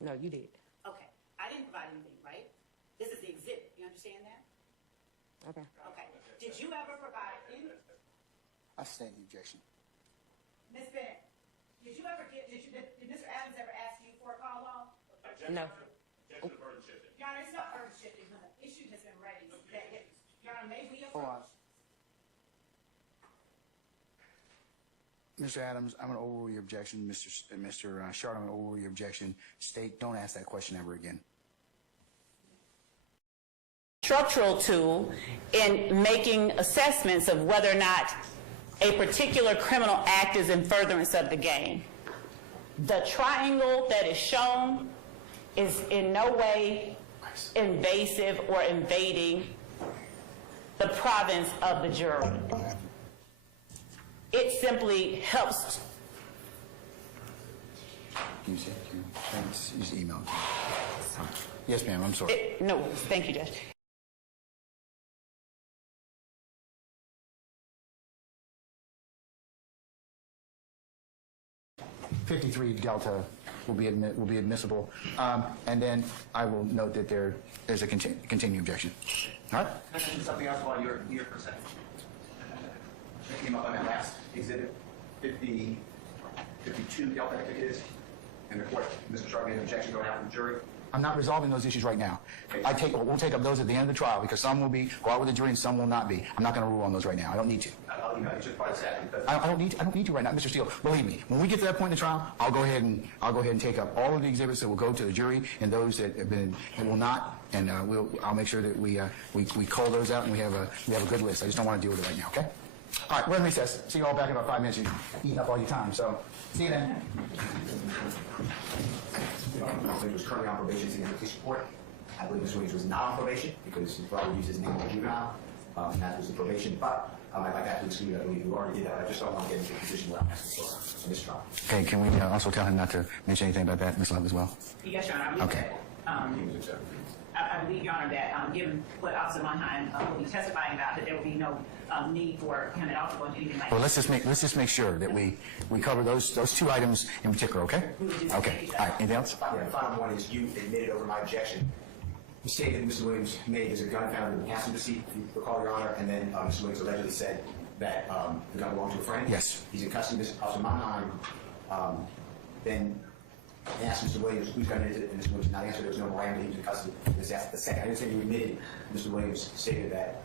No, you did. Okay. I didn't provide anything, right? This is the exhibit. You understand that? Okay. Okay. Did you ever provide any? I stand the objection. Ms. Bennett, did Mr. Adams ever ask you for a call log? No. Your Honor, it's not urgent shifting. The issue has been raised. Your Honor, may we Hold on. approach? Mr. Adams, I'm going to overrule your objection. Mr. Sharp, I'm going to overrule your objection. State, don't ask that question ever again. Structural tool in making assessments of whether or not a particular criminal act is in furtherance of the game. The triangle that is shown is in no way invasive or invading the province of the jury. It simply helps. Can you say it? Just email it. Yes, ma'am, I'm sorry. No, thank you, Judge. .53 Delta will be admissible, and then I will note that there's a continuing objection. All right. Can I mention something else while you're here for a second? That came up on that last exhibit, 52 Delta, I think it is, and the court, Mr. Sharp made an objection going out to the jury. I'm not resolving those issues right now. We'll take up those at the end of the trial because some will go out with the jury and some will not be. I'm not going to rule on those right now. I don't need to. It's just part of that. I don't need to right now, Mr. Steele. Believe me, when we get to that point in the trial, I'll go ahead and take up all of the exhibits that will go to the jury and those that will not, and I'll make sure that we cull those out and we have a good list. I just don't want to deal with it right now. Okay. All right, we're in recess. See you all back in about 5 minutes. You're eating up all your time, so see you then. He was currently on probation in the police report. I believe Mr. Williams was not on probation because his brother used his name as a juvenile, and that was the probation. But I'd like that to exclude. I believe you already did that. I just don't want to get into a position where I'm asking for this trial. Okay, can we also tell him not to mention anything about that, Ms.love, as well? Yes, Your Honor. Okay. I believe, Your Honor, that given what Officer Monheim will be testifying about, that there will be no need for him at all to go into anything like that. Well, let's just make sure that we cover those two items in particular. Okay. Okay. All right. Anything else? Yeah, the final one is you admitted over my objection. The statement Mr. Williams made is a gun found in the passenger seat, if you recall, Your Honor, and then Mr. Williams allegedly said that the gun belonged to a friend. Yes. He's in custody. Officer Monheim then asked Mr. Williams whose gun is it, and Mr. Williams did not answer. There was no Miranda. He was in custody. This asked the second. I didn't say you admitted. Mr. Williams stated that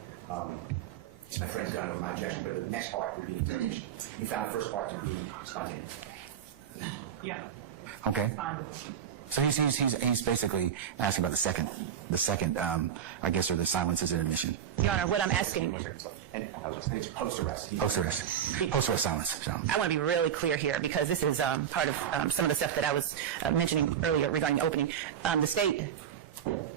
it's my friend's gun over my objection, but the next part would be interrogation. You found the first part to be spontaneous. Yeah. Okay. So he's basically asking about the second, I guess, or the silences in admission. Your Honor, what I'm asking. And it's post-arrest. Post-arrest silence. So. I want to be really clear here because this is part of some of the stuff that I was mentioning earlier regarding the opening. The state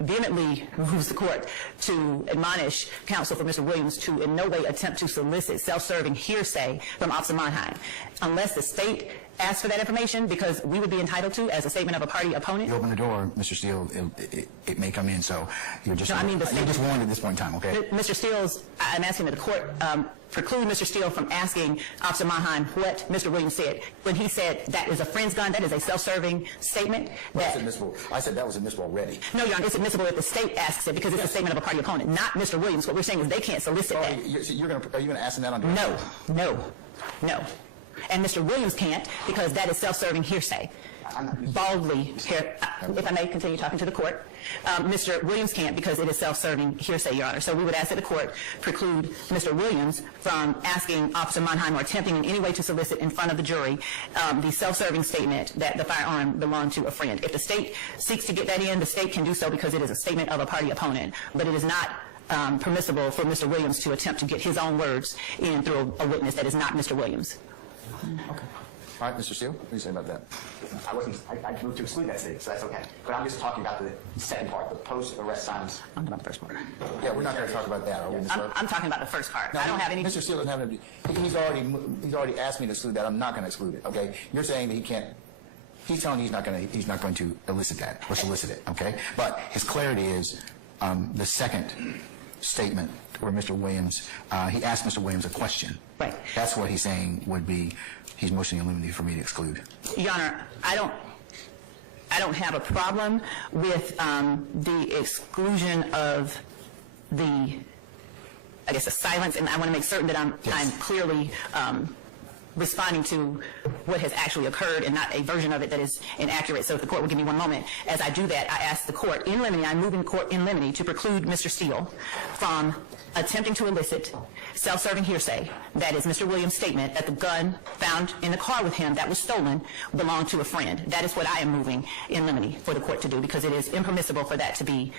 vehemently moves the court to admonish counsel for Mr. Williams to in no way attempt to solicit self-serving hearsay from Officer Monheim unless the state asks for that information, because we would be entitled to as a statement of a party opponent. You open the door, Mr. Steele, it may come in, so you're just, you're just warned at this point in time, okay? Mr. Steele's, I'm asking that the court preclude Mr. Steele from asking Officer Monheim what Mr. Williams said. When he said that is a friend's gun, that is a self-serving statement. That's admissible. I said that was admissible already. No, Your Honor, it's admissible if the state asks it because it's a statement of a party opponent, not Mr. Williams. What we're saying is they can't solicit that. Are you going to ask him that on direct? No. And Mr. Williams can't because that is self-serving hearsay. Baldly, if I may continue talking to the court, Mr. Williams can't because it is self-serving hearsay, Your Honor. So we would ask that the court preclude Mr. Williams from asking Officer Monheim or attempting in any way to solicit in front of the jury the self-serving statement that the firearm belonged to a friend. If the state seeks to get that in, the state can do so because it is a statement of a party opponent. But it is not permissible for Mr. Williams to attempt to get his own words in through a witness that is not Mr. Williams. Okay. All right, Mr. Steele, what do you say about that? I moved to exclude that statement, so that's okay. But I'm just talking about the second part, the post-arrest silence. I'm talking about the first part. Yeah, we're not going to talk about that, are we, Ms. Love? I'm talking about the first part. No, I don't have any. Mr. Steele doesn't have any. He's already asked me to exclude that. I'm not going to exclude it. Okay. You're saying that he can't. He's telling you he's not going to elicit that or solicit it. Okay. But his clarity is the second statement where Mr. Williams he asked Mr. Williams a question. Right. That's what he's saying would be. He's motioning in limine for me to exclude. Your Honor, I don't. I don't have a problem with the exclusion of the, I guess, the silence, and I want to make certain that I'm clearly responding to what has actually occurred and not a version of it that is inaccurate. So if the court will give me one moment. As I do that, I ask the court in limine, I'm moving court in limine to preclude Mr. Steele from attempting to elicit self-serving hearsay. That is Mr. Williams' statement that the gun found in the car with him that was stolen belonged to a friend. That is what I am moving in limine for the court to do, because it is impermissible for that to be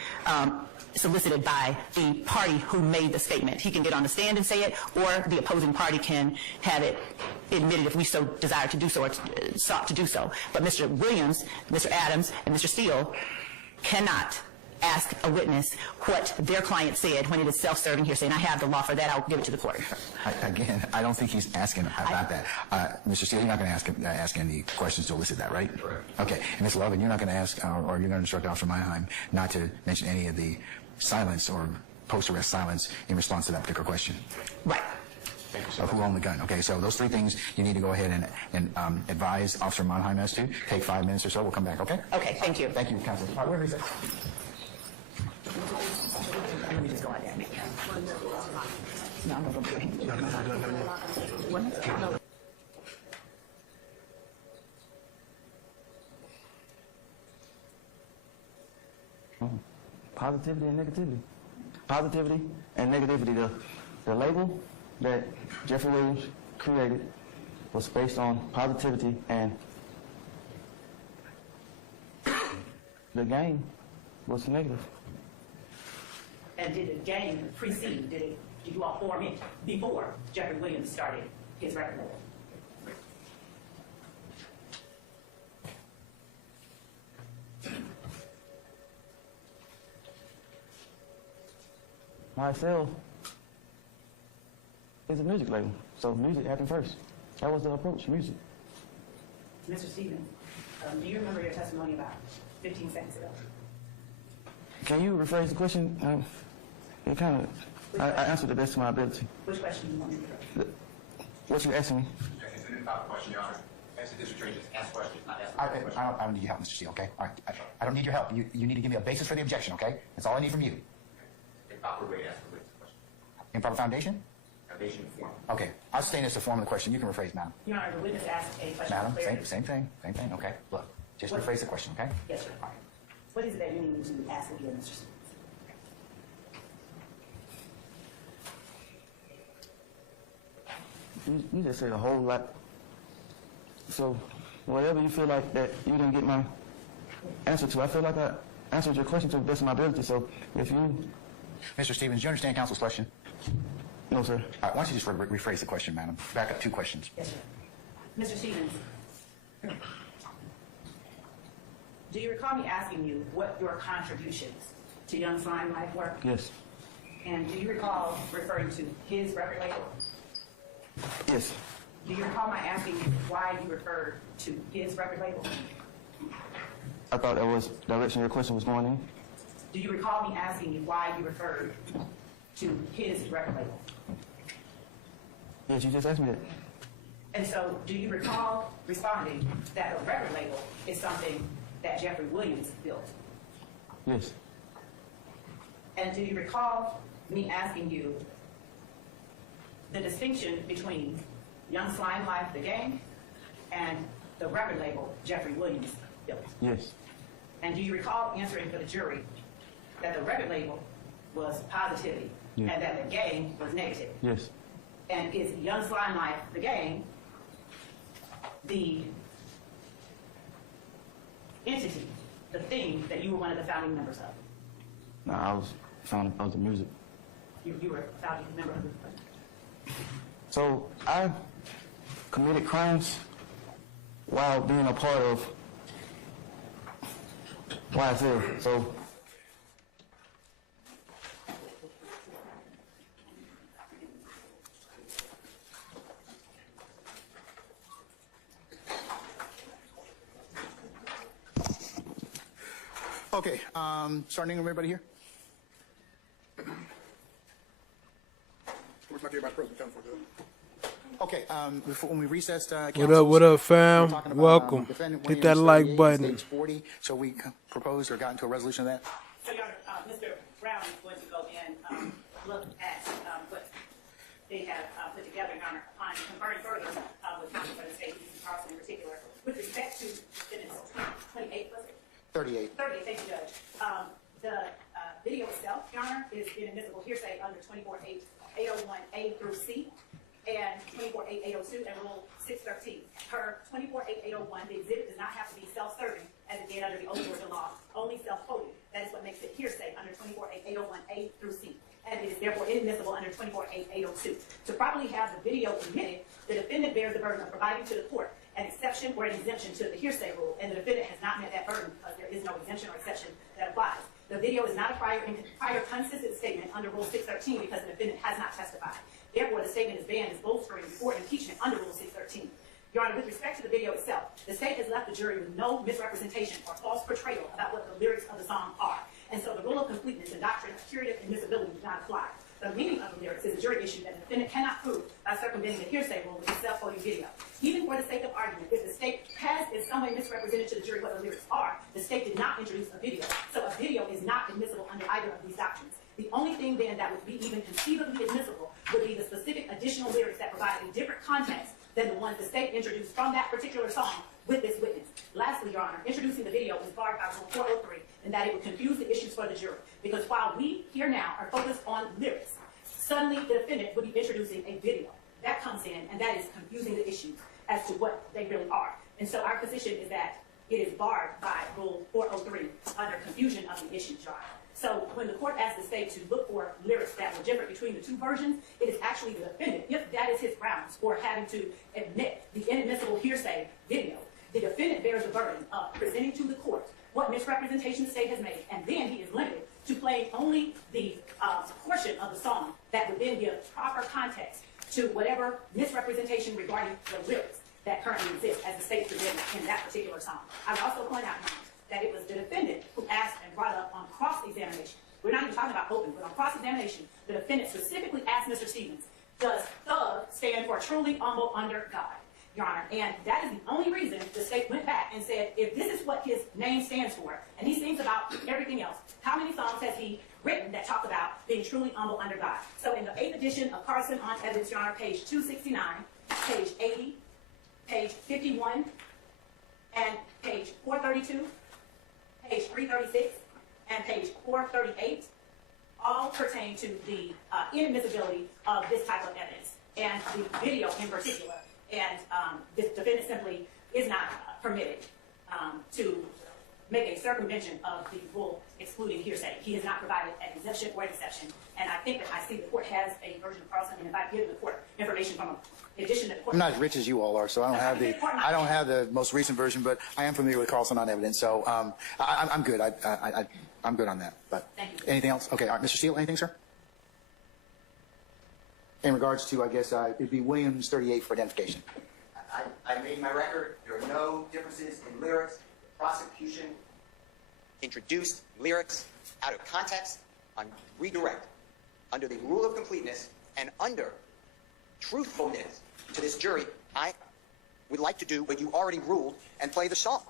solicited by the party who made the statement. He can get on the stand and say it, or the opposing party can have it admitted if we so desire to do so or sought to do so. But Mr. Williams, Mr. Adams, and Mr. Steele cannot ask a witness what their client said when it is self-serving hearsay, and I have the law for that. I'll give it to the court. Again, I don't think he's asking about that. Mr. Steele, you're not going to ask any questions to elicit that, right? Correct. Okay. And Ms. Love, and you're not going to ask, or you're going to instruct Officer Mannheim not to mention any of the silence or post-arrest silence in response to that particular question. Right. Of who owned the gun. Okay, so those three things you need to go ahead and advise Officer Mannheim as to. Take 5 minutes or so. We'll come back, okay? Okay, thank you. Thank you, Counsel. All right, where is it? Let me just go on there. No, I'm going to go here. Positivity and negativity. Positivity and negativity. The label that Jeffrey Williams created was based on positivity, and the game was negative. And did the game precede, did you all form it before Jeffrey Williams started his record label? Myself is a music label, so music happened first. That was the approach, music. Mr. Stevens, do you remember your testimony about 15 seconds ago? Can you rephrase the question? It kind of, I answered the best of my ability. Which question do you want me to rephrase? What you asking me? It's an improper question, Your Honor. As the district attorney, just ask questions, not ask questions. I don't need your help, Mr. Steele, okay? All right, I don't need your help. You need to give me a basis for the objection, okay? That's all I need from you. Improper way to ask a witness question. Improper foundation? Foundation and form. Okay, I'll sustain this to form of the question. You can rephrase, madam. Your Honor, the witness asked a question. Madam, for clarity. same thing, okay? Look, just rephrase the question, okay? Yes, sir. What is it that you need me to ask again, Mr. Stevens? You just said a whole lot. So whatever you feel like that you didn't get my answer to, I feel like I answered your question to the best of my ability. So if you... Mr. Stevens, do you understand counsel's question? No, sir. All right, why don't you just rephrase the question, madam? Back up 2 questions. Yes, sir. Mr. Stevens, do you recall me asking you what your contributions to Young Slime Life were? Yes. And do you recall referring to his record label? Yes. Do you recall my asking you why you referred to his record label? I thought that was the direction your question was going in. Do you recall me asking you why you referred to his record label? Yes, you just asked me that. And so, do you recall responding that a record label is something that Jeffrey Williams built? Yes. And do you recall me asking you the distinction between Young Slime Life, the game, and the record label Jeffrey Williams built? Yes. And do you recall answering for the jury that the record label was positivity and that the game was negative? Yes. And is Young Slime Life, the game, the entity, the thing that you were one of the founding members of? No, I was founding of the music. You were a founding member of the... So I committed crimes while being a part of YSL. So Okay, starting everybody here. Where's my dear vice president come for good? Okay, before, when we recessed, What up, fam? we're talking about, Welcome. defendant Hit that Williams, like 38, button. stage 40. So we proposed or got into a resolution of that. So, Your Honor, Mr. Brown is going to go and look at what they have put together, Your Honor, on conferring further with counsel for the state, Mr. Carlson in particular, with respect to defendants 28, was it? 38. 30, thank you, Judge. The video itself, Your Honor, is inadmissible hearsay under 24.801A through C and 24.802 and Rule 613. Per 24.801, the exhibit does not have to be self-serving as it did under the old Georgia law, only self-quoting. That is what makes it hearsay under 24.801A through C, and it is therefore inadmissible under 24.802. To properly have the video admitted, the defendant bears the burden of providing to the court an exception or an exemption to the hearsay rule, and the defendant has not met that burden because there is no exemption or exception that applies. The video is not a prior consistent statement under Rule 613 because the defendant has not testified. Therefore, the statement is banned as bolstering or impeachment under Rule 613. Your Honor, with respect to the video itself, the state has left the jury with no misrepresentation or false portrayal about what the lyrics of the song are. And so the rule of completeness and doctrine of curative admissibility do not apply. The meaning of the lyrics is a jury issue that the defendant cannot prove by circumventing the hearsay rule with a self-quoting video. Even for the sake of argument, if the state has in some way misrepresented to the jury what the lyrics are, the state did not introduce a video. So a video is not admissible under either of these doctrines. The only thing then that would be even conceivably admissible would be the specific additional lyrics that provide a different context than the ones the state introduced from that particular song with this witness. Lastly, Your Honor, introducing the video is barred by Rule 403 in that it would confuse the issues for the jury. Because while we here now are focused on lyrics, suddenly the defendant would be introducing a video. That comes in, and that is confusing the issues as to what they really are. And so our position is that it is barred by Rule 403 under confusion of the issues, Your Honor. So when the court asked the state to look for lyrics that were different between the two versions, it is actually the defendant, if that is his grounds for having to admit the inadmissible hearsay video. The defendant bears the burden of presenting to the court what misrepresentation the state has made, and then he is limited to playing only the portion of the song that would then give proper context to whatever misrepresentation regarding the lyrics that currently exist as the state presented in that particular song. I would also point out that it was the defendant who asked and brought up on cross-examination. We're not even talking about open, but on cross-examination, the defendant specifically asked Mr. Stevens, does thug stand for truly humble under God, Your Honor? And that is the only reason the state went back and said, if this is what his name stands for, and he sings about everything else, how many songs has he written that talk about being truly humble under God? So in the 8th edition of Carson on Evidence, Your Honor, page 269, page 80, page 51, and page 432, page 336, and page 438, all pertain to the inadmissibility of this type of evidence, and the video in particular. And this defendant simply is not permitted to make a circumvention of the rule excluding hearsay. He has not provided an exemption or an exception. And I think that I see the court has a version of Carlson, and if I've given the court information from an edition that the court... I'm not as rich as you all are, so I don't have the most recent version, but I am familiar with Carlson on Evidence, so I'm good. I'm good on that. But Thank you. anything else? Okay, all right, Mr. Steele, anything, sir? In regards to, I guess, it'd be Williams 38 for identification. I made my record. There are no differences in lyrics. The prosecution introduced lyrics out of context on redirect under the rule of completeness and under truthfulness to this jury. I would like to do what you already ruled and play the song.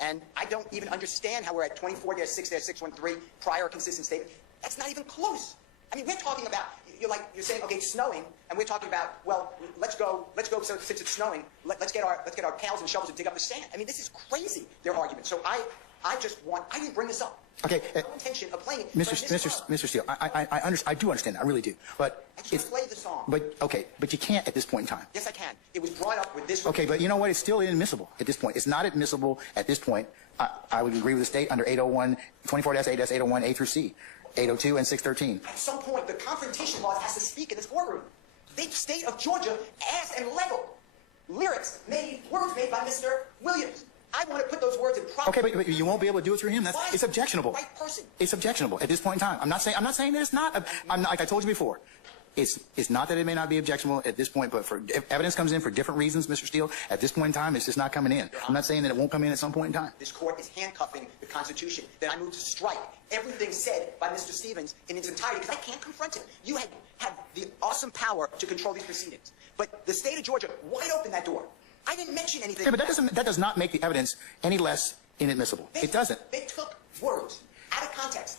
And I don't even understand how we're at 24-6-613 prior consistent statement. That's not even close. I mean, we're talking about, you're saying, okay, it's snowing, and we're talking about, well, let's go, so since it's snowing, let's get our pails and shovels and dig up the sand. I mean, this is crazy, their argument. So I didn't bring this up. Okay, no intention of playing it. Mr. Steele, I do understand that, I really do. But I just want to play the song. But you can't at this point in time. Yes, I can. It was brought up with this. Okay, but you know what? It's still inadmissible at this point. It's not admissible at this point. I would agree with the state under 801, 24-8-801 A through C, 802 and 613. At some point, the confrontation laws has to speak in this courtroom. The state of Georgia asked and leveled lyrics words made by Mr. Williams. I want to put those words in proper... Okay, but you won't be able to do it through him. It's objectionable. Right person. It's objectionable at this point in time. I'm not saying that it's not. Like I told you before, it's not that it may not be objectionable at this point, but if evidence comes in for different reasons, Mr. Steele, at this point in time, it's just not coming in. I'm not saying that it won't come in at some point in time. This court is handcuffing the Constitution. Then I move to strike everything said by Mr. Stevens in its entirety because I can't confront him. You have the awesome power to control these proceedings. But the state of Georgia, wide open that door. I didn't mention anything. Yeah, but that does not make the evidence any less inadmissible. It doesn't. They took words out of context.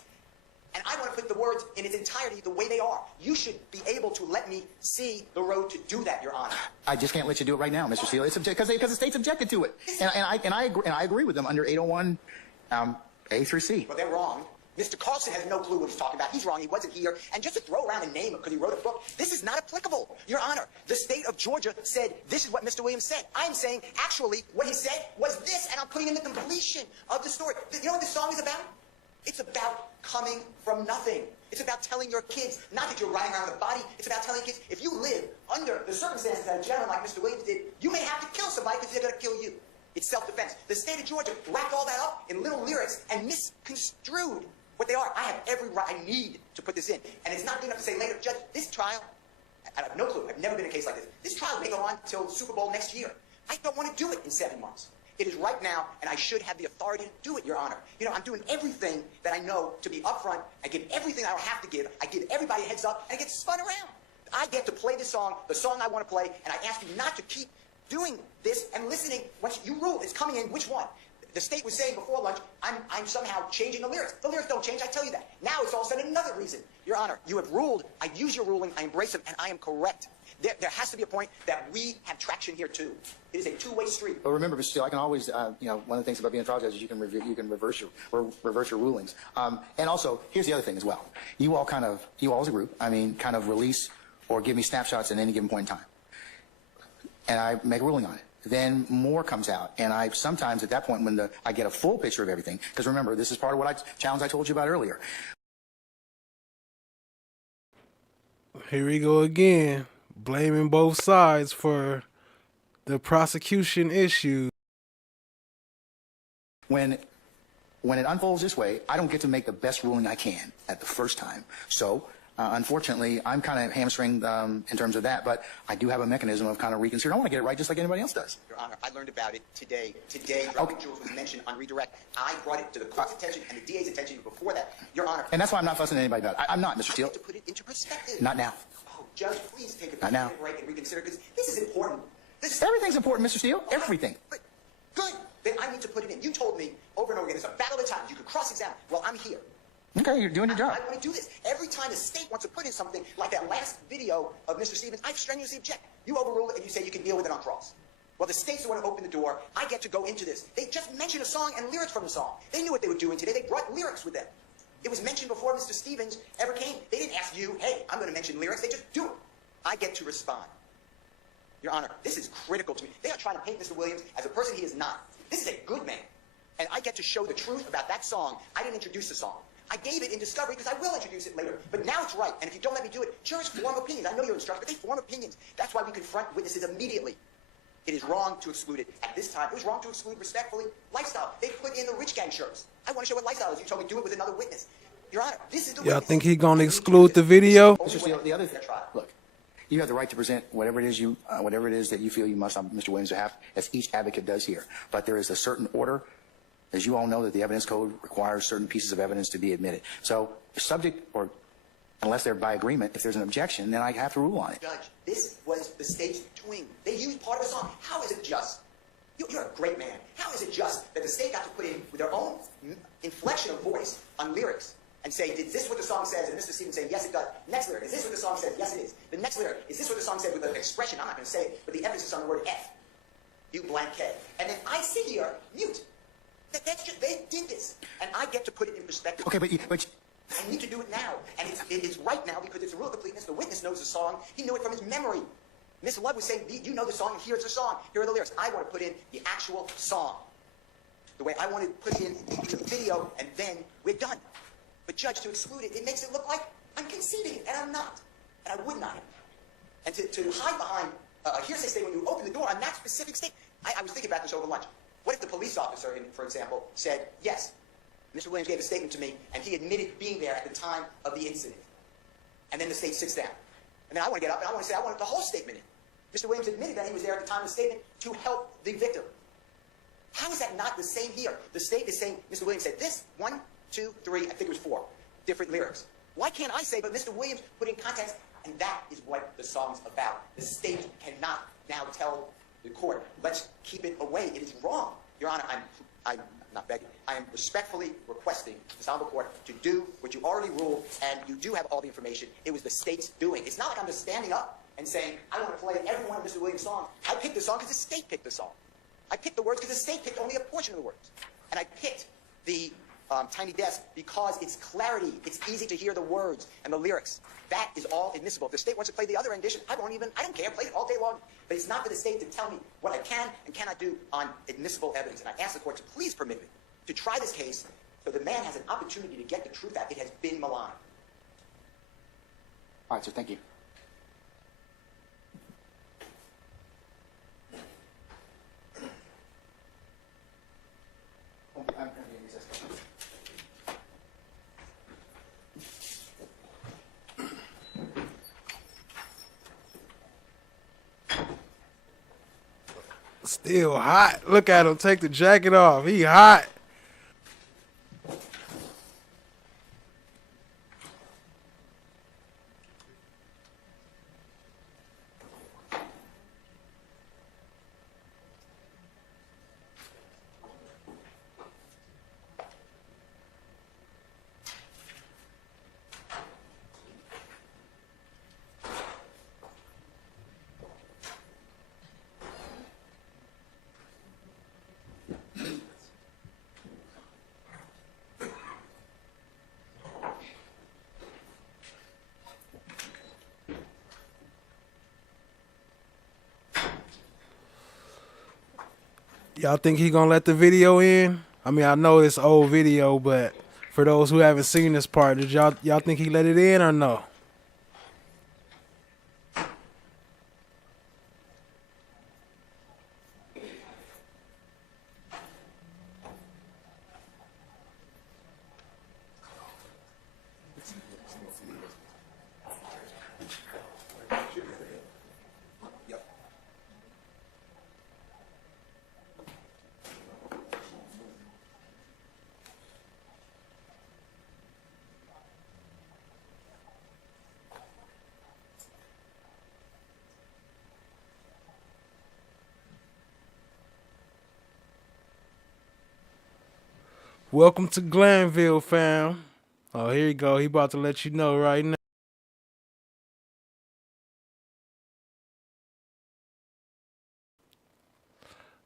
And I want to put the words in its entirety the way they are. You should be able to let me see the road to do that, Your Honor. I just can't let you do it right now, Mr. Steele. It's because the state's objected to it, and I agree with them under 801 A through C. But they're wrong. Mr. Carlson has no clue what he's talking about. He's wrong. He wasn't here. And just to throw around a name because he wrote a book, this is not applicable, Your Honor. The state of Georgia said this is what Mr. Williams said. I'm saying actually what he said was this, and I'm putting in the completion of the story. You know what this song is about? It's about coming from nothing. It's about telling your kids, not that you're riding around with a body, it's about telling kids, if you live under the circumstances that a gentleman like Mr. Williams did, you may have to kill somebody because they're going to kill you. It's self-defense. The state of Georgia wrapped all that up in little lyrics and misconstrued what they are. I have every right, I need to put this in. And it's not good enough to say later, Judge, this trial, I have no clue, I've never been in a case like this. This trial may go on until Super Bowl next year. I don't want to do it in 7 months. It is right now, and I should have the authority to do it, Your Honor. You know, I'm doing everything that I know to be upfront. I give everything I don't have to give. I give everybody a heads up, and it gets spun around. I get to play this song, the song I want to play, and I ask you not to keep doing this and listening. Once you rule, it's coming in. Which one? The state was saying before lunch, I'm somehow changing the lyrics. The lyrics don't change, I tell you that. Now it's all of a sudden another reason. Your Honor, you have ruled. I use your ruling. I embrace it, and I am correct. There has to be a point that we have traction here, too. It is a two-way street. But remember, Mr. Steele, I can always, you know, one of the things about being a trial judge is you can reverse your rulings. And also, here's the other thing as well. You all as a group, kind of release or give me snapshots at any given point in time. And I make a ruling on it. Then more comes out, and I sometimes at that point when I get a full picture of everything, because remember, this is part of what challenge I told you about earlier. Here we go again, blaming both sides for the prosecution issue. When it unfolds this way, I don't get to make the best ruling I can at the first time. So, unfortunately, I'm kind of hamstringed in terms of that, but I do have a mechanism of kind of reconsidering. I want to get it right just like anybody else does. Your Honor, I learned about it today. Dropping jewels was mentioned on redirect. I brought it to the court's attention and the DA's attention before that. Your Honor. And that's why I'm not fussing at anybody about it. I'm not, Mr. Steele. I have to put it into perspective. Not now. Oh, Judge, please take a now. break and reconsider, because this is important. Everything's important, Mr. Steele. Everything. But good. Then I need to put it in. You told me over and over again, it's a battle of the times. You could cross-examine. Well, I'm here. Okay, you're doing your job. I want to do this. Every time the state wants to put in something like that last video of Mr. Stevens, I strenuously object. You overrule it and you say you can deal with it on cross. Well, the state's the one who opened the door. I get to go into this. They just mentioned a song and lyrics from the song. They knew what they were doing today. They brought lyrics with them. It was mentioned before Mr. Stevens ever came. They didn't ask you, hey, I'm going to mention lyrics. They just do it. I get to respond. Your Honor, this is critical to me. They are trying to paint Mr. Williams as a person he is not. This is a good man. And I get to show the truth about that song. I didn't introduce the song. I gave it in discovery because I will introduce it later. But now it's right. And if you don't let me do it, jurors form opinions. I know you're instructed, but they form opinions. That's why we confront witnesses immediately. It is wrong to exclude it. At this time, it was wrong to exclude, respectfully, lifestyle. They put in the rich gang shirts. I want to show what lifestyle is. You told me do it with another witness. Your Honor, this is the Y'all witness. think he gonna exclude the video? Mr. Steele, the other thing, look, you have the right to present whatever it is that you feel you must on Mr. Williams' behalf, as each advocate does here. But there is a certain order, as you all know, that the evidence code requires certain pieces of evidence to be admitted. So, subject, or unless they're by agreement, if there's an objection, then I have to rule on it. Judge, this was the state's doing. They used part of the song. How is it just? You're a great man. How is it just that the state got to put in with their own inflection of voice on lyrics and say, is this what the song says? And Mr. Stevens saying, yes, it does. Next lyric, is this what the song says? Yes, it is. The next lyric, is this what the song said with an expression? I'm not going to say it, but the emphasis on the word F. You blank K. And then I sit here, mute. That's just, they did this. And I get to put it in perspective. Okay, but I need to do it now. And it is right now because it's a rule of completeness. The witness knows the song. He knew it from his memory. Ms.love was saying, you know the song, here's the song. Here are the lyrics. I want to put in the actual song. The way I want to put it in the video, and then we're done. But Judge, to exclude it, it makes it look like I'm conceding it, and I'm not. And I would not have. And to hide behind a hearsay statement when you open the door on that specific statement. I was thinking about this over lunch. What if the police officer, for example, said, yes, Mr. Williams gave a statement to me, and he admitted being there at the time of the incident. And then the state sits down. And then I want to get up and I want to say I wanted the whole statement in. Mr. Williams admitted that he was there at the time of the statement to help the victim. How is that not the same here? The state is saying, Mr. Williams said this, 1, 2, 3, I think it was 4 different lyrics. Why can't I say, but Mr. Williams put in context, and that is what the song's about. The state cannot now tell the court, let's keep it away. It is wrong. Your Honor, I'm not begging. I am respectfully requesting the Honorable Court to do what you already ruled, and you do have all the information. It was the state's doing. It's not like I'm just standing up and saying, I want to play every one of Mr. Williams' songs. I picked the song because the state picked the song. I picked the words because the state picked only a portion of the words. And I picked the Tiny Desk because it's clarity. It's easy to hear the words and the lyrics. That is all admissible. If the state wants to play the other rendition, I don't care. Play it all day long. But it's not for the state to tell me what I can and cannot do on admissible evidence. And I ask the court to please permit me to try this case so the man has an opportunity to get the truth out. It has been maligned. All right, sir, thank you. Still hot. Look at him take the jacket off. He hot. Y'all think he gonna let the video in? I mean, I know it's old video, but for those who haven't seen this part, did y'all think he let it in or no? Welcome to Glanville, fam. Oh, here you go. He about to let you know right now.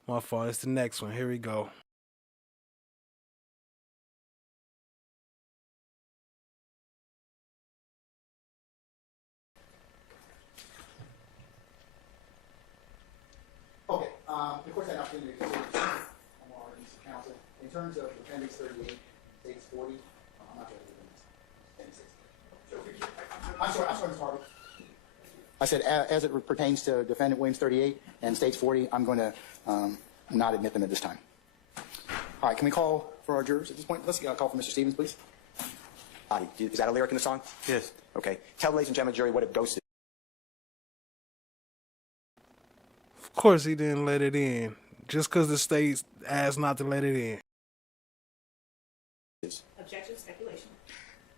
My fault. It's the next one. Here we go. Okay, the court's had an opportunity to consider I'm already counsel. In terms of Appendix 38, States 40, I'm not sure if it's I'm sorry, Mr. Harvey. I said, as it pertains to Defendant Williams 38 and States 40, I'm going to not admit them at this time. All right, can we call for our jurors at this point? Let's call for Mr. Stevens, please. Is that a lyric in the song? Yes. Okay. Tell ladies and gentlemen, jury, what a ghost is. Of course he didn't let it in. Just because the state asked not to let it in. Objection, speculation.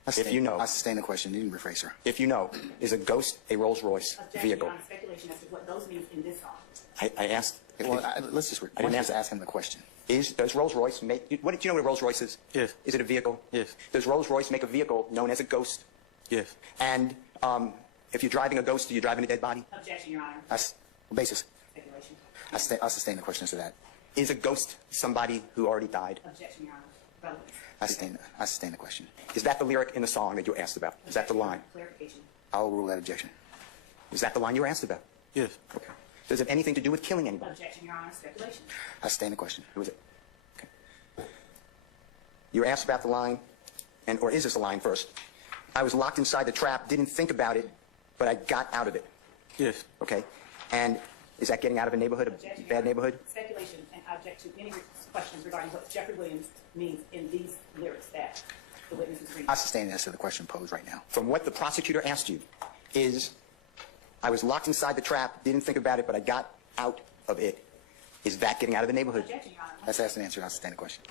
If you know. I sustain the question. You can rephrase, sir. If you know, is a ghost a Rolls-Royce Objection, vehicle? Your Honor, speculation as to what those mean in this song. I asked. Well, let's just ask him the question. Does Rolls-Royce make? Do you know what a Rolls-Royce is? Yes. Is it a vehicle? Yes. Does Rolls-Royce make a vehicle known as a ghost? Yes. And if you're driving a ghost, are you driving a dead body? Objection, Your Honor. Basis. Speculation. I sustain the question as to that. Is a ghost somebody who already died? Objection, Your Honor. Relevance. I sustain the question. Is that the lyric in the song that you asked about? Is that the line? Clarification. I'll rule that objection. Is that the line you asked about? Yes. Okay. Does it have anything to do with killing anybody? Objection, Your Honor. Speculation. I sustain the question. Who is it? Okay. You were asked about the line, or is this a line first? I was locked inside the trap, didn't think about it, but I got out of it. Yes. Okay. And is that getting out of a neighborhood, Objection, a bad neighborhood? Speculation, and I object to any questions regarding what Jeffrey Williams means in these lyrics that the witness is reading. I sustain the answer to the question posed right now. From what the prosecutor asked you, is I was locked inside the trap, didn't think about it, but I got out of it. Is that getting out of the neighborhood? Objection, Your Honor. That's an answer. I'll sustain the question.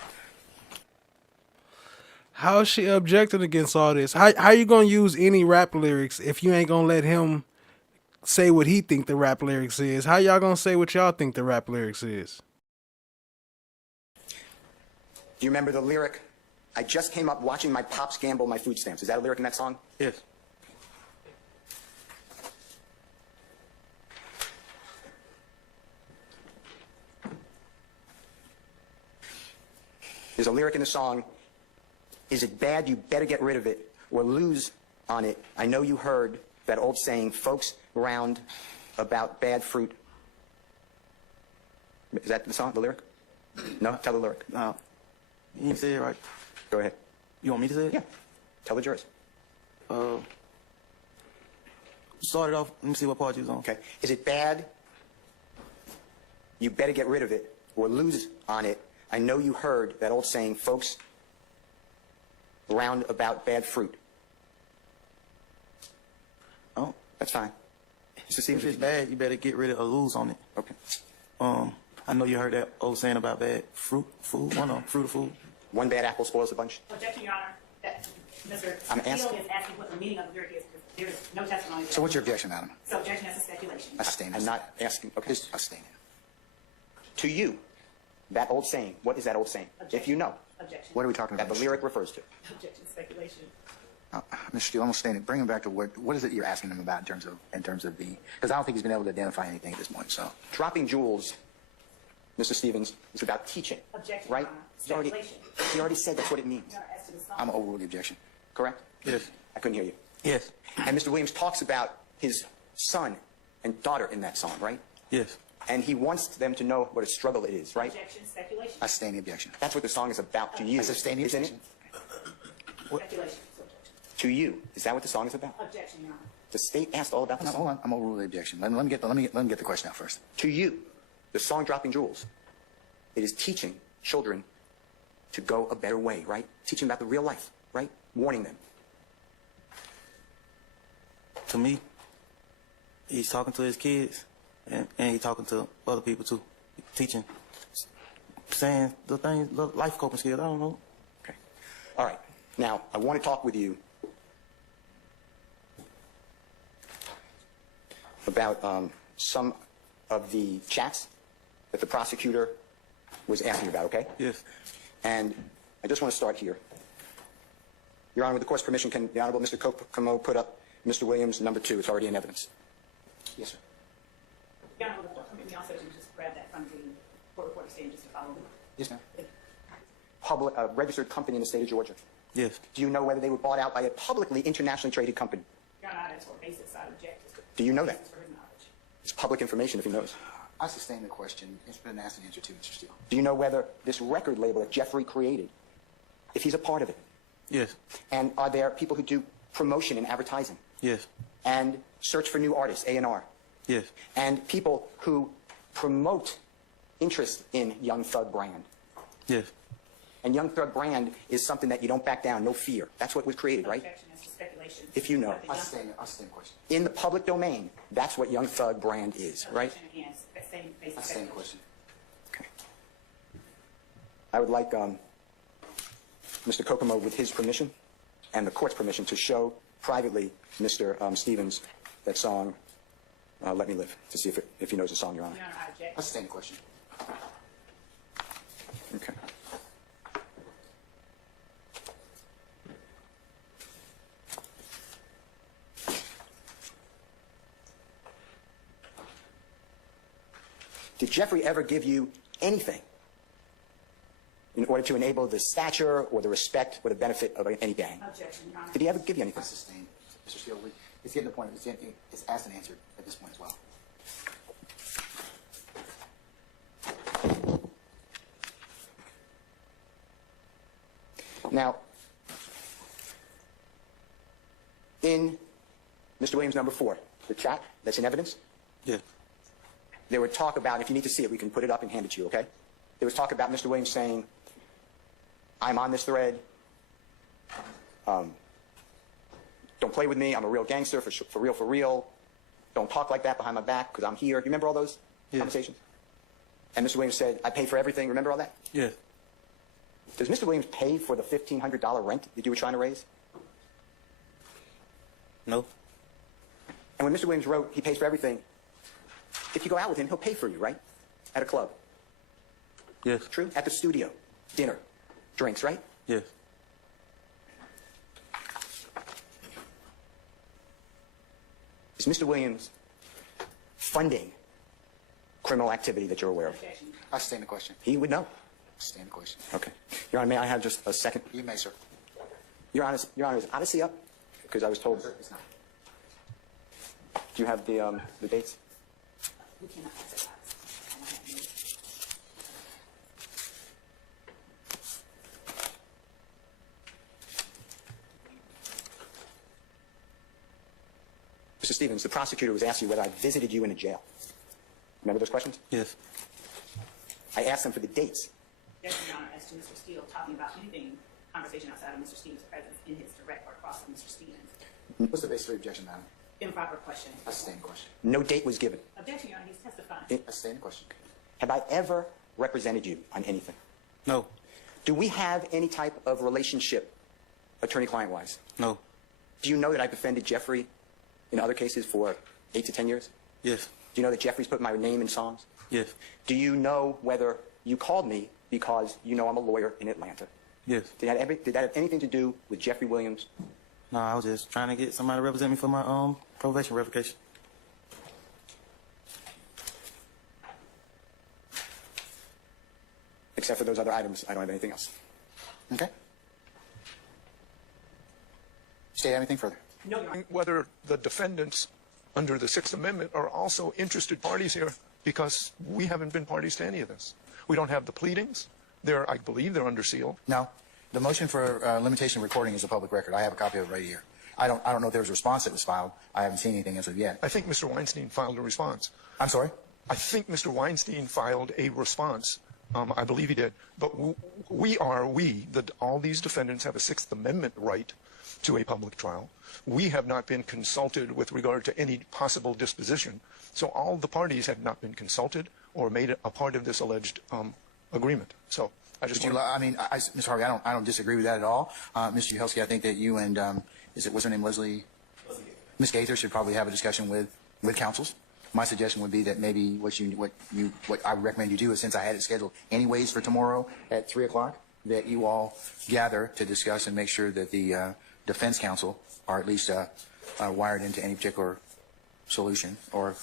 How is she objecting against all this? How you gonna use any rap lyrics if you ain't gonna let him say what he think the rap lyrics is? How y'all gonna say what y'all think the rap lyrics is? Do you remember the lyric? I just came up watching my pops gamble my food stamps. Is that a lyric in that song? Yes. There's a lyric in the song, is it bad, you better get rid of it, or lose on it. I know you heard that old saying, folks round about bad fruit. Is that the song, the lyric? No? Tell the lyric. No. You didn't say it right. Go ahead. You want me to say it? Yeah. Tell the jurors. Start it off. Let me see what part you was on. Okay. Is it bad, you better get rid of it, or lose on it. I know you heard that old saying, folks round about bad fruit. Oh, That's fine. Mr. Stevens, if it's bad, you better get rid of or lose on it. okay. I know you heard that old saying about bad fruit, food. One of fruit of food. One bad apple spoils the bunch. Objection, Your Honor. That Mr. I'm Steele asking- is asking what the meaning of the lyric is, because there is no testimony. So what's your objection, madam? So objection as a speculation. I sustain it. I'm not asking. Okay. I sustain it. To you, that old saying, what is that old saying? If you know, Objection. What are we talking that about? the lyric refers to. Objection, speculation. Mr. Steele, I'm staying. Bring him back to what is it you're asking him about in terms of the, because I don't think he's been able to identify anything at this point. So Dropping jewels, Mr. Stevens, is about teaching. Objection, Right? Your Honor. Speculation. He already said that's what it means. Your Honor, as to the song. I'm gonna overrule the objection. Correct? Yes. I couldn't hear you. Yes. And Mr. Williams talks about his son and daughter in that song, right? Yes. And he wants them to know what a struggle it is, right? Objection, speculation. I sustain the objection. That's what the song is about to you. I sustain the isn't objection. it? Speculation. So objection. To you. Is that what the song is about? Objection, Your Honor. The state asked all about the No, song. hold on. I'm gonna overrule the objection. Let me get the question out first. To you, the song Dropping Jewels, it is teaching children to go a better way, right? Teaching about the real life, right? Warning them. To me, he's talking to his kids, and he's talking to other people too, teaching, saying the things, the life coping skills. I don't know. Okay. All right. Now, I want to talk with you about some of the chats that the prosecutor was asking about, okay? Yes. And I just want to start here. Your Honor, with the court's permission, can the Honorable Mr. Como put up Mr. Williams, number 2? It's already in evidence. Yes, sir. Your Honor, with the court permit me also to just grab that from the court reporter stand just to follow. Yes, ma'am. Registered company in the state of Georgia. Yes. Do you know whether they were bought out by a publicly internationally traded company? Your Honor, that's for basis. I object. Do you know that? For his knowledge. It's public information if he knows. I sustain the question. It's been asked and answered too, Mr. Steele. Do you know whether this record label that Jeffrey created, if he's a part of it? Yes. And are there people who do promotion and advertising Yes. and search for new artists, A&R? Yes. And people who promote interest in Young Thug brand? Yes. And Young Thug brand is something that you don't back down, no fear. That's what was created, right? Objection as to speculation. If you know. What the I young- sustain the question. In the public domain, that's what Young Thug brand is, right? Objection again, same basis. I sustain the question. Okay. I would like Mr. Kokomo, with his permission and the court's permission, to show privately Mr. Stevens that song, Let Me Live, to see if he knows the song, Your Honor. Your Honor, I object. I sustain the question. Okay. Did Jeffrey ever give you anything in order to enable the stature or the respect or the benefit of any gang? Objection, Your Honor. Did he ever give you I anything? sustain. Mr. Steele, it's getting to the point. It's asked and answered at this point as well. Now, in Mr. Williams number 4, the chat that's in evidence, Yes. there would talk about, if you need to see it, we can put it up and hand it to you, okay? There was talk about Mr. Williams saying, I'm on this thread. Don't play with me. I'm a real gangster, for real, for real. don't talk like that behind my back because I'm here. You remember all those conversations? And Mr. Williams said, I pay for everything. Remember all that? Yeah. Does Mr. Williams pay for the $1,500 rent that you were trying to raise? No. And when Mr. Williams wrote, he pays for everything, if you go out with him, he'll pay for you, right? At a club. Yes. True? At the studio. Dinner. Drinks, right? Yes. Is Mr. Williams funding criminal activity that you're aware of? I sustain the question. He would know. Sustain the question. Okay. Your Honor, may I have just a second? You may, sir. Your Honor, is Odyssey up? Because I was told. It's not. Do you have the dates? We cannot have that. Mr. Stevens, the prosecutor was asking you whether I visited you in a jail. Remember those questions? Yes. I asked them for the dates. Yes, Your Honor, as to Mr. Steele talking about anything, conversation outside of Mr. Stevens' presence in his direct or across from Mr. Stevens. What's the basis for your objection, madam? Improper question. I sustain the question. No date was given. Objection, Your Honor, he's testifying. I sustain the question. Have I ever represented you on anything? No. Do we have any type of relationship, attorney-client-wise? No. Do you know that I defended Jeffrey in other cases for 8 to 10 years? Yes. Do you know that Jeffrey's put my name in songs? Yes. Do you know whether you called me because you know I'm a lawyer in Atlanta? Yes. Did that have anything to do with Jeffrey Williams? No, I was just trying to get somebody to represent me for my probation revocation. Except for those other items, I don't have anything else. Okay. State anything further? No, Your Honor. Whether the defendants under the Sixth Amendment are also interested parties here, because we haven't been parties to any of this. We don't have the pleadings. I believe they're under seal. No. The motion for limitation of recording is a public record. I have a copy of it right here. I don't know if there was a response that was filed. I haven't seen anything as of yet. I think Mr. Weinstein filed a response. I'm sorry? I think Mr. Weinstein filed a response. I believe he did. But all these defendants have a Sixth Amendment right to a public trial. We have not been consulted with regard to any possible disposition. So all the parties have not been consulted or made a part of this alleged agreement. So I just Mr. Harvey, I don't disagree with that at all. Mr. Uhelski, I think that you and, what's her name, Leslie? Ms. Gaither should probably have a discussion with counsels. My suggestion would be that maybe what I would recommend you do is, since I had it scheduled anyways for tomorrow at 3 o'clock, that you all gather to discuss and make sure that the defense counsel are at least wired into any particular solution or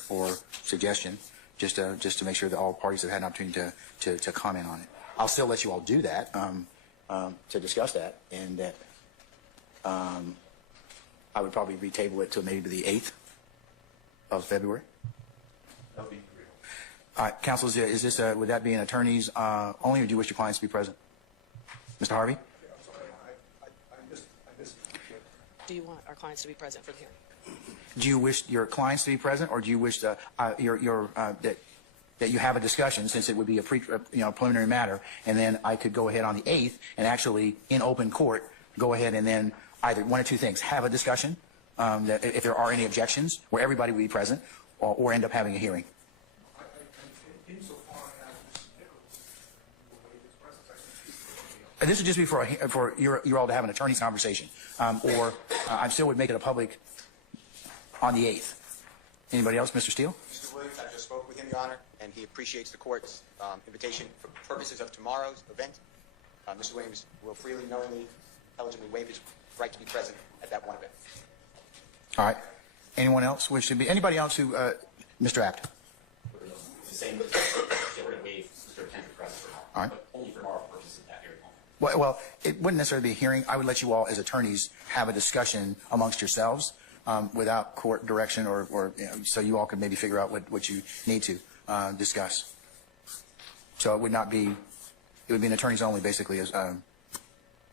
suggestion, just to make sure that all parties have had an opportunity to comment on it. I'll still let you all do that to discuss that, and that I would probably retable it to maybe the 8th of February. That would be agreeable. All right, counsel, would that be an attorney's only, or do you wish your clients to be present? Mr. Harvey? I'm sorry, I missed. Do you want our clients to be present for the hearing? Do you wish your clients to be present, or do you wish that you have a discussion, since it would be a preliminary matter, and then I could go ahead on the 8th and actually in open court go ahead and then either one or two things: have a discussion, that if there are any objections, where everybody would be present, or end up having a hearing. This would just be for you all to have an attorney's conversation, or I still would make it a public on the 8th. Anybody else? Mr. Steele? Mr. Williams, I just spoke with him, Your Honor, and he appreciates the court's invitation for purposes of tomorrow's event. Mr. Williams will freely, knowingly, eligibly waive his right to be present at that one event. All right. Anyone else wish to be? Anybody else who? Mr. Apt. It's the same. We're going to waive Mr. Kendrick's presence for now, All right. but only for tomorrow purposes of that hearing. Well, it wouldn't necessarily be a hearing. I would let you all, as attorneys, have a discussion amongst yourselves without court direction, or so you all could maybe figure out what you need to discuss. So it would not be. It would be an attorneys only, basically, as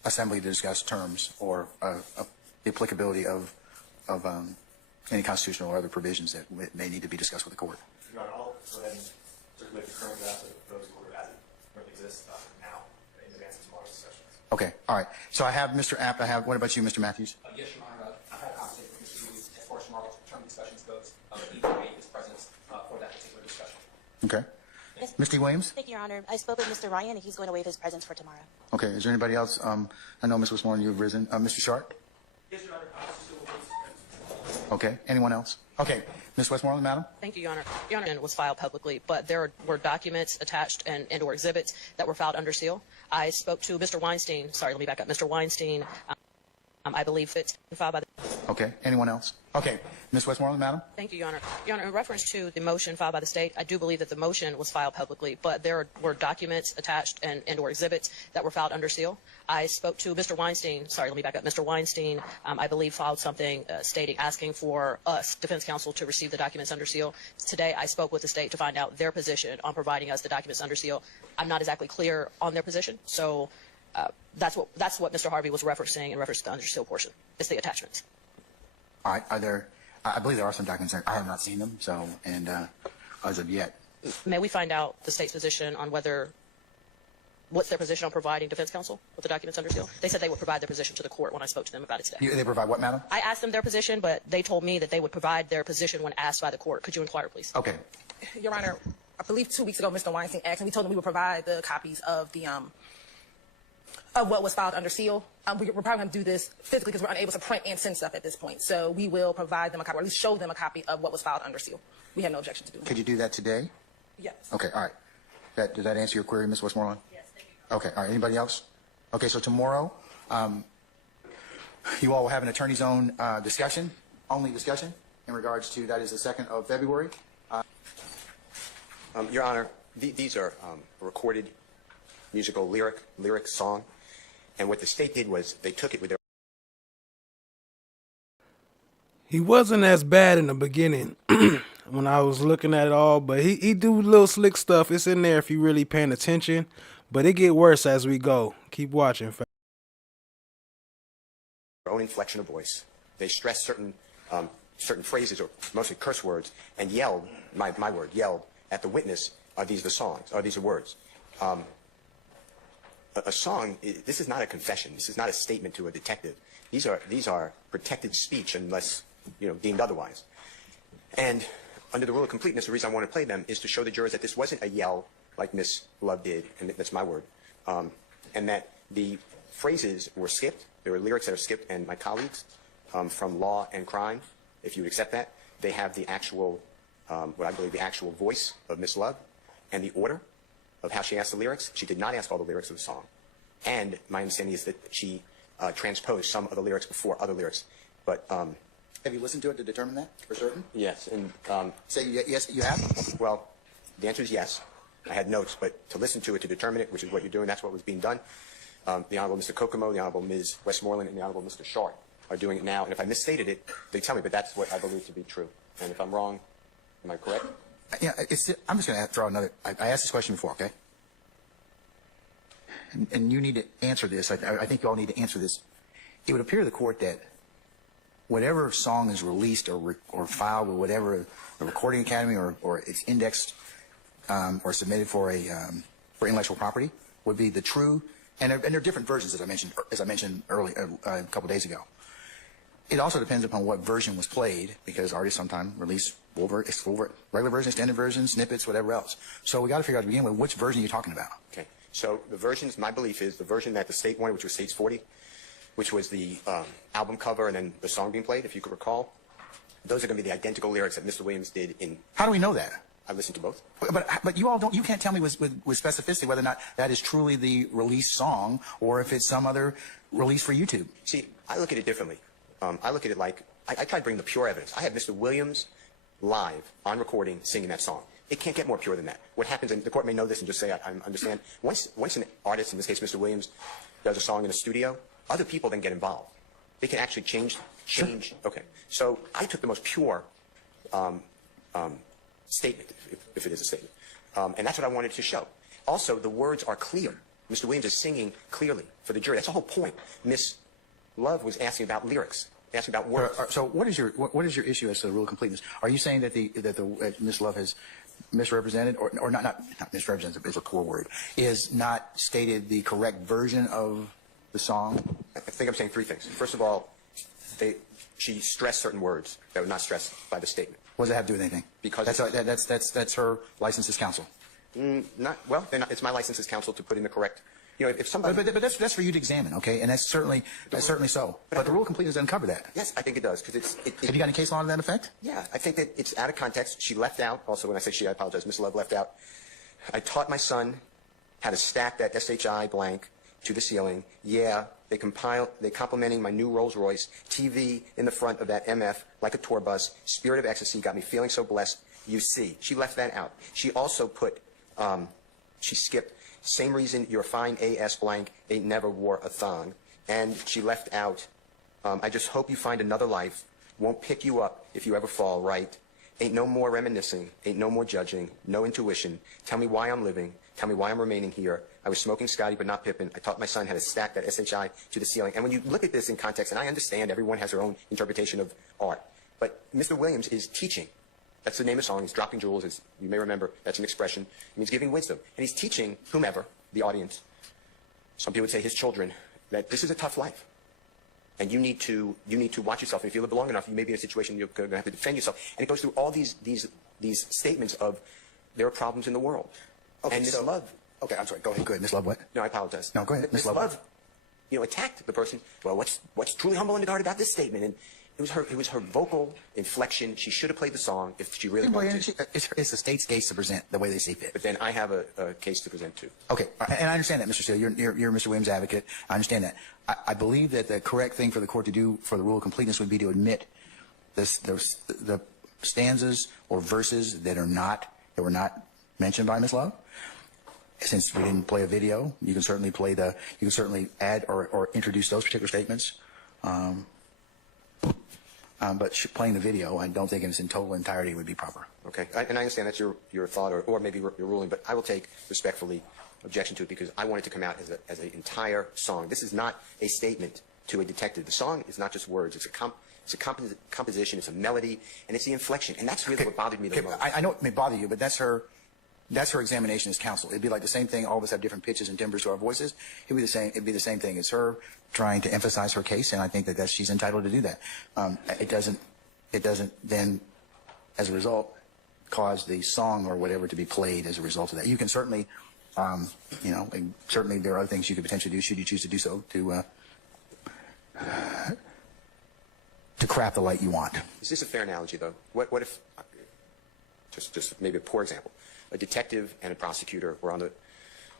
assembly to discuss terms or the applicability of any constitutional or other provisions that may need to be discussed with the court. Your Honor, I'll go ahead and circulate the current draft of the proposed order as it currently exists now in advance of tomorrow's sessions. Okay. All right. So I have Mr. Apt. What about you, Mr. Matthews? Yes, Your Honor. I've had a conversation with Mr. Hughes as far as tomorrow's term discussions goes. Even Mr. Williams? Thank you, Your Honor. I spoke with Mr. Ryan, and he's going to waive his presence for tomorrow. Okay, is there anybody else? I know Ms. Westmoreland, you've risen. Mr. Sharp? Yes, Your Honor. Okay, anyone else? Okay, Ms. Westmoreland, madam? Thank you, Your Honor. Your Honor, it was filed publicly, but there were documents attached and or exhibits that were filed under seal. I spoke to Mr. Weinstein. Sorry, let me back up. Mr. Weinstein, I believe it's filed by the... Okay, anyone else? Okay, Ms. Westmoreland, madam? Thank you, Your Honor. Your Honor, in reference to the motion filed by the state, I do believe that the motion was filed publicly, but there were documents attached and or exhibits that were filed under seal. I spoke to Mr. Weinstein. Sorry, let me back up. Mr. Weinstein, I believe, filed something asking for us, defense counsel, to receive the documents under seal. Today, I spoke with the state to find out their position on providing us the documents under seal. I'm not exactly clear on their position, so that's what Mr. Harvey was referencing in reference to the under seal portion. It's the attachments. All right, I believe there are some documents there. I have not seen them, so, and as of yet. May we find out the state's position on what's their position on providing defense counsel with the documents under seal? They said they would provide their position to the court when I spoke to them about it today. They provide what, madam? I asked them their position, but they told me that they would provide their position when asked by the court. Could you inquire, please? Okay. Your Honor, I believe 2 weeks ago, Mr. Weinstein asked, and we told him we would provide the copies of the of what was filed under seal. We're probably going to do this physically because we're unable to print and send stuff at this point. So we will provide them a copy, or at least show them a copy of what was filed under seal. We have no objection to doing that. Could you do that today? Yes. Okay, all right. Did that answer your query, Ms. Westmoreland? Yes, thank you. Okay, all right. Anybody else? Okay, so tomorrow, you all will have an attorney's own only discussion in regards to, that is the 2nd of February. Your Honor, these are a recorded musical lyric song, and what the state did was they took it with their... He wasn't as bad in the beginning when I was looking at it all, but he do little slick stuff. It's in there if you really paying attention, but it get worse as we go. Keep watching. Their own inflection of voice. They stressed certain phrases, or mostly curse words, and yelled, yelled at the witness, are these the songs? Are these the words? A song, this is not a confession. This is not a statement to a detective. These are protected speech unless, deemed otherwise. And under the rule of completeness, the reason I want to play them is to show the jurors that this wasn't a yell like Ms.love did, and that's my word, and that the phrases were skipped. There were lyrics that are skipped, and my colleagues from Law and Crime, if you would accept that, they have the actual, what I believe the actual voice of Ms.love and the order of how she asked the lyrics. She did not ask all the lyrics of the song. And my understanding is that she transposed some of the lyrics before other lyrics. But have you listened to it to determine that for certain? Yes. And say yes, you have? Well, the answer is yes. I had notes, but to listen to it to determine it, which is what you're doing, that's what was being done. The Honorable Mr. Kokomo, the Honorable Ms. Westmoreland, and the Honorable Mr. Sharp are doing it now. And if I misstated it, they tell me, but that's what I believe to be true. And if I'm wrong, am I correct? Yeah, I'm just going to throw another. I asked this question before, okay? And you need to answer this. I think you all need to answer this. It would appear to the court that whatever song is released or filed with whatever the Recording Academy or it's indexed or submitted for intellectual property would be the true. And there are different versions, as I mentioned earlier, a couple days ago. It also depends upon what version was played, because artists sometimes release full regular version, extended version, snippets, whatever else. So we got to figure out to begin with which version you're talking about. Okay. So the versions, my belief is the version that the state wanted, which was States 40, which was the album cover and then the song being played, if you could recall. Those are going to be the identical lyrics that Mr. Williams did in. How do we know that? I listened to both. But you all don't. You can't tell me with specificity whether or not that is truly the released song or if it's some other release for YouTube. See, I look at it differently. I look at it like I try to bring the pure evidence. I have Mr. Williams live on recording singing that song. It can't get more pure than that. What happens, and the court may know this and just say, I understand. Once an artist, in this case Mr. Williams, does a song in a studio, other people then get involved. They can actually change. Sure. Okay. So I took the most pure statement, if it is a statement. And that's what I wanted to show. Also, the words are clear. Mr. Williams is singing clearly for the jury. That's the whole point. Ms.love was asking about lyrics, asking about words. So what is your issue as to the rule of completeness? Are you saying that Ms.love has misrepresented, or not misrepresented is a core word, is not stated the correct version of the song? I think I'm saying three things. First of all, she stressed certain words that were not stressed by the statement. What does that have to do with anything? Because that's her license as counsel. Not well. Then it's my license as counsel to put in the correct. You know, if somebody. But that's for you to examine, okay? And that's certainly so. But the rule of completeness doesn't cover that. Yes, I think it does because Have you got any case law to that effect? Yeah, I think that it's out of context. She left out. Also, when I say she, I apologize. Ms.love left out. I taught my son how to stack that SHI blank to the ceiling. Yeah, they complimenting my new Rolls Royce, TV in the front of that MF like a tour bus. Spirit of ecstasy got me feeling so blessed. You see, she left that out. She also put, she skipped. Same reason you're fine AS blank ain't never wore a thong. And she left out, I just hope you find another life. Won't pick you up if you ever fall, right? Ain't no more reminiscing. Ain't no more judging. No intuition. Tell me why I'm living. Tell me why I'm remaining here. I was smoking Scotty but not Pippin. I taught my son how to stack that SHI to the ceiling. And when you look at this in context, and I understand everyone has their own interpretation of art, but Mr. Williams is teaching. That's the name of the song. He's dropping jewels. As you may remember, that's an expression. It means giving wisdom. And he's teaching whomever, the audience, some people would say his children, that this is a tough life. And you need to watch yourself. And if you live long enough, you may be in a situation you're going to have to defend yourself. And it goes through all these statements of there are problems in the world. Okay, and Ms.love. Okay, I'm sorry. Go ahead. Ms.love, what? No, I apologize. No, go ahead. Ms.love, attacked the person. Well, what's truly humble and guard about this statement? And it was her vocal inflection. She should have played the song if she really wanted to. It's the state's case to present the way they see fit. But then I have a case to present too. Okay, and I understand that, Mr. Steele. You're Mr. Williams' advocate. I understand that. I believe that the correct thing for the court to do for the rule of completeness would be to admit the stanzas or verses that were not mentioned by Ms.love. Since we didn't play a video, you can certainly add or introduce those particular statements. But playing the video, I don't think in its total entirety would be proper. Okay, and I understand that's your thought or maybe your ruling, but I will take respectfully objection to it because I want it to come out as an entire song. This is not a statement to a detective. The song is not just words. It's a composition. It's a melody, and it's the inflection. And that's really what bothered me the most. I know it may bother you, but that's her examination as counsel. It'd be like the same thing. All of us have different pitches and timbres to our voices. It'd be the same thing. It's her trying to emphasize her case, and I think that she's entitled to do that. It doesn't then, as a result, cause the song or whatever to be played as a result of that. You can certainly, certainly there are other things you could potentially do should you choose to do so to craft the light you want. Is this a fair analogy, though? What if, just maybe a poor example, a detective and a prosecutor were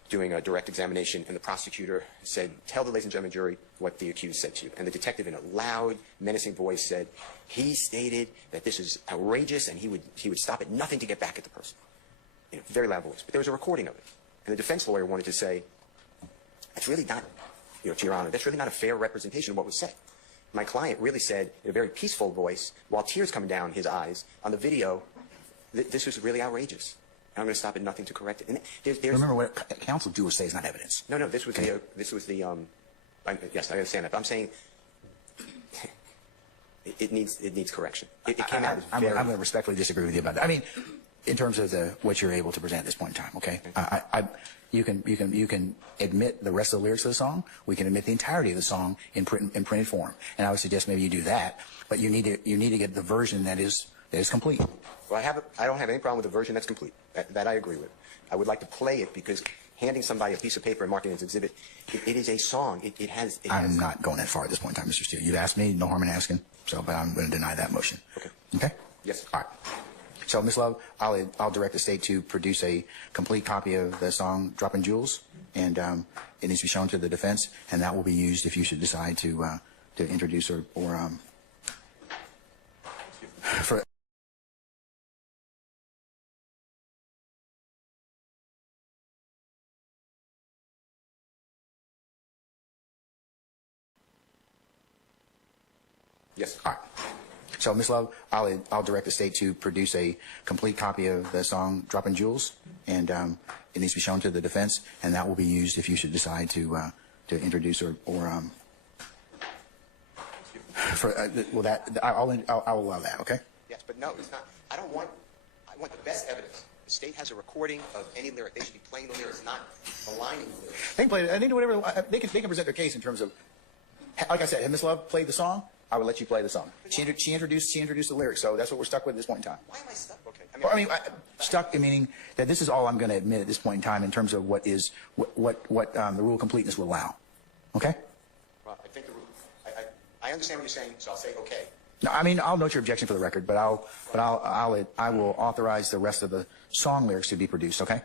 doing a direct examination, and the prosecutor said, tell the ladies and gentlemen jury what the accused said to you. And the detective in a loud, menacing voice said, he stated that this is outrageous and he would stop at nothing to get back at the person. In a very loud voice. But there was a recording of it. And the defense lawyer wanted to say, that's really not, to Your Honor, that's really not a fair representation of what was said. My client really said in a very peaceful voice, while tears coming down his eyes, on the video, this was really outrageous. I'm going to stop at nothing to correct it. And remember, what counsel do or say is not evidence. No, this was the yes, I understand that. But I'm saying it needs correction. It came out I'm going to respectfully disagree with you about that. I mean, in terms of what you're able to present at this point in time, okay? You can admit the rest of the lyrics of the song. We can admit the entirety of the song in printed form. And I would suggest maybe you do that. But you need to get the version that is complete. Well, I don't have any problem with the version that's complete. That I agree with. I would like to play it because handing somebody a piece of paper and marking it as exhibit, it is a song. It has. I'm not going that far at this point in time, Mr. Steele. You've asked me, no harm in asking. But I'm going to deny that motion. Okay. Okay? Yes. All right. So, Ms.love, I'll direct the state to produce a complete copy of the song "Dropping Jewels," and it needs to be shown to the defense, and that will be used if you should decide to introduce or for. Yes. All right. So, Ms.love, I'll direct the state to produce a complete copy of the song "Dropping Jewels," and it needs to be shown to the defense, and that will be used if you should decide to introduce or for I'll allow that. Okay. Yes, but no, it's not. I want the best evidence. The state has a recording of any lyric. They should be playing the lyrics, not aligning the lyrics. They can play it. They can do whatever they can present their case in terms of. Like I said, had Ms.love played the song, I would let you play the song. She introduced the lyrics, so that's what we're stuck with at this point in time. Why am I stuck? Okay. Stuck meaning that this is all I'm going to admit at this point in time in terms of what the rule of completeness will allow. Okay? Well, I think the rule. I understand what you're saying, so I'll say okay. No, I mean, I'll note your objection for the record, but I will authorize the rest of the song lyrics to be produced. Okay?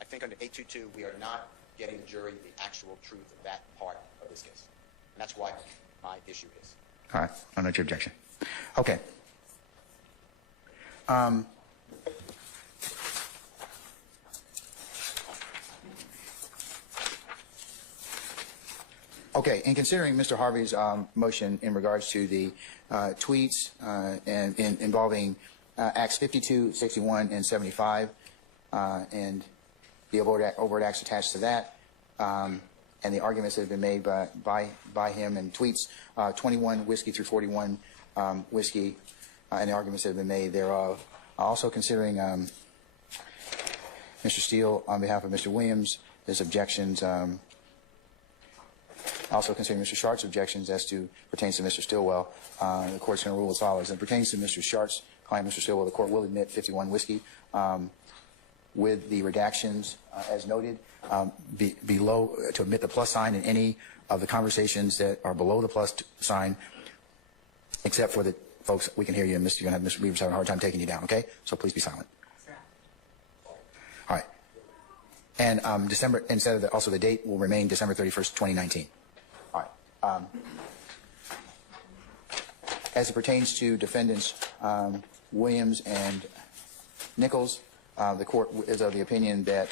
I think under 822 we are not getting the jury the actual truth of that part of this case, and that's why my issue is. All right. I'll note your objection. Okay. Okay, in considering Mr. Harvey's motion in regards to the tweets and involving Acts 52, 61, and 75, and the overt acts attached to that, and the arguments that have been made by him in tweets 21 whiskey through 41 whiskey, and the arguments that have been made thereof. Also considering Mr. Steele on behalf of Mr. Williams, his objections. Also considering Mr. Shart's objections as to pertains to Mr. Stillwell, the court's going to rule as follows. And pertains to Mr. Shart's client, Mr. Stillwell, the court will admit 51 whiskey with the redactions as noted below to omit the plus sign in any of the conversations that are below the plus sign, except for the folks. We can hear you, and you're going to have Mr. Beavers having a hard time taking you down. Okay, so please be silent. All right. And December, instead of also the date will remain December 31st, 2019. All right. As it pertains to defendants Williams and Nichols, the court is of the opinion that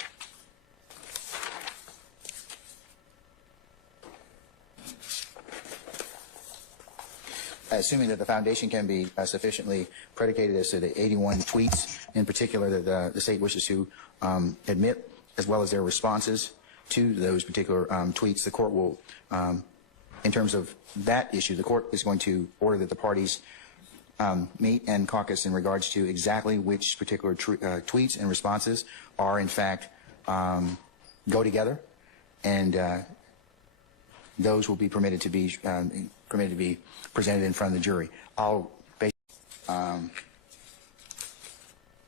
assuming that the foundation can be sufficiently predicated as to the 81 tweets in particular that the state wishes to admit, as well as their responses to those particular tweets, the court will, in terms of that issue, the court is going to order that the parties meet and caucus in regards to exactly which particular tweets and responses are in fact go together, and those will be permitted to be presented in front of the jury. I'll base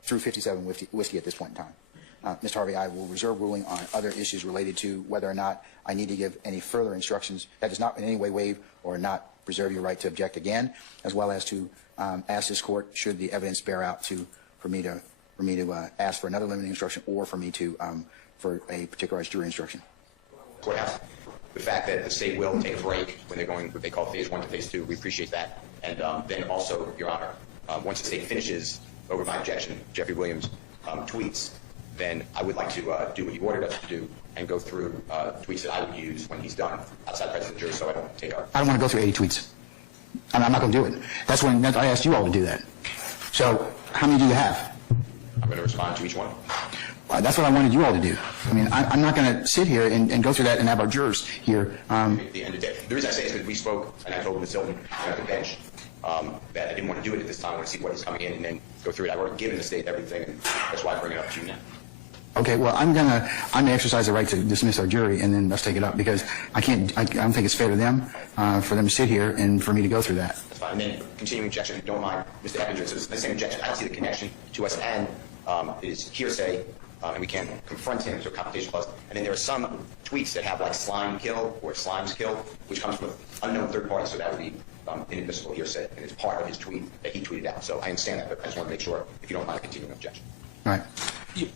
through 57 whiskey at this point in time. Mr. Harvey, I will reserve ruling on other issues related to whether or not I need to give any further instructions. That does not in any way waive or not preserve your right to object again, as well as to ask this court, should the evidence bear out, for me to ask for another limiting instruction, or for me to for a particularized jury instruction. Courthouse. The fact that the state will take a break when they're going what they call phase 1 to phase 2, we appreciate that. And then also, Your Honor, once the state finishes over my objection, Jeffrey Williams tweets, then I would like to do what you ordered us to do and go through tweets that I would use when he's done outside the presence of the jury, so I don't take up. I don't want to go through 80 tweets. I'm not going to do it. That's when I asked you all to do that. So how many do you have? I'm going to respond to each one. That's what I wanted you all to do. I mean, I'm not going to sit here and go through that and have our jurors here. At the end of the day, the reason I say is because we spoke, and I told Ms. Hilton at the bench that I didn't want to do it at this time. I want to see what is coming in and then go through it. I've already given the state everything, and that's why I bring it up to you now. Okay, well, I'm gonna exercise the right to dismiss our jury, and then let's take it up, because I don't think it's fair to them for them to sit here and for me to go through that. That's fine. And then continuing objection, if you don't mind, Mr. Eppinger, so it's the same objection. I don't see the connection to us, and it is hearsay. And we can't confront him to a confrontation clause. And then there are some tweets that have like slime kill or slimes kill, which comes from unknown third parties, so that would be inadmissible hearsay, and it's part of his tweet that he tweeted out. So I understand that, but I just want to make sure, if you don't mind, a continuing objection. All right.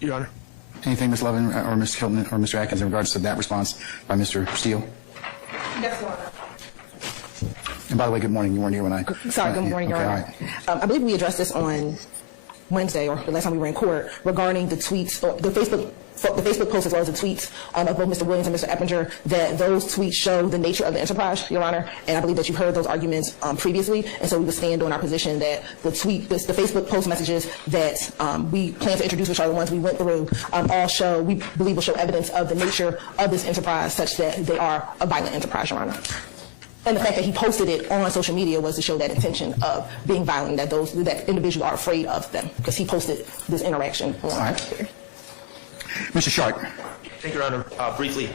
Your Honor. Anything, Ms. Love or Ms. Hilton or Mr. Atkins, in regards to that response by Mr. Steele? Yes, Your Honor. And by the way, good morning. You weren't here when I... Sorry, good morning, Your Honor. Right. I believe we addressed this on Wednesday, or the last time we were in court, regarding the tweets, or the Facebook post as well as the tweets of both Mr. Williams and Mr. Eppinger, that those tweets show the nature of the enterprise, Your Honor, and I believe that you've heard those arguments previously, and so we would stand on our position that the Facebook post messages that we plan to introduce, which are the ones we went through, all show, we believe will show evidence of the nature of this enterprise, such that they are a violent enterprise, Your Honor. And the fact that he posted it on social media was to show that intention of being violent, that individuals are afraid of them, because he posted this interaction on. All right. Mr. Sharp. Thank you, Your Honor. Briefly,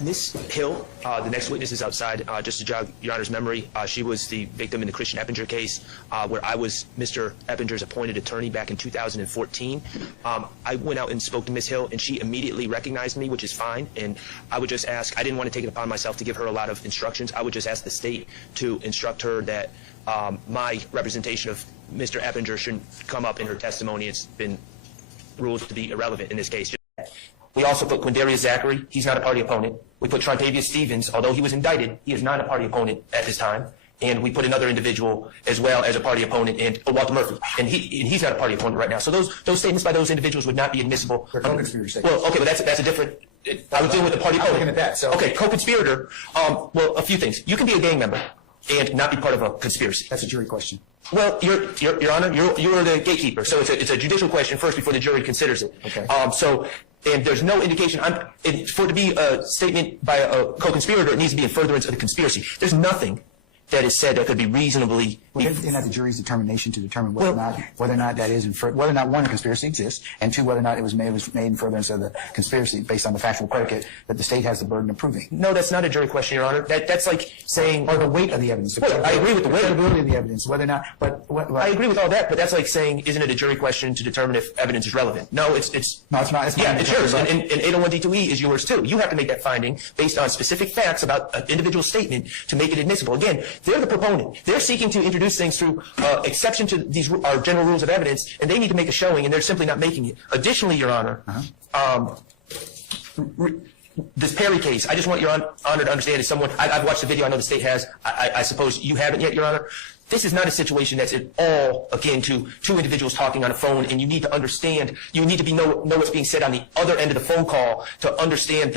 Ms. Hill, the next witness is outside. Just to jog Your Honor's memory, she was the victim in the Christian Eppinger case, where I was Mr. Eppinger's appointed attorney back in 2014. I went out and spoke to Ms. Hill, and she immediately recognized me, which is fine. And I would just ask, I didn't want to take it upon myself to give her a lot of instructions. I would just ask the state to instruct her that my representation of Mr. Eppinger shouldn't come up in her testimony. It's been ruled to be irrelevant in this case. We also put Quindarius Zachary. He's not a party opponent. We put Trontavious Stevens. Although he was indicted, he is not a party opponent at this time. And we put another individual as well as a party opponent, and Walter Murphy. And he's not a party opponent right now. So those statements by those individuals would not be admissible. They're co-conspirator statements. Well, okay, but that's a different. I was dealing with the party opponent. I'm looking at that. So okay, co-conspirator. Well, a few things. You can be a gang member and not be part of a conspiracy. That's a jury question. Well, Your Honor, you're the gatekeeper. So it's a judicial question first before the jury considers it. Okay. And there's no indication, for it to be a statement by a co-conspirator, it needs to be in furtherance of the conspiracy. There's nothing that is said that could be reasonably. Well, isn't that the jury's determination to determine whether or not that is whether or not one, a conspiracy exists, and two, whether or not it was made in furtherance of the conspiracy based on the factual predicate that the state has the burden of proving? No, that's not a jury question, Your Honor. That's like saying, or the weight of the evidence. Well, I agree with the weight. The credibility of the evidence, whether or not. I agree with all that, but that's like saying, isn't it a jury question to determine if evidence is relevant? No, it's no, it's not. It's yeah, it's yours, and 801D2E is yours too. You have to make that finding based on specific facts about an individual statement to make it admissible. Again, they're the proponent. They're seeking to introduce things through exception to these our general rules of evidence, and they need to make a showing, and they're simply not making it. Additionally, Your Honor, this Perry case, I just want Your Honor to understand, as someone, I've watched the video, I know the state has, I suppose you haven't yet, Your Honor. This is not a situation that's at all akin to two individuals talking on a phone, and you need to understand, you need to know what's being said on the other end of the phone call to understand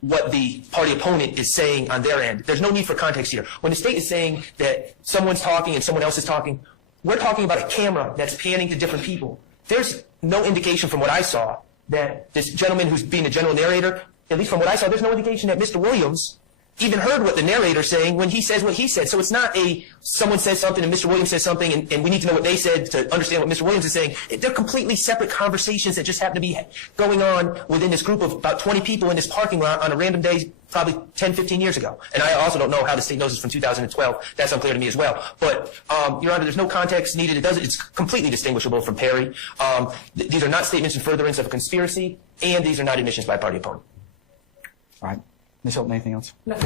what the party opponent is saying on their end. There's no need for context here. When the state is saying that someone's talking and someone else is talking, we're talking about a camera that's panning to different people. There's no indication from what I saw that this gentleman who's being a general narrator, at least from what I saw, there's no indication that Mr. Williams even heard what the narrator's saying when he says what he said. So it's not someone says something and Mr. Williams says something and we need to know what they said to understand what Mr. Williams is saying. They're completely separate conversations that just happen to be going on within this group of about 20 people in this parking lot on a random day probably 10, 15 years ago. And I also don't know how the state knows it's from 2012. That's unclear to me as well. But, Your Honor, there's no context needed. It's completely distinguishable from Perry. These are not statements in furtherance of a conspiracy, and these are not admissions by a party opponent. All right. Ms. Hilton, anything else? No.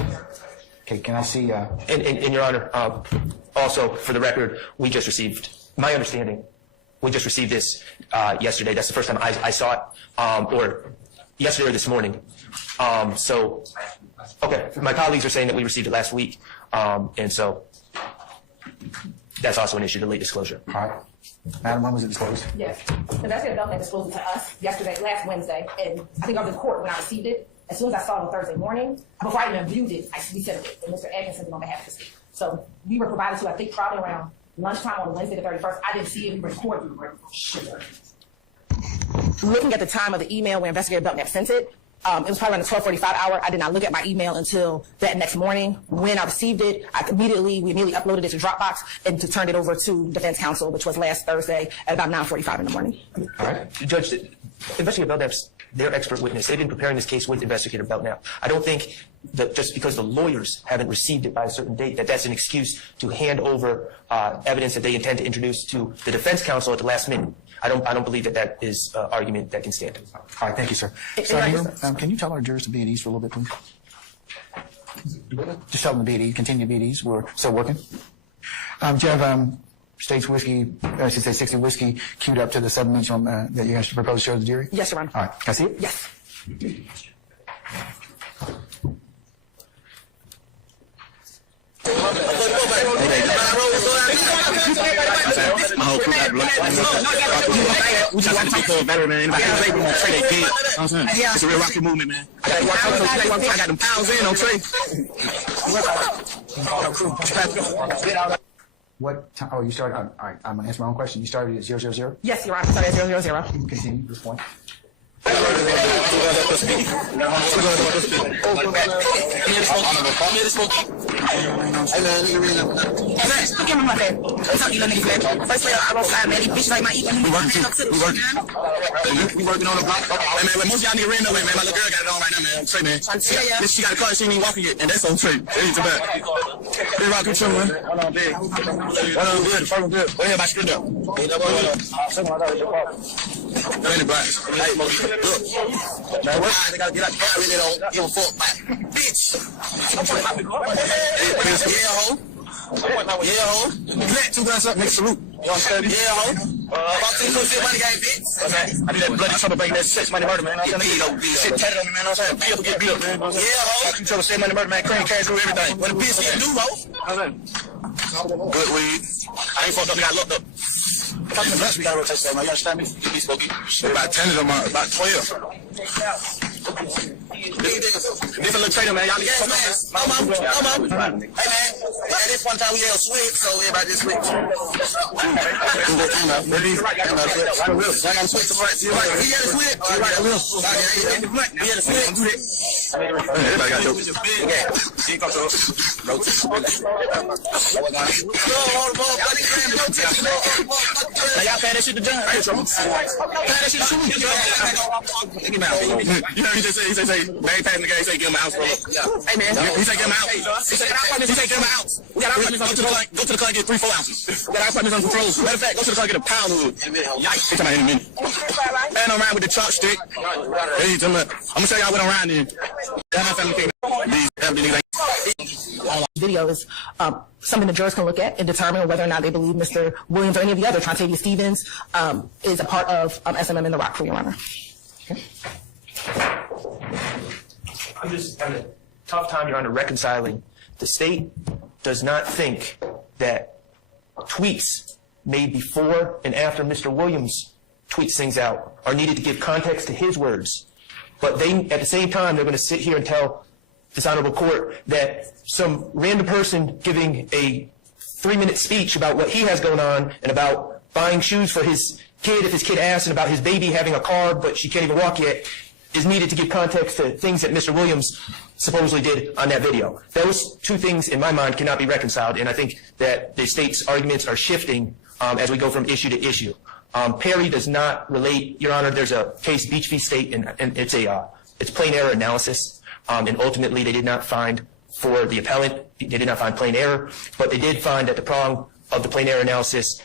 Okay, can I see... And Your Honor, also, for the record, we just received, my understanding, we just received this yesterday. That's the first time I saw it, or yesterday or this morning. So, okay, my colleagues are saying that we received it last week, and so that's also an issue, the late disclosure. All right. Madam, when was it disclosed? Yes. The investigative development disclosed it to us last Wednesday, and I think I was in court when I received it. As soon as I saw it on Thursday morning, before I even viewed it, we sent it, and Mr. Atkins sent it on behalf of the state. So we were provided to, I think, probably around lunchtime on Wednesday the 31st. I didn't see it. We were in court. Looking at the time of the email where investigative development sent it, it was probably around the 12:45 hour. I did not look at my email until that next morning. When I received it, we immediately uploaded it to Dropbox and turned it over to defense counsel, which was last Thursday at about 9:45 in the morning. All right. Judge, investigative Belknap's their expert witness. They've been preparing this case with investigative Belknap. I don't think that just because the lawyers haven't received it by a certain date, that's an excuse to hand over evidence that they intend to introduce to the defense counsel at the last minute. I don't believe that is an argument that can stand. All right, thank you, sir. Can you tell our jurors to be at ease for a little bit, please? Just tell them to be at ease, continue to be at ease. We're still working. Do you have State's whiskey, I should say 60 whiskey, queued up to the 7 minutes that you guys propose to show the jury? Yes, Your Honor. All right, can I see it? Yes. My whole crew got blood. We just want to take care of better, man. Anybody else ain't gonna trade their kid. It's a real rocky movement, man. I got them fouls in on Trey. What time? Oh, you started. All right, I'm gonna answer my own question. You started at 000? Yes, Your Honor. Started at 000. Continue this point. Hey, man, nigga, read up. Hey, man, look at my mother. What's up, you little niggas, man? First player, I won't lie, man. These bitches like my eat. We working too. We working on the block. Hey, man, when most of y'all nigga ran up with, man, my little girl got it on right now, man. Trey, man. This, she got a car, she ain't even walking yet, and that's on Trey. Hey, too bad. Hey, rock with you, man. Hold on, big. Hold on, good. First one, good. Go ahead, by screwed up. Hey, that boy, hold on. Second one, I thought it was your fault. Go ahead, Brian. Hey, look. Man, what? They gotta get out the car, really don't give a fuck, man. Bitch. Yeah, ho. Yeah, ho. Black, 2 guns up, make salute. You understand me? Yeah, ho. About 2 shit money game, bitch. Okay. I need that bloody trouble breaking that sex money murder, man. Get beat up, bitch. Shit tatted on me, man. You know what I'm saying? Beat up, get beat up, man. Yeah, ho. You trouble say money murder, man. Crane, cash, through everything. What the bitch get do, ho? Good weed. I ain't fucked up, I got locked up. Fucking the blunts we gotta rotate that, man. You understand me? You be smoky. About 10 of them, about 12. This a little trader, man. Y'all get some ass. Come on. Hey, man. At this one time we yell switch, so everybody just switch. Ready? I gotta switch to right. You right. He got a switch. All right, I will. He got a switch. Do that. Everybody got dope. Yeah. He comes to rotate. Y'all pay that shit to John. Pay that shit to Shumi. Take him out. You know, he say, man, pass the game, he say, give him a house, bro. Hey, man. He say, give him a house. He say, give him a ounce. We got our apartments on control. Go to the club and get 3-4 ounces. We got our apartments on control. Matter of fact, go to the club and get a pound of wood. Yikes. He talking about in a minute. Man, I'm around with the chalk stick. Hey, I'm gonna show y'all what I'm around in. Video is something the jurors can look at and determine whether or not they believe Mr. Williams or any of the other Trontavia Stevens is a part of SMM in the Rock, for Your Honor. Okay. I'm just having a tough time, Your Honor, reconciling. The state does not think that tweets made before and after Mr. Williams tweets things out are needed to give context to his words. But they, at the same time, they're going to sit here and tell this honorable court that some random person giving a 3-minute speech about what he has going on and about buying shoes for his kid if his kid asks, and about his baby having a car but she can't even walk yet, is needed to give context to things that Mr. Williams supposedly did on that video. Those two things, in my mind, cannot be reconciled, and I think that the state's arguments are shifting as we go from issue to issue. Perry does not relate, Your Honor. There's a case, Beach v. State, and it's plain error analysis, and ultimately they did not find for the appellant, they did not find plain error, but they did find that the prong of the plain error analysis,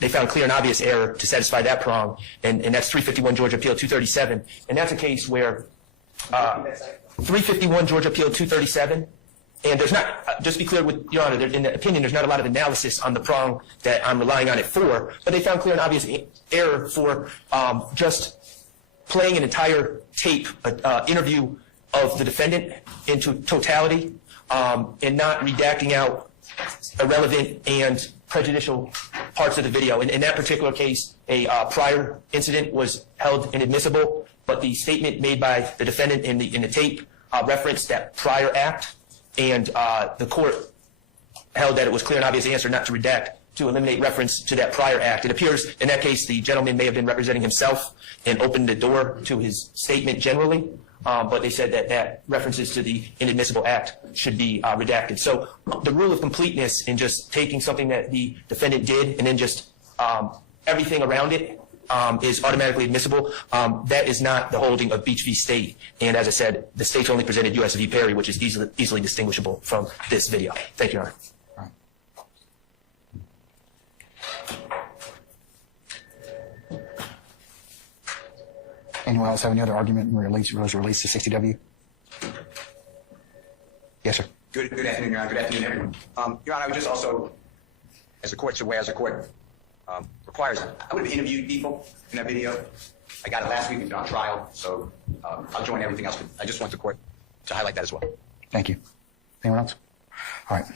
they found clear and obvious error to satisfy that prong, and that's 351 Georgia Appeal 237. And that's a case where 351 Georgia Appeal 237, and there's not, just to be clear with Your Honor, in the opinion, there's not a lot of analysis on the prong that I'm relying on it for, but they found clear and obvious error for just playing an entire tape, interview of the defendant into totality, and not redacting out irrelevant and prejudicial parts of the video. In that particular case, a prior incident was held inadmissible, but the statement made by the defendant in the tape referenced that prior act, and the court held that it was clear and obvious answer not to redact to eliminate reference to that prior act. It appears in that case the gentleman may have been representing himself and opened the door to his statement generally, but they said that references to the inadmissible act should be redacted. So the rule of completeness in just taking something that the defendant did and then just everything around it is automatically admissible, that is not the holding of Beach v. State. And as I said, the state's only presented U.S. v. Perry, which is easily distinguishable from this video. Thank you, Your Honor. Anyone else have any other argument in relates to 60W? Yes, sir. Good afternoon, Your Honor. Good afternoon, everyone. Your Honor, I would just also, as the court requires, I would have interviewed people in that video. I got it last week. We've been on trial, so I'll join everything else. But I just want the court to highlight that as well. Thank you. Anyone else? All right.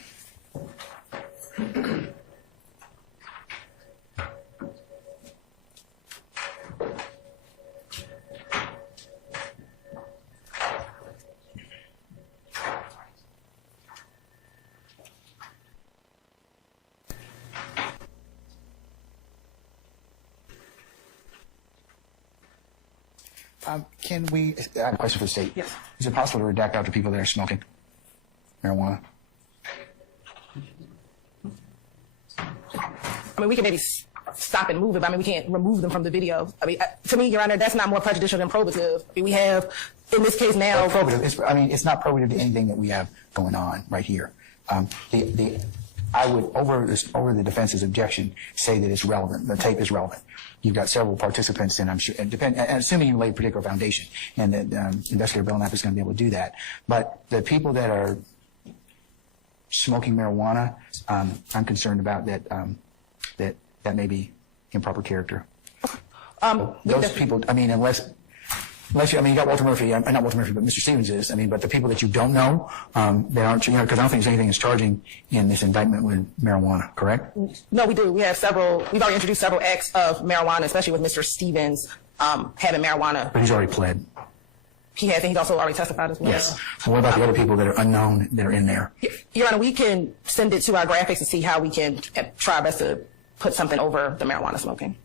Can we, I have a question for the state. Yes. Is it possible to redact out the people that are smoking marijuana? I mean, we can maybe stop and move it, but I mean, we can't remove them from the video. I mean, to me, Your Honor, that's not more prejudicial than probative. I mean, we have, in this case now... Well, probative. It's not probative to anything that we have going on right here. I would, over the defense's objection, say that it's relevant. The tape is relevant. You've got several participants, and I'm sure, and assuming you lay a particular foundation, and that Investigator Belknap is going to be able to do that. But the people that are smoking marijuana, I'm concerned about that. That may be improper character. Those people, I mean, unless you, I mean, you got Walter Murphy, not Walter Murphy, but Mr. Stevens is. I mean, but the people that you don't know, they aren't, you know, because I don't think there's anything that's charging in this indictment with marijuana, correct? No, we do. We have several, we've already introduced several acts of marijuana, especially with Mr. Stevens having marijuana. But he's already pled. He has, and he's also already testified as well. Yes. So what about the other people that are unknown that are in there? Your Honor, we can send it to our graphics and see how we can try our best to put something over the marijuana smoking.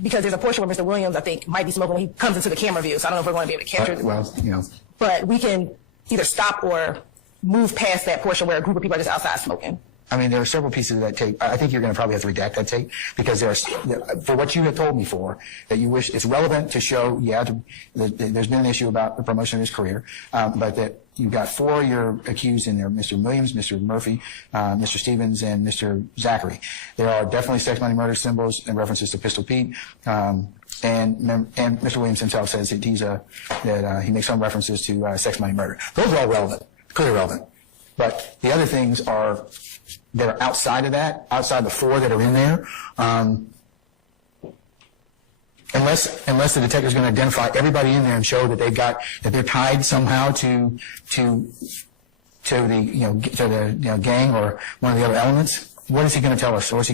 Because there's a portion where Mr. Williams, I think, might be smoking when he comes into the camera view, so I don't know if we're going to be able to capture it. Well, you know. But we can either stop or move past that portion where a group of people are just outside smoking. I mean, there are several pieces of that tape. I think you're going to probably have to redact that tape because for what you have told me for, that you wish it's relevant to show, there's been an issue about the promotion of his career, but that you've got 4 of your accused in there, Mr. Williams, Mr. Murphy, Mr. Stevens, and Mr. Zachary. There are definitely sex, money, murder symbols and references to Pistol Pete. And Mr. Williams himself says that he makes some references to sex, money, murder. Those are all relevant, clearly relevant. But the other things that are outside of that, outside the 4 that are in there, unless the detective's going to identify everybody in there and show that that they're tied somehow to the gang or one of the other elements. What is he going to tell us? What's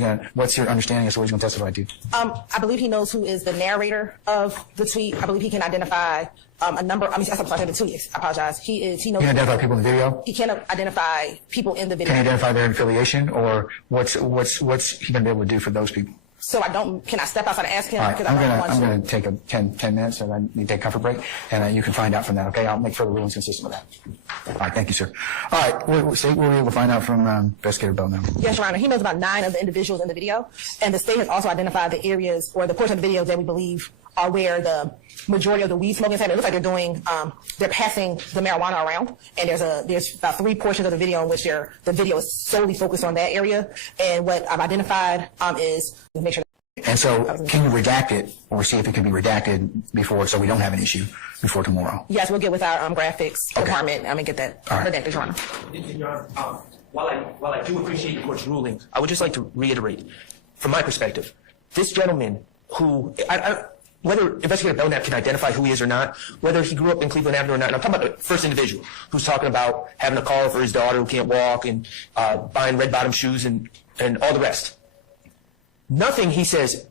your understanding as to what he's going to testify to? I believe he knows who is the narrator of the tweet. I believe he can identify a number. I mean, I'm sorry, the tweet. I apologize. He knows. He can identify people in the video. He can identify people in the video. Can he identify their affiliation, or what's he going to be able to do for those people? So can I step outside and ask him? All right, I'm going to take a 10 minutes, and I need to take a comfort break, and you can find out from that, okay? I'll make further rulings consistent with that. All right, thank you, sir. All right, we'll be able to find out from Investigator Bell now. Yes, Your Honor. He knows about 9 of the individuals in the video, and the state has also identified the areas or the portion of the video that we believe are where the majority of the weed smoking is happening. It looks like they're passing the marijuana around, and there's about 3 portions of the video in which the video is solely focused on that area. And what I've identified is make sure. And so, can you redact it, or see if it can be redacted before, so we don't have an issue before tomorrow? Yes, we'll get with our graphics department and get that redacted, Your Honor. Your Honor, while I do appreciate the court's ruling, I would just like to reiterate, from my perspective, this gentleman who, whether Investigator Belknap can identify who he is or not, whether he grew up in Cleveland Avenue or not, and I'm talking about the first individual who's talking about having a car for his daughter who can't walk and buying red-bottom shoes and all the rest. Nothing he says,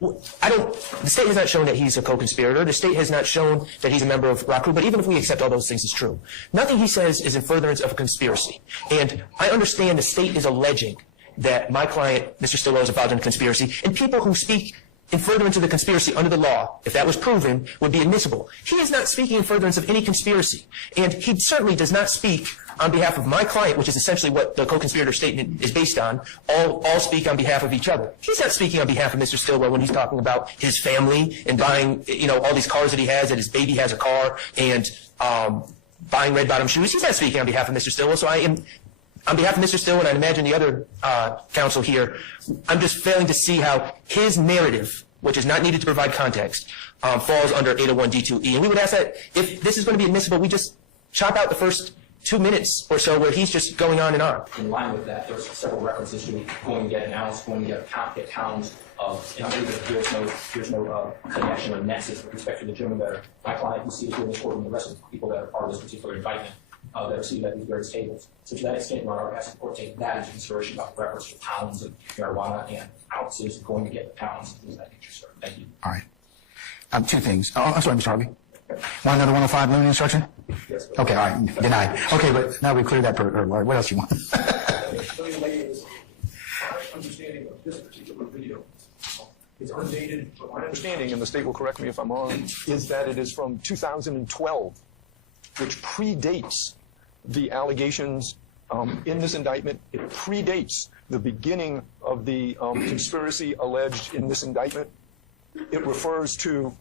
the state has not shown that he's a co-conspirator. The state has not shown that he's a member of Recuse, but even if we accept all those things as true, nothing he says is in furtherance of a conspiracy. And I understand the state is alleging that my client, Mr. Stillwell, is involved in a conspiracy, and people who speak in furtherance of the conspiracy under the law, if that was proven, would be admissible. He is not speaking in furtherance of any conspiracy, and he certainly does not speak on behalf of my client, which is essentially what the co-conspirator statement is based on. All speak on behalf of each other. He's not speaking on behalf of Mr. Stillwell when he's talking about his family and buying, all these cars that he has, that his baby has a car, and buying red-bottom shoes. He's not speaking on behalf of Mr. Stillwell, so I am, on behalf of Mr. Stillwell, and I imagine the other counsel here, I'm just failing to see how his narrative, which is not needed to provide context, falls under 801 D2E. And we would ask that if this is going to be admissible, we just chop out the first 2 minutes or so where he's just going on and on. In line with that, there's several references to going to get an ounce, going to get pounds of, and I believe that there's no connection or nexus with respect to the gentleman that my client who sees here in this court and the rest of the people that are part of this particular indictment that are seated at these various tables. So to that extent, Your Honor, I ask the court to take that into consideration about the reference to pounds of marijuana and ounces going to get the pounds, things of that nature, sir. Thank you. All right. 2 things. Oh, I'm sorry, Mr. Harvey. Want another 105 limiting instruction? Yes. Okay, all right. Denied. Okay, but now we cleared that. What else you want? Understanding of this particular video is undated. My understanding, and the state will correct me if I'm wrong, is that it is from 2012, which predates the allegations in this indictment. It predates the beginning of the conspiracy alleged in this indictment. It refers to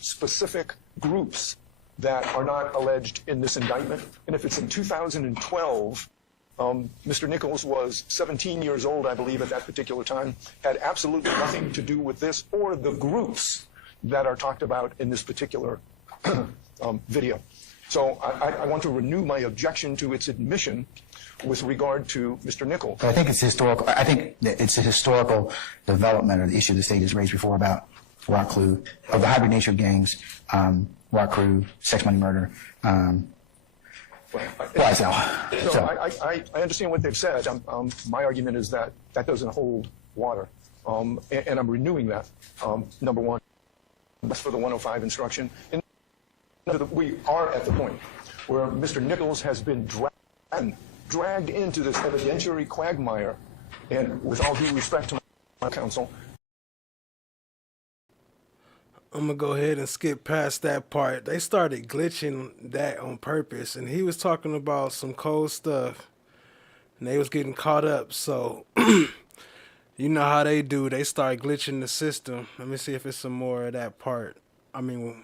specific groups that are not alleged in this indictment. And if it's in 2012, Mr. Nichols was 17 years old, I believe, at that particular time, had absolutely nothing to do with this or the groups that are talked about in this particular video. So I want to renew my objection to its admission with regard to Mr. Nichols. But I think it's historical. I think that it's a historical development or the issue the state has raised before about Rock Crew, of the hybrid nature of gangs, Rock Crew, sex, money, murder. So I understand what they've said. My argument is that that doesn't hold water, and I'm renewing that. Number one, that's for the 105 instruction. And we are at the point where Mr. Nichols has been dragged into this evidentiary quagmire, and with all due respect to my counsel, I'm gonna go ahead and skip past that part. They started glitching that on purpose, and he was talking about some cold stuff, and they was getting caught up. So you know how they do. They start glitching the system. Let me see if it's some more of that part. I mean,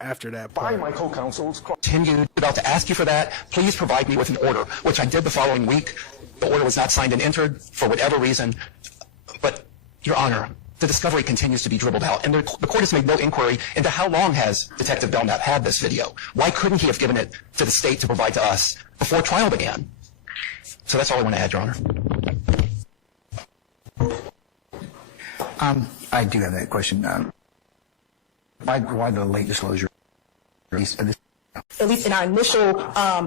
after that part. by my co-counsels. Continued about to ask you for that. Please provide me with an order, which I did the following week. The order was not signed and entered for whatever reason. But, Your Honor, the discovery continues to be dribbled out, and the court has made no inquiry into how long has Detective Belknap had this video. Why couldn't he have given it to the state to provide to us before trial began? So that's all I want to add, Your Honor. I do have that question. Why the late disclosure? At least in our initial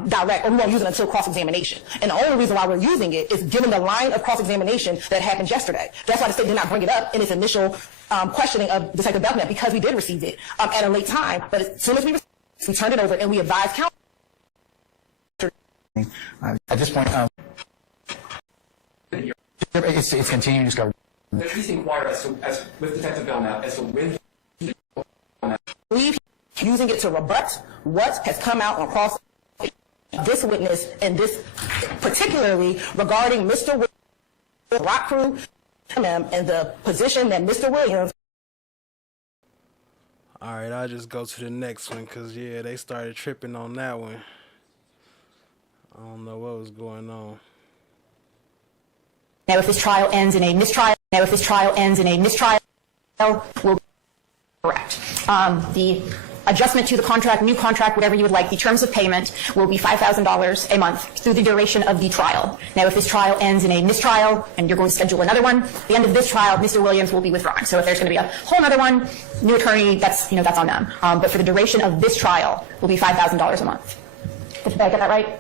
direct, or we won't use it until cross-examination. And the only reason why we're using it is given the line of cross-examination that happened yesterday. That's why the state did not bring it up in its initial questioning of Detective Belknap, because we did receive it at a late time. But as soon as we turned it over and we advised counsel. At this point, it's continuing discovery. Please inquire as with Detective Belknap as to when he believe using it to rebut what has come out on cross this witness, and this particularly regarding Mr. Williams, Rock Crew, and the position that Mr. Williams. All right, I'll just go to the next one because, yeah, they started tripping on that one. I don't know what was going on. Now, if this trial ends in a mistrial, will be correct. The adjustment to the contract, new contract, whatever you would like, the terms of payment will be $5,000 a month through the duration of the trial. Now, if this trial ends in a mistrial and you're going to schedule another one, at the end of this trial, Mr. Williams will be withdrawn. So if there's going to be a whole other one, new attorney, that's on them. But for the duration of this trial, will be $5,000 a month. Did I get that right?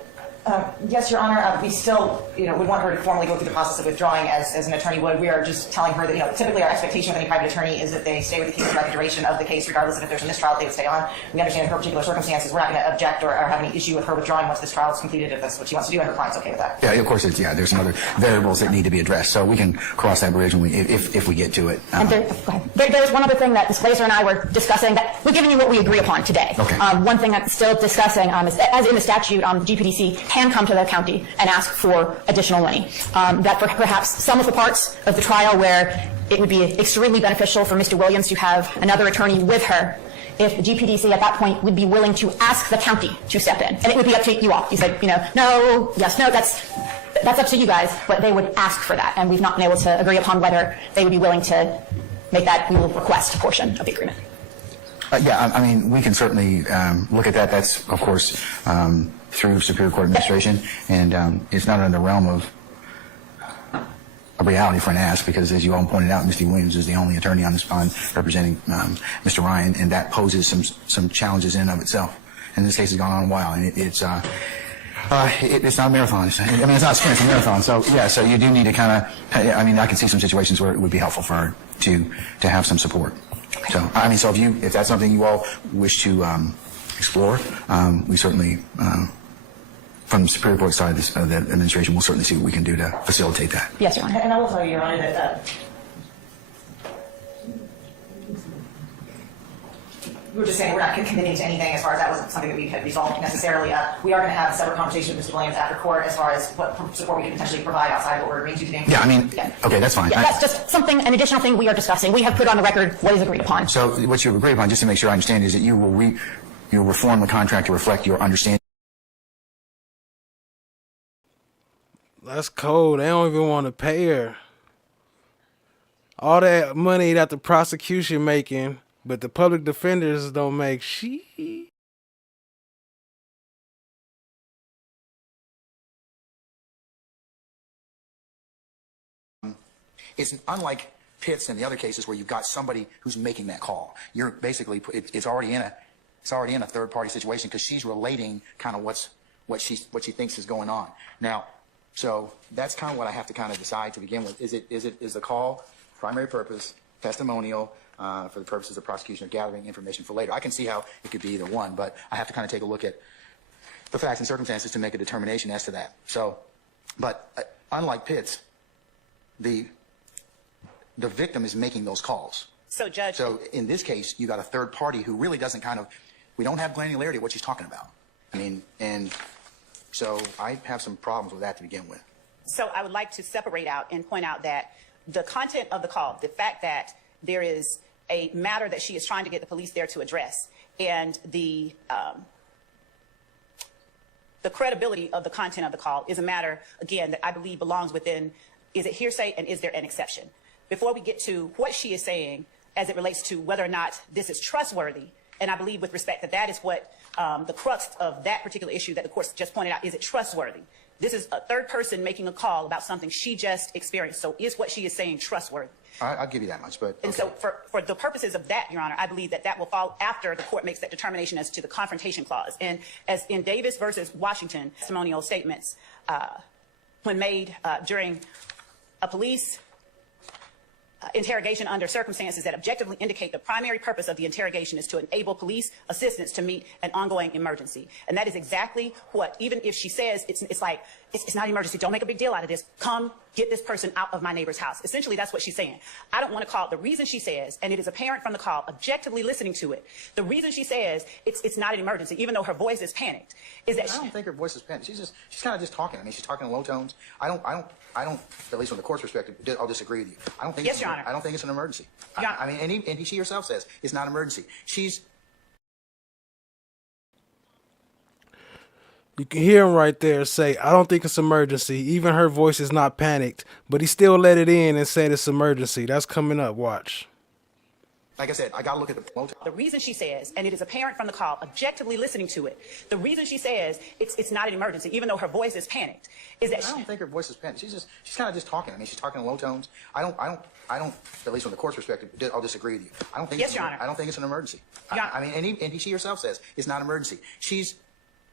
Yes, Your Honor. We still, we want her to formally go through the process of withdrawing as an attorney would. We are just telling her that, typically our expectation of any private attorney is that they stay with the case throughout the duration of the case, regardless of if there's a mistrial, they would stay on. We understand her particular circumstances. We're not going to object or have any issue with her withdrawing once this trial is completed, if that's what she wants to do, and her client's okay with that. Yeah, of course, there's some other variables that need to be addressed, so we can cross that bridge when if we get to it. And there's one other thing that Ms. Glazer and I were discussing, that we're giving you what we agree upon today. Okay. One thing I'm still discussing is, as in the statute, the GPDC can come to the county and ask for additional money. That for perhaps some of the parts of the trial where it would be extremely beneficial for Mr. Williams to have another attorney with her, if the GPDC at that point would be willing to ask the county to step in. And it would be up to you all. You said, no, yes, no, that's up to you guys, but they would ask for that. And we've not been able to agree upon whether they would be willing to make that we will request portion of the agreement. Yeah, I mean, we can certainly look at that. That's, of course, through Superior Court administration, and it's not in the realm of a reality for an ask, because, as you all pointed out, Mr. Williams is the only attorney on this bond representing Mr. Ryan, and that poses some challenges in and of itself. And this case has gone on a while, and it's not a marathon. It's not a sprint, it's a marathon. So, yeah, so you do need to kind of, I can see some situations where it would be helpful for her to have some support. So, so if that's something you all wish to explore, we certainly, from the Superior Court side of the administration, we'll certainly see what we can do to facilitate that. Yes, Your Honor. And I will tell you, Your Honor, that we were just saying we're not committing to anything as far as that wasn't something that we had resolved necessarily. We are going to have a separate conversation with Mr. Williams after court as far as what support we can potentially provide outside of what we're agreeing to today. Yeah, I mean, okay, that's fine. Yeah, that's just something, an additional thing we are discussing. We have put on the record what is agreed upon. So what you've agreed upon, just to make sure I understand, is that you will you'll reform the contract to reflect your understanding. That's cold. They don't even want to pay her. All that money that the prosecution making, but the public defenders don't make shit. It's unlike Pitts and the other cases where you've got somebody who's making that call. You're basically it's already in a third party situation because she's relating kind of what she thinks is going on now. So that's kind of what I have to kind of decide to begin with. Is the call primary purpose testimonial for the purposes of prosecution of gathering information for later? I can see how it could be either one, but I have to kind of take a look at the facts and circumstances to make a determination as to that. So, but unlike Pitts, the victim is making those calls. So, Judge. So in this case, you got a third party who really doesn't we don't have granularity of what she's talking about. I mean, and so I have some problems with that to begin with. So I would like to separate out and point out that the content of the call, the fact that there is a matter that she is trying to get the police there to address, and the credibility of the content of the call is a matter, again, that I believe belongs within, is it hearsay and is there an exception? Before we get to what she is saying as it relates to whether or not this is trustworthy, and I believe with respect that is what the crux of that particular issue that the court just pointed out, is it trustworthy? This is a third person making a call about something she just experienced. So is what she is saying trustworthy? I'll give you that much, but okay. And so for the purposes of that, Your Honor, I believe that will fall after the court makes that determination as to the confrontation clause. And as in Davis versus Washington, testimonial statements, when made during a police interrogation under circumstances that objectively indicate the primary purpose of the interrogation is to enable police assistance to meet an ongoing emergency. And that is exactly what, even if she says it's like, it's not an emergency, don't make a big deal out of this, come get this person out of my neighbor's house. Essentially, that's what she's saying. I don't want to call it, the reason she says, and it is apparent from the call, objectively listening to it, the reason she says it's not an emergency, even though her voice is panicked, is that I don't think her voice is panicked. She's kind of just talking. I mean, she's talking in low tones. I don't, at least from the court's perspective, I'll disagree with you. I don't think yes, Your Honor. I don't think it's an emergency. Your I mean, and she herself says it's not an emergency. You can hear him right there say, I don't think it's emergency. Even her voice is not panicked, but he still let it in and said it's emergency. That's coming up. Watch. Like I said, I got to look at the reason she says, and it is apparent from the call, objectively listening to it, the reason she says it's not an emergency, even though her voice is panicked, is that I don't think her voice is panicked. She's kind of just talking. I mean, she's talking in low tones. I don't, at least from the court's perspective, I'll disagree with you. I don't think yes, Your Honor. I don't think it's an emergency. Your I mean, and she herself says it's not an emergency.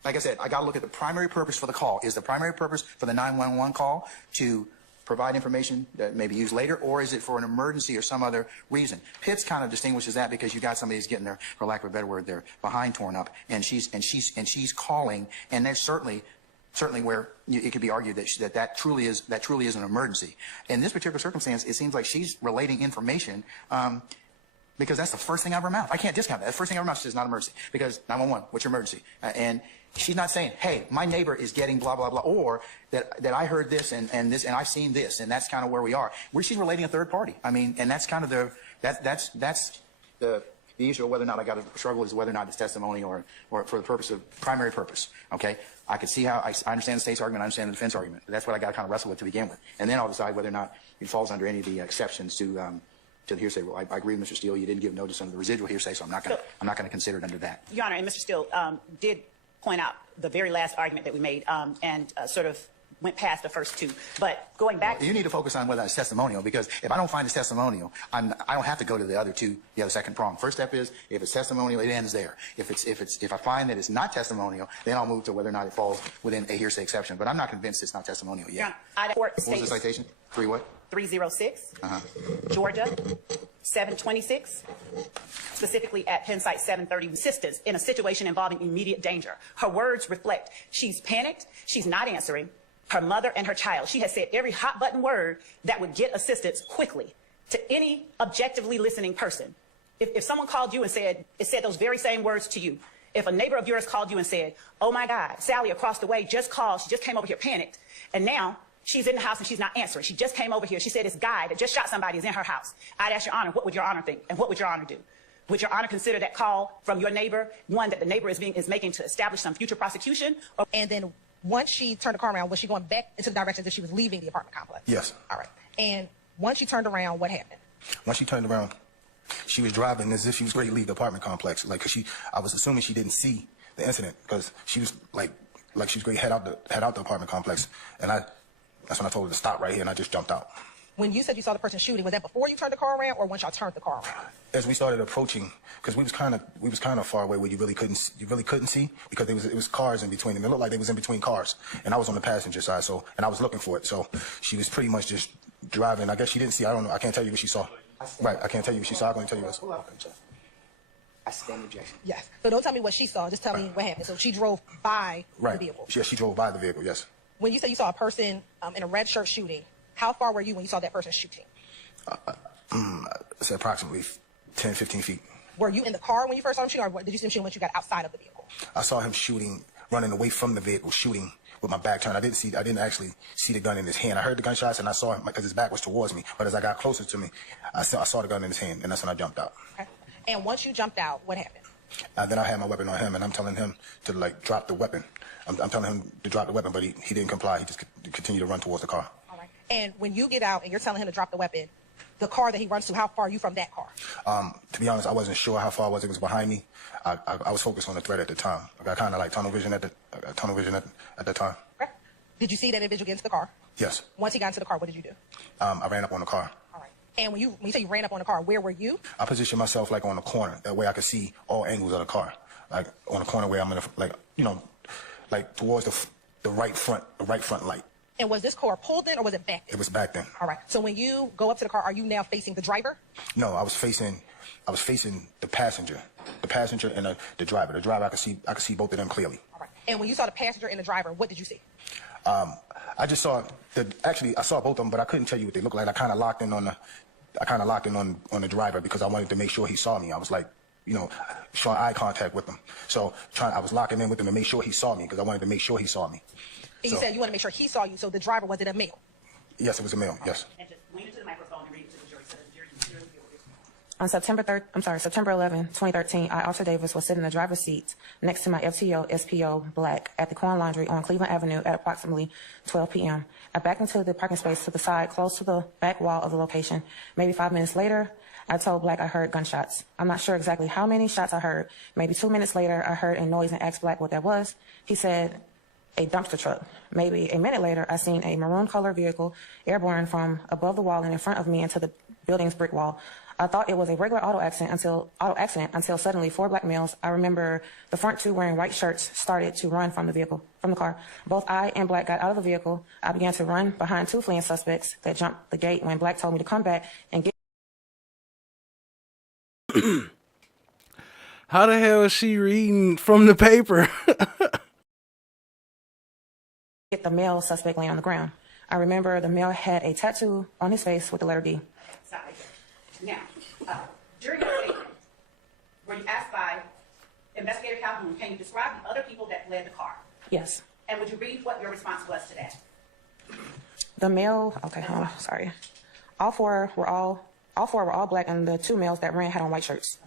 Like I said, I got to look at the primary purpose for the call. Is the primary purpose for the 911 call to provide information that may be used later, or is it for an emergency or some other reason? Pitts kind of distinguishes that because you got somebody who's getting their, for lack of a better word, their behind torn up, and she's calling, and there's certainly where it could be argued that truly is an emergency. In this particular circumstance, it seems like she's relating information. Because that's the first thing out of her mouth. I can't discount that. The first thing out of her mouth is not an emergency. Because 911, what's your emergency? And she's not saying, hey, my neighbor is getting blah, blah, blah, or that I heard this and this, and I've seen this, and that's kind of where we are. Where she's relating a third party. I mean, and that's kind of that's the issue of whether or not I got to struggle is whether or not it's testimony or for the purpose of primary purpose. Okay? I can see how I understand the state's argument, I understand the defense argument. That's what I got to kind of wrestle with to begin with. And then I'll decide whether or not it falls under any of the exceptions to the hearsay rule. I agree with Mr. Steele. You didn't give notice under the residual hearsay, so I'm not going to consider it under that. Your Honor, and Mr. Steele did point out the very last argument that we made and sort of went past the first two. But going back, you need to focus on whether it's testimonial, because if I don't find it's testimonial, I don't have to go to the other second prong. First step is if it's testimonial, it ends there. If I find that it's not testimonial, then I'll move to whether or not it falls within a hearsay exception. But I'm not convinced it's not testimonial yet. What was the citation? 306, Georgia, 726, specifically at Penn Site 730, assistance in a situation involving immediate danger. Her words reflect she's panicked, she's not answering, her mother and her child. She has said every hot button word that would get assistance quickly to any objectively listening person. if someone called you and said those very same words to you, if a neighbor of yours called you and said, oh my God, Sally across the way just called, she just came over here panicked, and now she's in the house and she's not answering. She just came over here. She said this guy that just shot somebody is in her house. I'd ask Your Honor, what would Your Honor think? And what would Your Honor do? Would Your Honor consider that call from your neighbor one that the neighbor is making to establish some future prosecution? And then once she turned the car around, was she going back into the direction that she was leaving the apartment complex? Yes. All right. And once she turned around, what happened? Once she turned around, she was driving as if she was ready to leave the apartment complex. Like, cause I was assuming she didn't see the incident because she was like she was ready to head out the apartment complex. And that's when I told her to stop right here, and I just jumped out. When you said you saw the person shooting, was that before you turned the car around, or once y'all turned the car around? As we started approaching, because we was kind of far away where you really couldn't see because it was cars in between them. It looked like they was in between cars, and I was on the passenger side, and I was looking for it. So she was pretty much just driving. I guess she didn't see. I don't know. I can't tell you what she saw. Right. I can't tell you what she saw. I'm going to tell you what. I stand objection. Yes. So don't tell me what she saw. Just tell me what happened. So she drove by the vehicle. Yes, she drove by the vehicle. Yes. When you said you saw a person in a red shirt shooting, how far were you when you saw that person shooting? I said approximately 10, 15 feet. Were you in the car when you first saw him shooting, or did you see him shooting once you got outside of the vehicle? I saw him shooting, running away from the vehicle, shooting with my back turned. I didn't actually see the gun in his hand. I heard the gunshots and I saw him because his back was towards me. But as I got closer to me, I saw the gun in his hand, and that's when I jumped out. Okay. And once you jumped out, what happened? Then I had my weapon on him, and I'm telling him to drop the weapon. I'm telling him to drop the weapon, but he didn't comply. He just continued to run towards the car. All right. And when you get out and you're telling him to drop the weapon, the car that he runs to, how far are you from that car? To be honest, I wasn't sure how far it was. It was behind me. I was focused on the threat at the time. I got kind of like tunnel vision at the time. Okay. Did you see that individual get into the car? Yes. Once he got into the car, what did you do? I ran up on the car. All right. And when you say you ran up on the car, where were you? I positioned myself like on the corner. That way I could see all angles of the car. Like on the corner where I'm gonna like towards the right front light. And was this car pulled in or was it back then? It was back then. All right. So when you go up to the car, are you now facing the driver? No, I was facing the passenger and the driver. The driver, I could see both of them clearly. All right. And when you saw the passenger and the driver, what did you see? I just saw I saw both of them, but I couldn't tell you what they looked like. I kind of locked in on the driver because I wanted to make sure he saw me. I was like, showing eye contact with him. So I was locking in with him to make sure he saw me because I wanted to make sure he saw me. And you said you want to make sure he saw you, so the driver, was it a male? Yes, it was a male, yes. And just lean into the microphone and read it to the jury so the jury can hear you. On September 11, 2013, I, Officer Davis, was sitting in the driver's seat next to my FTO SPO Black at the Quinn Laundry on Cleveland Avenue at approximately 12 p.m. I backed into the parking space to the side, close to the back wall of the location. Maybe 5 minutes later, I told Black I heard gunshots. I'm not sure exactly how many shots I heard. Maybe 2 minutes later, I heard a noise and asked Black what that was. He said, a dumpster truck. Maybe a minute later, I seen a maroon color vehicle airborne from above the wall and in front of me into the building's brick wall. I thought it was a regular auto accident until suddenly 4 black males, I remember the front 2 wearing white shirts, started to run from the car. Both I and Black got out of the vehicle. I began to run behind 2 fleeing suspects that jumped the gate when Black told me to come back and get. How the hell is she reading from the paper? Get the male suspect laying on the ground. I remember the male had a tattoo on his face with the letter D. Stop right there. Now, during your statement, were you asked by Investigator Calhoun, can you describe the other people that led the car? Yes. And would you read what your response was to that? The male, okay, sorry. All four were all black, and the 2 males that ran had on white shirts.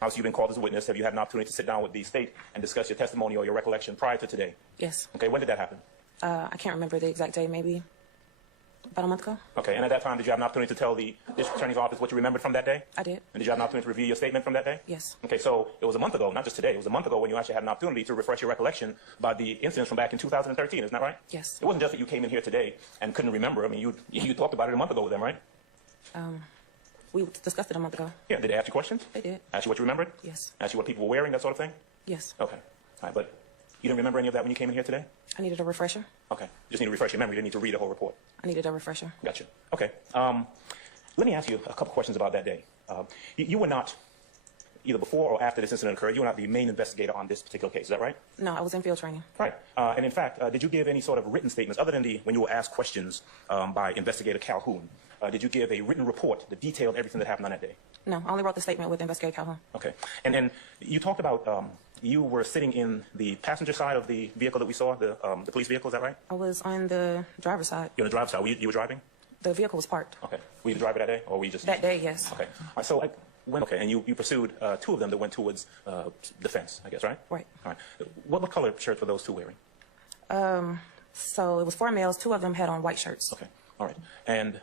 House, you've been called as a witness. Have you had an opportunity to sit down with the state and discuss your testimony or your recollection prior to today? Yes. Okay, when did that happen? I can't remember the exact day, maybe about a month ago. Okay, and at that time, did you have an opportunity to tell the district attorney's office what you remembered from that day? I did. And did you have an opportunity to review your statement from that day? Yes. Okay, so it was a month ago, not just today. It was a month ago when you actually had an opportunity to refresh your recollection about the incidents from back in 2013. Isn't that right? Yes. It wasn't just that you came in here today and couldn't remember. I mean, you talked about it a month ago with them, right? We discussed it a month ago. Yeah, did they ask you questions? They did. Ask you what you remembered? Yes. Ask you what people were wearing, that sort of thing? Yes. Okay. All right, but you didn't remember any of that when you came in here today? I needed a refresher. Okay. Just need to refresh your memory. You didn't need to read the whole report. I needed a refresher. Gotcha. Okay. Let me ask you a couple questions about that day. You were not either before or after this incident occurred, you are not the main investigator on this particular case. Is that right? No, I was in field training. Right. And in fact, did you give any sort of written statements other than when you were asked questions by Investigator Calhoun? Did you give a written report that detailed everything that happened on that day? No, I only wrote the statement with Investigator Calhoun. Okay. And then you talked about you were sitting in the passenger side of the vehicle that we saw, the police vehicle. Is that right? I was on the driver's side. You're on the driver's side. You were driving? The vehicle was parked. Okay. Were you the driver that day, or were you just... That day, yes. Okay. All right, so okay, and you pursued two of them that went towards defense, I guess, right? Right. All right. What color shirts were those two wearing? So it was 4 males. 2 of them had on white shirts. Okay. All right. And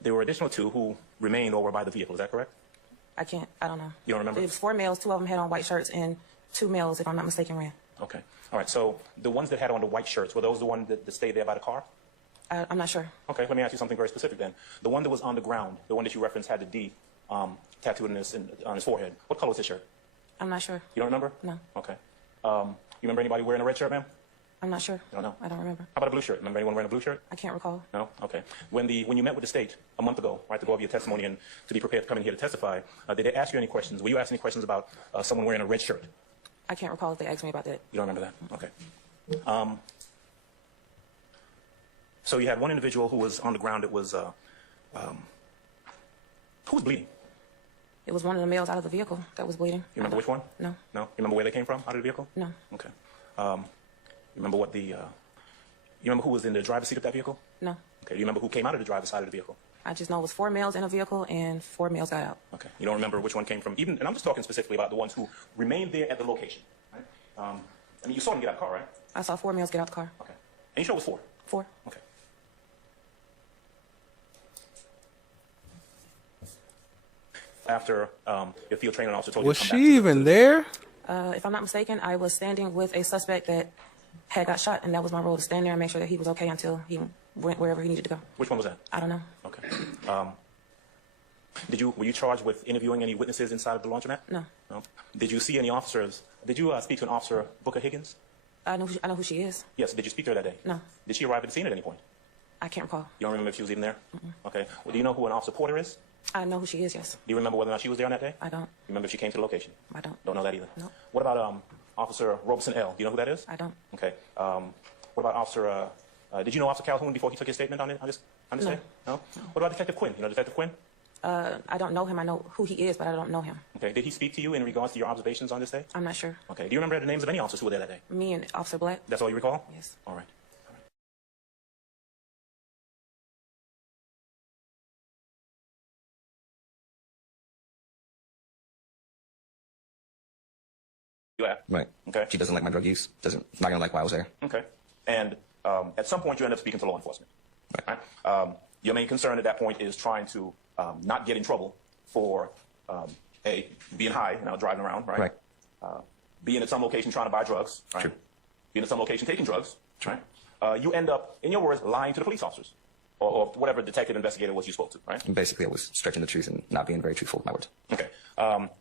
there were additional 2 who remained or were by the vehicle. Is that correct? I don't know. You don't remember? It was 4 males. 2 of them had on white shirts, and 2 males, if I'm not mistaken, ran. Okay. All right. So the ones that had on the white shirts, were those the ones that stayed there by the car? I'm not sure. Okay. Let me ask you something very specific then. The one that was on the ground, the one that you referenced had the D tattooed on his forehead. What color was his shirt? I'm not sure. You don't remember? No. Okay. You remember anybody wearing a red shirt, ma'am? I'm not sure. You don't know? I don't remember. How about a blue shirt? Remember anyone wearing a blue shirt? I can't recall. No? Okay. When you met with the state a month ago, right, to go over your testimony and to be prepared to come in here to testify, did they ask you any questions? Were you asked any questions about someone wearing a red shirt? I can't recall if they asked me about that. You don't remember that? Okay. So you had one individual who was on the ground that was, who was bleeding? It was one of the males out of the vehicle that was bleeding. You remember which one? No. No? You remember where they came from, out of the vehicle? No. Okay. You remember you remember who was in the driver's seat of that vehicle? No. Okay. You remember who came out of the driver's side of the vehicle? I just know it was 4 males in a vehicle and 4 males got out. Okay. You don't remember which one came from and I'm just talking specifically about the ones who remained there at the location, right? I mean, you saw them get out of the car, right? I saw 4 males get out the car. Okay. And you sure it was 4? 4. Okay. After your field training officer told you Was to come she even there? If I'm not mistaken, I was standing with a suspect that had got shot, and that was my role, to stand there and make sure that he was okay until he went wherever he needed to go. Which one was that? I don't know. Okay. Were you charged with interviewing any witnesses inside of the laundromat? No. No. Did you see any officers? Did you speak to an officer, Booker Higgins? I know who she is. Yes. Did you speak to her that day? No. Did she arrive at the scene at any point? I can't recall. You don't remember if she was even there? Okay. Well, do you know who an Officer Porter is? I know who she is, yes. Do you remember whether or not she was there on that day? I don't. You remember if she came to the location? I don't. Don't know that either? No. What about Officer Robeson L? Do you know who that is? I don't. Okay. What about Officer, did you know Officer Calhoun before he took his statement on this day? No. What about Detective Quinn? You know Detective Quinn? I don't know him. I know who he is, but I don't know him. Okay. Did he speak to you in regards to your observations on this day? I'm not sure. Okay. Do you remember the names of any officers who were there that day? Me and Officer Black. That's all you recall? Yes. All right. You have? Right. Okay. She doesn't like my drug use. Not gonna like why I was there. Okay. And at some point, you end up speaking to law enforcement. Right. Your main concern at that point is trying to not get in trouble for being high, driving around, right? Right. Being at some location trying to buy drugs, right? True. Being at some location taking drugs, right? You end up, in your words, lying to the police officers or whatever detective investigator was you spoke to, right? And basically, I was stretching the truth and not being very truthful with my words. Okay.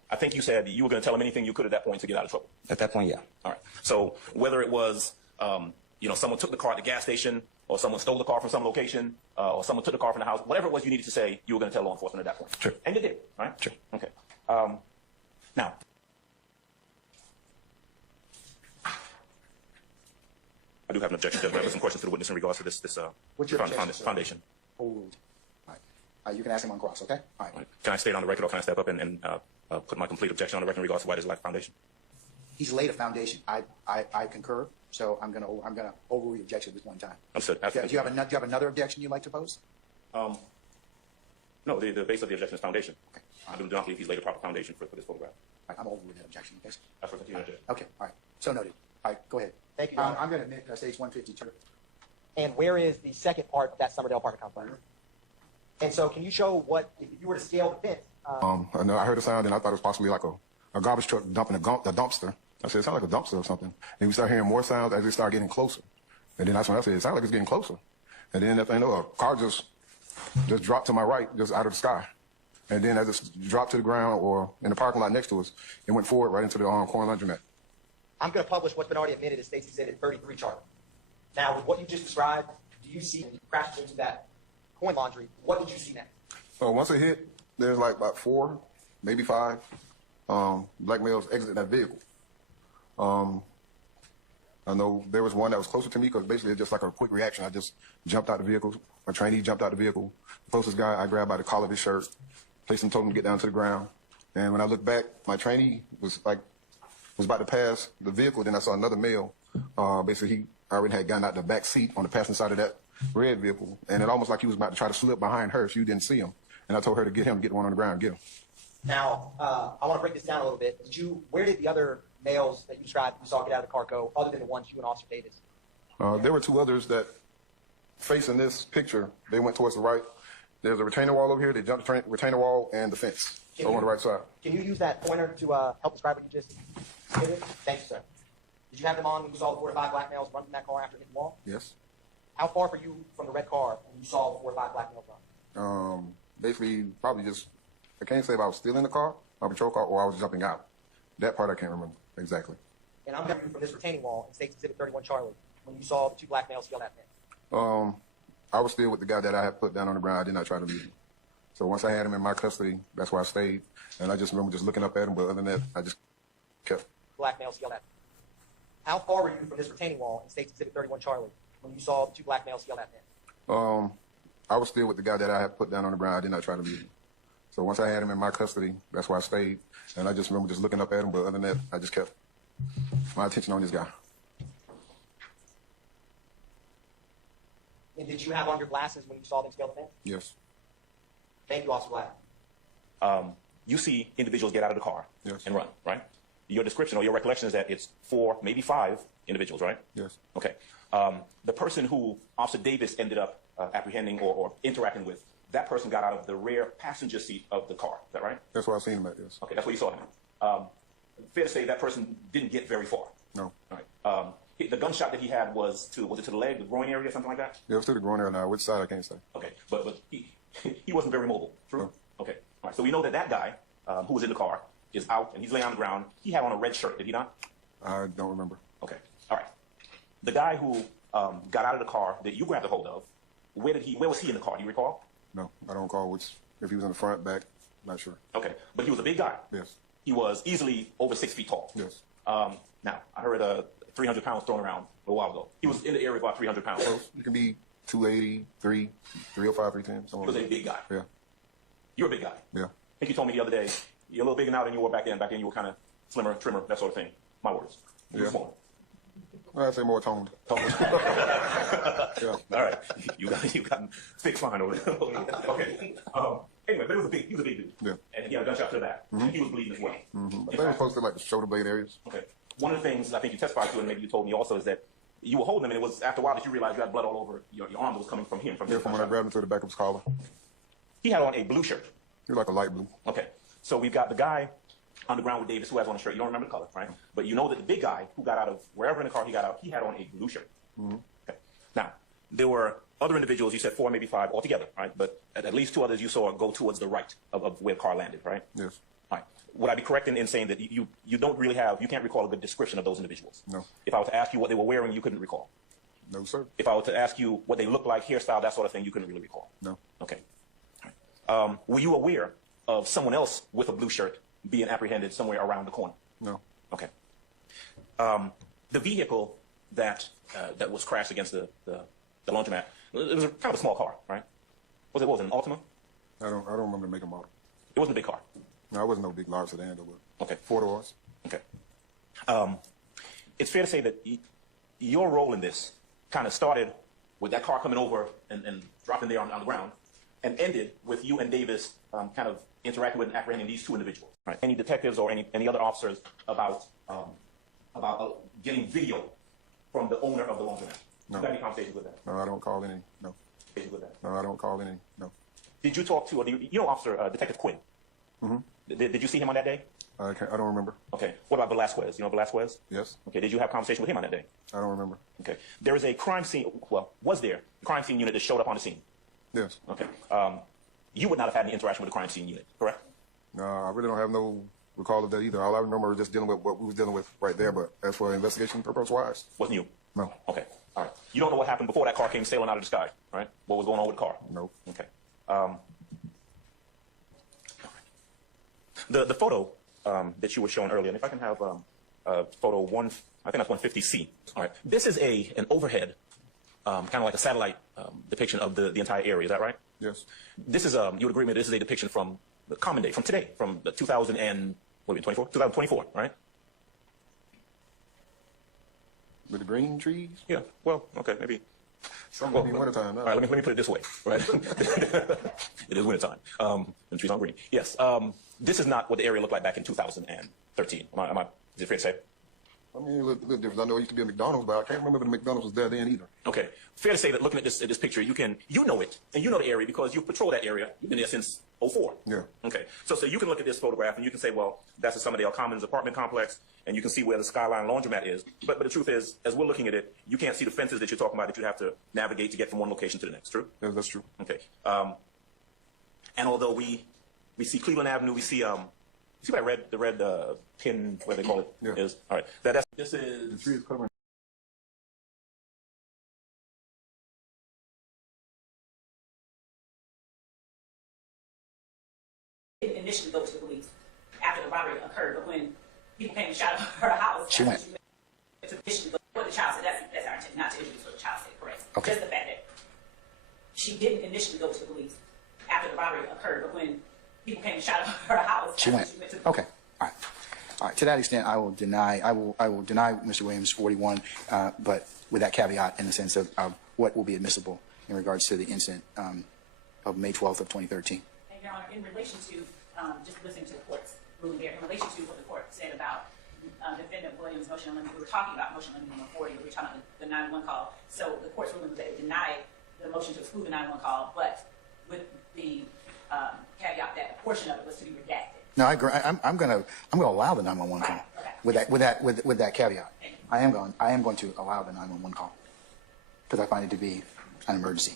I think you said you were going to tell them anything you could at that point to get out of trouble. At that point, yeah. All right. So whether it was, someone took the car at the gas station, or someone stole the car from some location, or someone took the car from the house, whatever it was you needed to say, you were going to tell law enforcement at that point. True. And you did, right? True. Okay. Now, I do have an objection, Judge. I have some questions to the witness in regards to this What's your objection, sir? foundation. Overruled. All right. You can ask him on cross, okay? All right. Can I state on the record, or can I step up and put my complete objection on the record in regards to why there's a lack of foundation? He's laid a foundation. I concur, so I'm gonna overrule the objection at this one time. Understood. Do you have another objection you'd like to pose? No, the base of the objection is foundation. Okay. I do not believe he's laid a proper foundation for this photograph. All right, I'm overruling that objection. Okay. That's what continue to do. Okay. All right. So noted. All right. Go ahead. Thank you, Your Honor. I'm going to admit stage 152. And where is the second part of that Summerdale apartment complex? And so can you show what, if you were to scale the fence? I heard a sound and I thought it was possibly like a garbage truck dumping a dumpster. I said, it sounds like a dumpster or something. And we start hearing more sounds as it started getting closer. And then that's when I said, it sounds like it's getting closer. And then that thing, a car just dropped to my right, just out of the sky. And then as it dropped to the ground or in the parking lot next to us, it went forward right into the corner laundromat. I'm going to publish what's been already admitted as State's Exhibit 33 chart. Now, with what you just described, do you see when you crashed into that coin laundry, what did you see next? So once it hit, there's like about 4, maybe 5 black males exited that vehicle. I know there was one that was closer to me because basically it's just like a quick reaction. I just jumped out the vehicle. A trainee jumped out the vehicle. The closest guy I grabbed by the collar of his shirt, placed him, told him to get down to the ground. And when I looked back, my trainee was about to pass the vehicle. Then I saw another male. Basically, he already had gotten out the back seat on the passenger side of that red vehicle. And it almost like he was about to try to slip behind her if you didn't see him. And I told her to get the one on the ground, get him. Now, I want to break this down a little bit. Where did the other males that you described you saw get out of the car go, other than the ones you and Officer Davis? There were two others that, facing this picture, they went towards the right. There's a retaining wall over here. They jumped the retaining wall and the fence over on the right side. Can you use that pointer to help describe what you just did? Thank you, sir. Did you have them on when you saw the 4 to 5 black males run from that car after hitting the wall? Yes. How far were you from the red car when you saw the 4 to 5 black males run? Basically, probably just, I can't say if I was still in the car, my patrol car, or I was jumping out. That part I can't remember exactly. And I'm coming from this retaining wall in State's Exhibit 31 Charlie when you saw the 2 black males yell at me. I was still with the guy that I had put down on the ground. I did not try to leave him. So once I had him in my custody, that's where I stayed. And I just remember just looking up at him, but other than that, I just kept. Black males yell at me. How far were you from this retaining wall in State's Exhibit 31 Charlie when you saw the 2 black males yell at me? I was still with the guy that I had put down on the ground. I did not try to leave him. So once I had him in my custody, that's where I stayed. And I just remember just looking up at him, but other than that, I just kept my attention on this guy. And did you have on your glasses when you saw them scale the fence? Yes. Thank you, Officer Black. You see individuals get out of the car Yes. and run, right? Your description or your recollection is that it's 4, maybe 5 individuals, right? Yes. Okay. The person who Officer Davis ended up apprehending or interacting with, that person got out of the rear passenger seat of the car. Is that right? That's where I seen him at, yes. Okay, that's where you saw him. Fair to say that person didn't get very far. No. All right. The gunshot that he had was it to the leg, the groin area, something like that? Yeah, it was to the groin area now. Which side, I can't say. Okay, but he wasn't very mobile. True? No. Okay. All right, so we know that guy who was in the car is out and he's laying on the ground. He had on a red shirt, did he not? I don't remember. Okay. All right. The guy who got out of the car that you grabbed a hold of, where was he in the car? Do you recall? No, I don't recall if he was in the front, back, not sure. Okay, but he was a big guy. Yes. He was easily over 6 feet tall. Yes. Now, I heard 300 pounds thrown around a while ago. He was in the area of about 300 pounds. Close. You can be 280, 305, 310. He was a big guy. Yeah. You're a big guy. Yeah. I think you told me the other day, you're a little bigger now than you were back then. Back then you were kind of slimmer, trimmer, that sort of thing. My words. You were smaller. Well, I'd say more toned. Yeah. All right. You got thick fine over there. Okay. Anyway, but he was a big dude. Yeah. And he had a gunshot to the back. And he was bleeding as well. I think it was supposed to like the shoulder blade areas. Okay. One of the things I think you testified to, and maybe you told me also, is that you were holding him, and it was after a while that you realized you had blood all over your arm that was coming from him. From when I grabbed him to the back of his collar. He had on a blue shirt. He was like a light blue. Okay. So we've got the guy on the ground with Davis who has on a shirt. You don't remember the color, right? But you know that the big guy who got out of wherever in the car he got out, he had on a blue shirt. Okay. Now, there were other individuals, you said 4, maybe 5 altogether, right? But at least 2 others you saw go towards the right of where the car landed, right? Yes. All right. Would I be correct in saying that you can't recall a good description of those individuals? No. If I were to ask you what they were wearing, you couldn't recall? No, sir. If I were to ask you what they looked like, hairstyle, that sort of thing, you couldn't really recall? No. Okay. All right. Were you aware of someone else with a blue shirt being apprehended somewhere around the corner? No. Okay. The vehicle that was crashed against the laundromat, it was kind of a small car, right? Was it an Altima? I don't remember the make and model. It wasn't a big car. No, it wasn't no big large sedan though. Okay. 4 doors. Okay. It's fair to say that your role in this kind of started with that car coming over and dropping there on the ground, and ended with you and Davis kind of interacting with and apprehending these 2 individuals. Right. Any detectives or any other officers about getting video from the owner of the laundromat? No. You got any conversations with that? No, I don't call any. No. With that? No, I don't call any. No. Did you talk to, Officer Detective Quinn? Mm-hmm. Did you see him on that day? I don't remember. Okay. What about Velasquez? You know Velasquez? Yes. Okay. Did you have a conversation with him on that day? I don't remember. Okay. There is a crime scene. Well, was there a crime scene unit that showed up on the scene? Yes. Okay. You would not have had any interaction with the crime scene unit, correct? No, I really don't have no recall of that either. All I remember was just dealing with what we was dealing with right there. But as for investigation purpose-wise, wasn't you? No. Okay. All right. You don't know what happened before that car came sailing out of the sky, right? What was going on with the car? No. Okay. The photo that you were showing earlier, and if I can have photo one, I think that's 150C. All right, this is an overhead, kind of like a satellite depiction of the entire area. Is that right? Yes. This is you would agree with me? This is a depiction from the common day, from today, from the 2024, right? With the green trees? Yeah. Well, okay, maybe. Some will be wintertime now. All right, let me put it this way, right? It is wintertime. And trees aren't green. Yes. This is not what the area looked like back in 2013. Is it fair to say? I mean, a little different. I know it used to be a McDonald's, but I can't remember the McDonald's was there then either. Okay. Fair to say that looking at this picture, you know it, and you know the area because you patrol that area. You've been there since 2004. Yeah. Okay. So you can look at this photograph and you can say, well, that's the Summerdale Commons apartment complex, and you can see where the Skyline Laundromat is. But the truth is, as we're looking at it, you can't see the fences that you're talking about that you have to navigate to get from one location to the next. True? Yeah, that's true. Okay. And although we see Cleveland Avenue, we see see what the red pin, where they call it, is? All right. This is... The tree is covering. Didn't initially go to the police after the robbery occurred, but when people came and shot up her house, She went. To initially go what the child said. That's our intent, not to introduce what the child said, correct? Okay. Just the fact that she didn't initially go to the police after the robbery occurred, but when people came and shot up her house, She went. to the Okay. All right. All right. To that extent, I will deny Mr. Williams 41, but with that caveat in the sense of what will be admissible in regards to the incident of May 12th of 2013. And Your Honor, in relation to just listening to the court's ruling there, in relation to what the court said about defendant Williams' motion on limit, we were talking about motion on limit 40, we were talking about the 911 call. So the court's ruling was that it denied the motion to exclude the 911 call, but with the caveat that a portion of it was to be redacted. No, I agree. I'm going to allow the 911 call. Okay. With that caveat. I am going to allow the 911 call because I find it to be an emergency.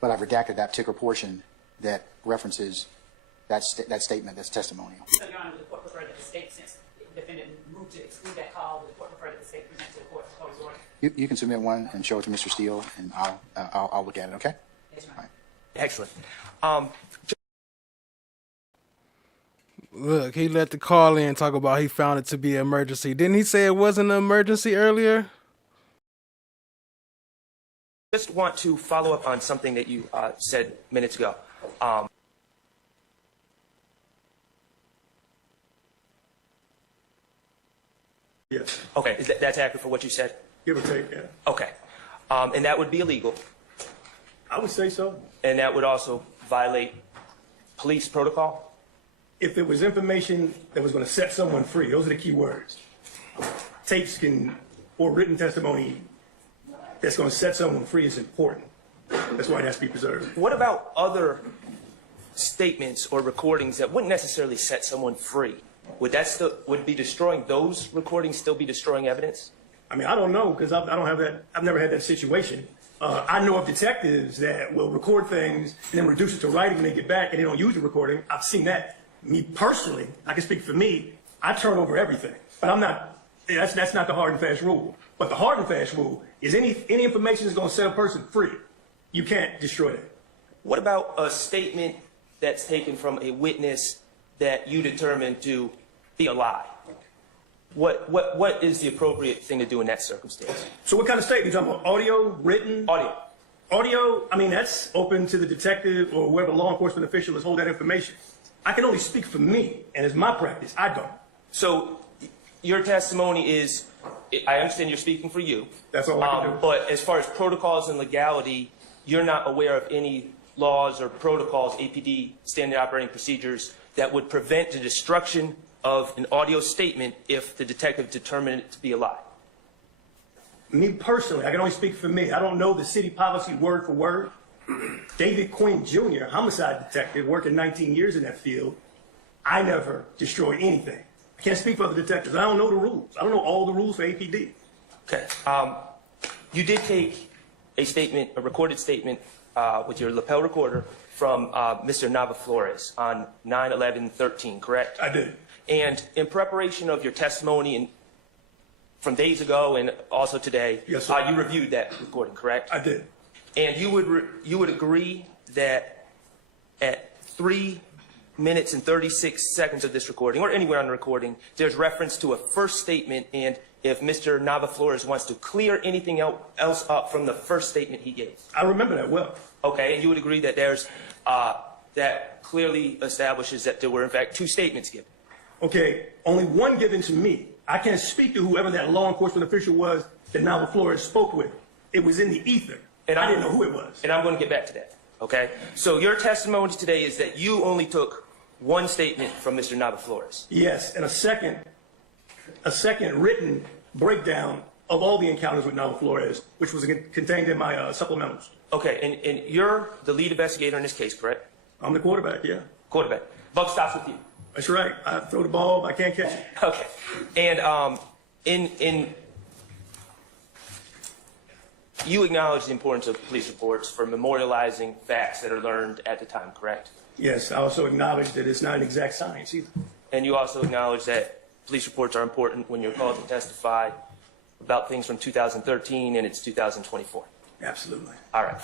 But I've redacted that particular portion that references that statement that's testimonial. So Your Honor, would the court prefer that the state, since the defendant moved to exclude that call, would the court prefer that the state present to the court proposed order? You can submit one and show it to Mr. Steele, and I'll look at it. Okay. Yes, Your Honor. All right. Excellent. Look, he let the call in talk about he found it to be an emergency. Didn't he say it wasn't an emergency earlier? Just want to follow up on something that you said minutes ago. Yes. Okay, that's accurate for what you said? Give or take, yeah. Okay. And that would be illegal. I would say so. And that would also violate police protocol? If it was information that was going to set someone free, those are the key words. Tapes or written testimony that's going to set someone free is important. That's why it has to be preserved. What about other statements or recordings that wouldn't necessarily set someone free? Would be destroying those recordings still be destroying evidence? I mean, I don't know because I don't have that. I've never had that situation. I know of detectives that will record things and then reduce it to writing when they get back and they don't use the recording. I've seen that. Me personally, I can speak for me, I turn over everything. But I'm not, that's not the hard and fast rule. But the hard and fast rule is any information that's going to set a person free, you can't destroy that. What about a statement that's taken from a witness that you determined to be a lie? What is the appropriate thing to do in that circumstance? So what kind of statement? You talking about audio, written? Audio. Audio, I mean, that's open to the detective or whoever law enforcement official is holding that information. I can only speak for me, and it's my practice. I don't. So your testimony is, I understand you're speaking for you. That's all I can do. But as far as protocols and legality, you're not aware of any laws or protocols, APD, standard operating procedures, that would prevent the destruction of an audio statement if the detective determined it to be a lie? Me personally, I can only speak for me. I don't know the city policy word for word. David Quinn Jr., homicide detective, working 19 years in that field, I never destroy anything. I can't speak for other detectives. I don't know the rules. I don't know all the rules for APD. Okay. You did take a statement, a recorded statement, with your lapel recorder from Mr. Nava Flores on 9/11/13, correct? I did. And in preparation of your testimony and from days ago and also today, yes, sir. You reviewed that recording, correct? I did. And you would agree that at 3 minutes and 36 seconds of this recording, or anywhere on the recording, there's reference to a first statement, and if Mr. Nava-Flores wants to clear anything else up from the first statement he gave. I remember that well. Okay, and you would agree that there's that clearly establishes that there were in fact 2 statements given. Okay, only one given to me. I can't speak to whoever that law enforcement official was that Nava-Flores spoke with. It was in the ether, and I didn't know who it was. And I'm going to get back to that. Okay, so your testimony today is that you only took one statement from Mr. Nava-Flores. Yes, and a second written breakdown of all the encounters with Nava-Flores, which was contained in my supplementals. Okay, and you're the lead investigator in this case, correct? I'm the quarterback, yeah. Quarterback. Buck stops with you. That's right. I throw the ball, but I can't catch it. Okay, and you acknowledge the importance of police reports for memorializing facts that are learned at the time, correct? Yes, I also acknowledge that it's not an exact science either. And you also acknowledge that police reports are important when you're called to testify about things from 2013 and it's 2024. Absolutely. All right.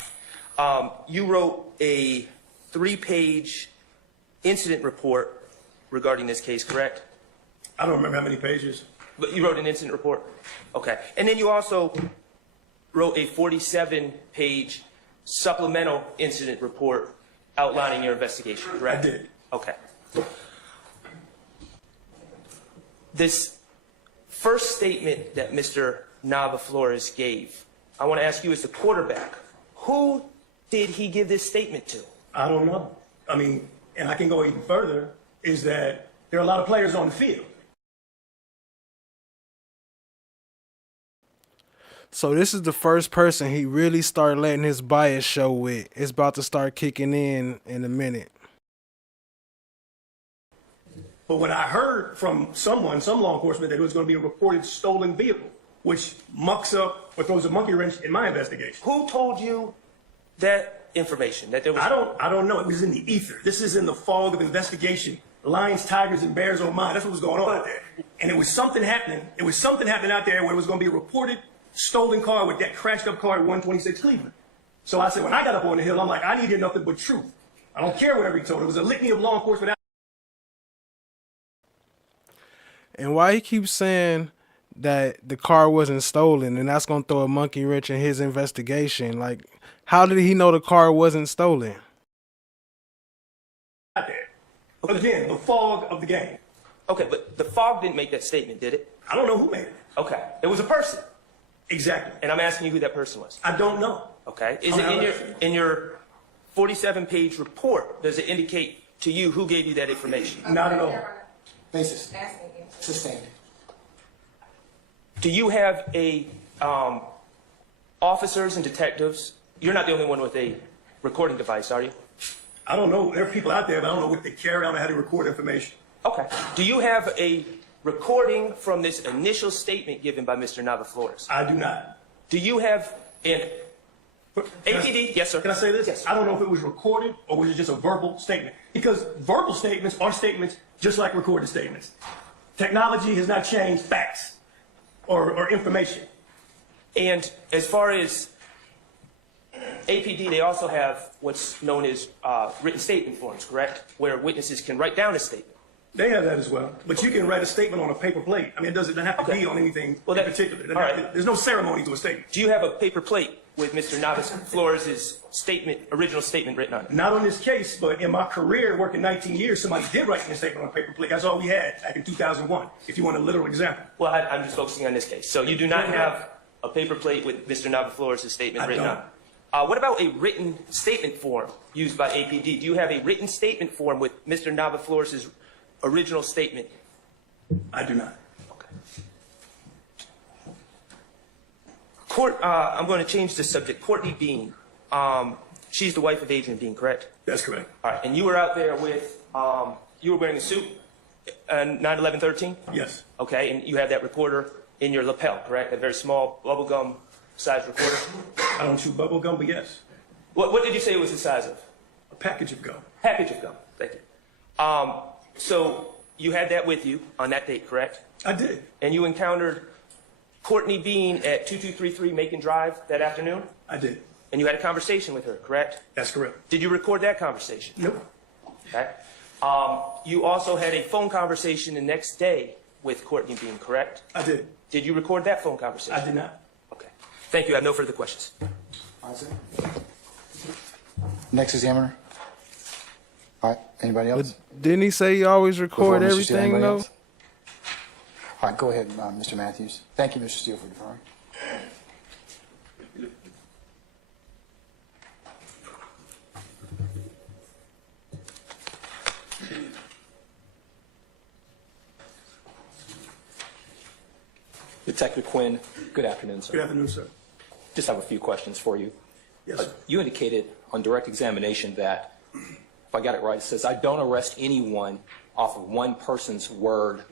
You wrote a 3-page incident report regarding this case, correct? I don't remember how many pages. But you wrote an incident report? Okay. And then you also wrote a 47-page supplemental incident report outlining your investigation, correct? I did. Okay. This first statement that Mr. Nava-Flores gave, I want to ask you as the quarterback, who did he give this statement to? I don't know. I mean, and I can go even further, is that there are a lot of players on the field. So this is the first person he really started letting his bias show with. It's about to start kicking in a minute. But when I heard from some law enforcement, that it was going to be a reported stolen vehicle, which mucks up or throws a monkey wrench in my investigation. Who told you that information? That there was I don't know. It was in the ether. This is in the fog of investigation. Lions, tigers, and bears on mine. That's what was going on out there. And it was something happening. It was something happening out there where it was going to be a reported stolen car with that crashed up car at 126 Cleveland. So I said, when I got up on the hill, I'm like, I needed nothing but truth. I don't care whatever he told. It was a litany of law enforcement. And why he keeps saying that the car wasn't stolen and that's going to throw a monkey wrench in his investigation? Like, how did he know the car wasn't stolen? Out there. Again, the fog of the game. Okay, but the fog didn't make that statement, did it? I don't know who made it. Okay. It was a person. Exactly. And I'm asking you who that person was. I don't know. Okay. Is it in your 47-page report, does it indicate to you who gave you that information? Not at all. Basis. Sustained. Do you have officers and detectives? You're not the only one with a recording device, are you? I don't know. There are people out there, but I don't know what they carry on or how to record information. Okay. Do you have a recording from this initial statement given by Mr. Nava-Flores? I do not. Do you have an APD? Yes, sir. Can I say this? Yes. I don't know if it was recorded or was it just a verbal statement. Because verbal statements are statements just like recorded statements. Technology has not changed facts or information. And as far as APD, they also have what's known as written statement forms, correct? Where witnesses can write down a statement. They have that as well. But you can write a statement on a paper plate. I mean, it doesn't have to be on anything in particular. There's no ceremony to a statement. Do you have a paper plate with Mr. Nava-Flores' original statement written on it? Not on this case, but in my career, working 19 years, somebody did write me a statement on a paper plate. That's all we had back in 2001, if you want a literal example. Well, I'm just focusing on this case. So you do not have a paper plate with Mr. Nava-Flores' statement written on it? What about a written statement form used by APD? Do you have a written statement form with Mr. Nava-Flores' original statement? I do not. Okay. I'm going to change the subject. Courtney Bean, she's the wife of Adrian Bean, correct? That's correct. All right, and you were out there with, you were wearing a suit, 9/11/13? Yes. Okay, and you have that recorder in your lapel, correct? A very small bubblegum size recorder? I don't chew bubblegum, but yes. What did you say it was the size of? A package of gum. Package of gum, thank you. So you had that with you on that date, correct? I did. And you encountered Courtney Bean at 2233 Macon Drive that afternoon? I did. And you had a conversation with her, correct? That's correct. Did you record that conversation? Nope. Okay. You also had a phone conversation the next day with Courtney Bean, correct? I did. Did you record that phone conversation? I did not. Okay. Thank you. I have no further questions. Next examiner. All right, anybody else? But didn't he say you always record Before Mr. Steele, everything, anybody though? else? All right, go ahead, Mr. Matthews. Thank you, Mr. Steele, for deferring. Detective Quinn, good afternoon, sir. Good afternoon, sir. Just have a few questions for you. Yes, sir. You indicated on direct examination that, if I got it right, it says, I don't arrest anyone off of one person's word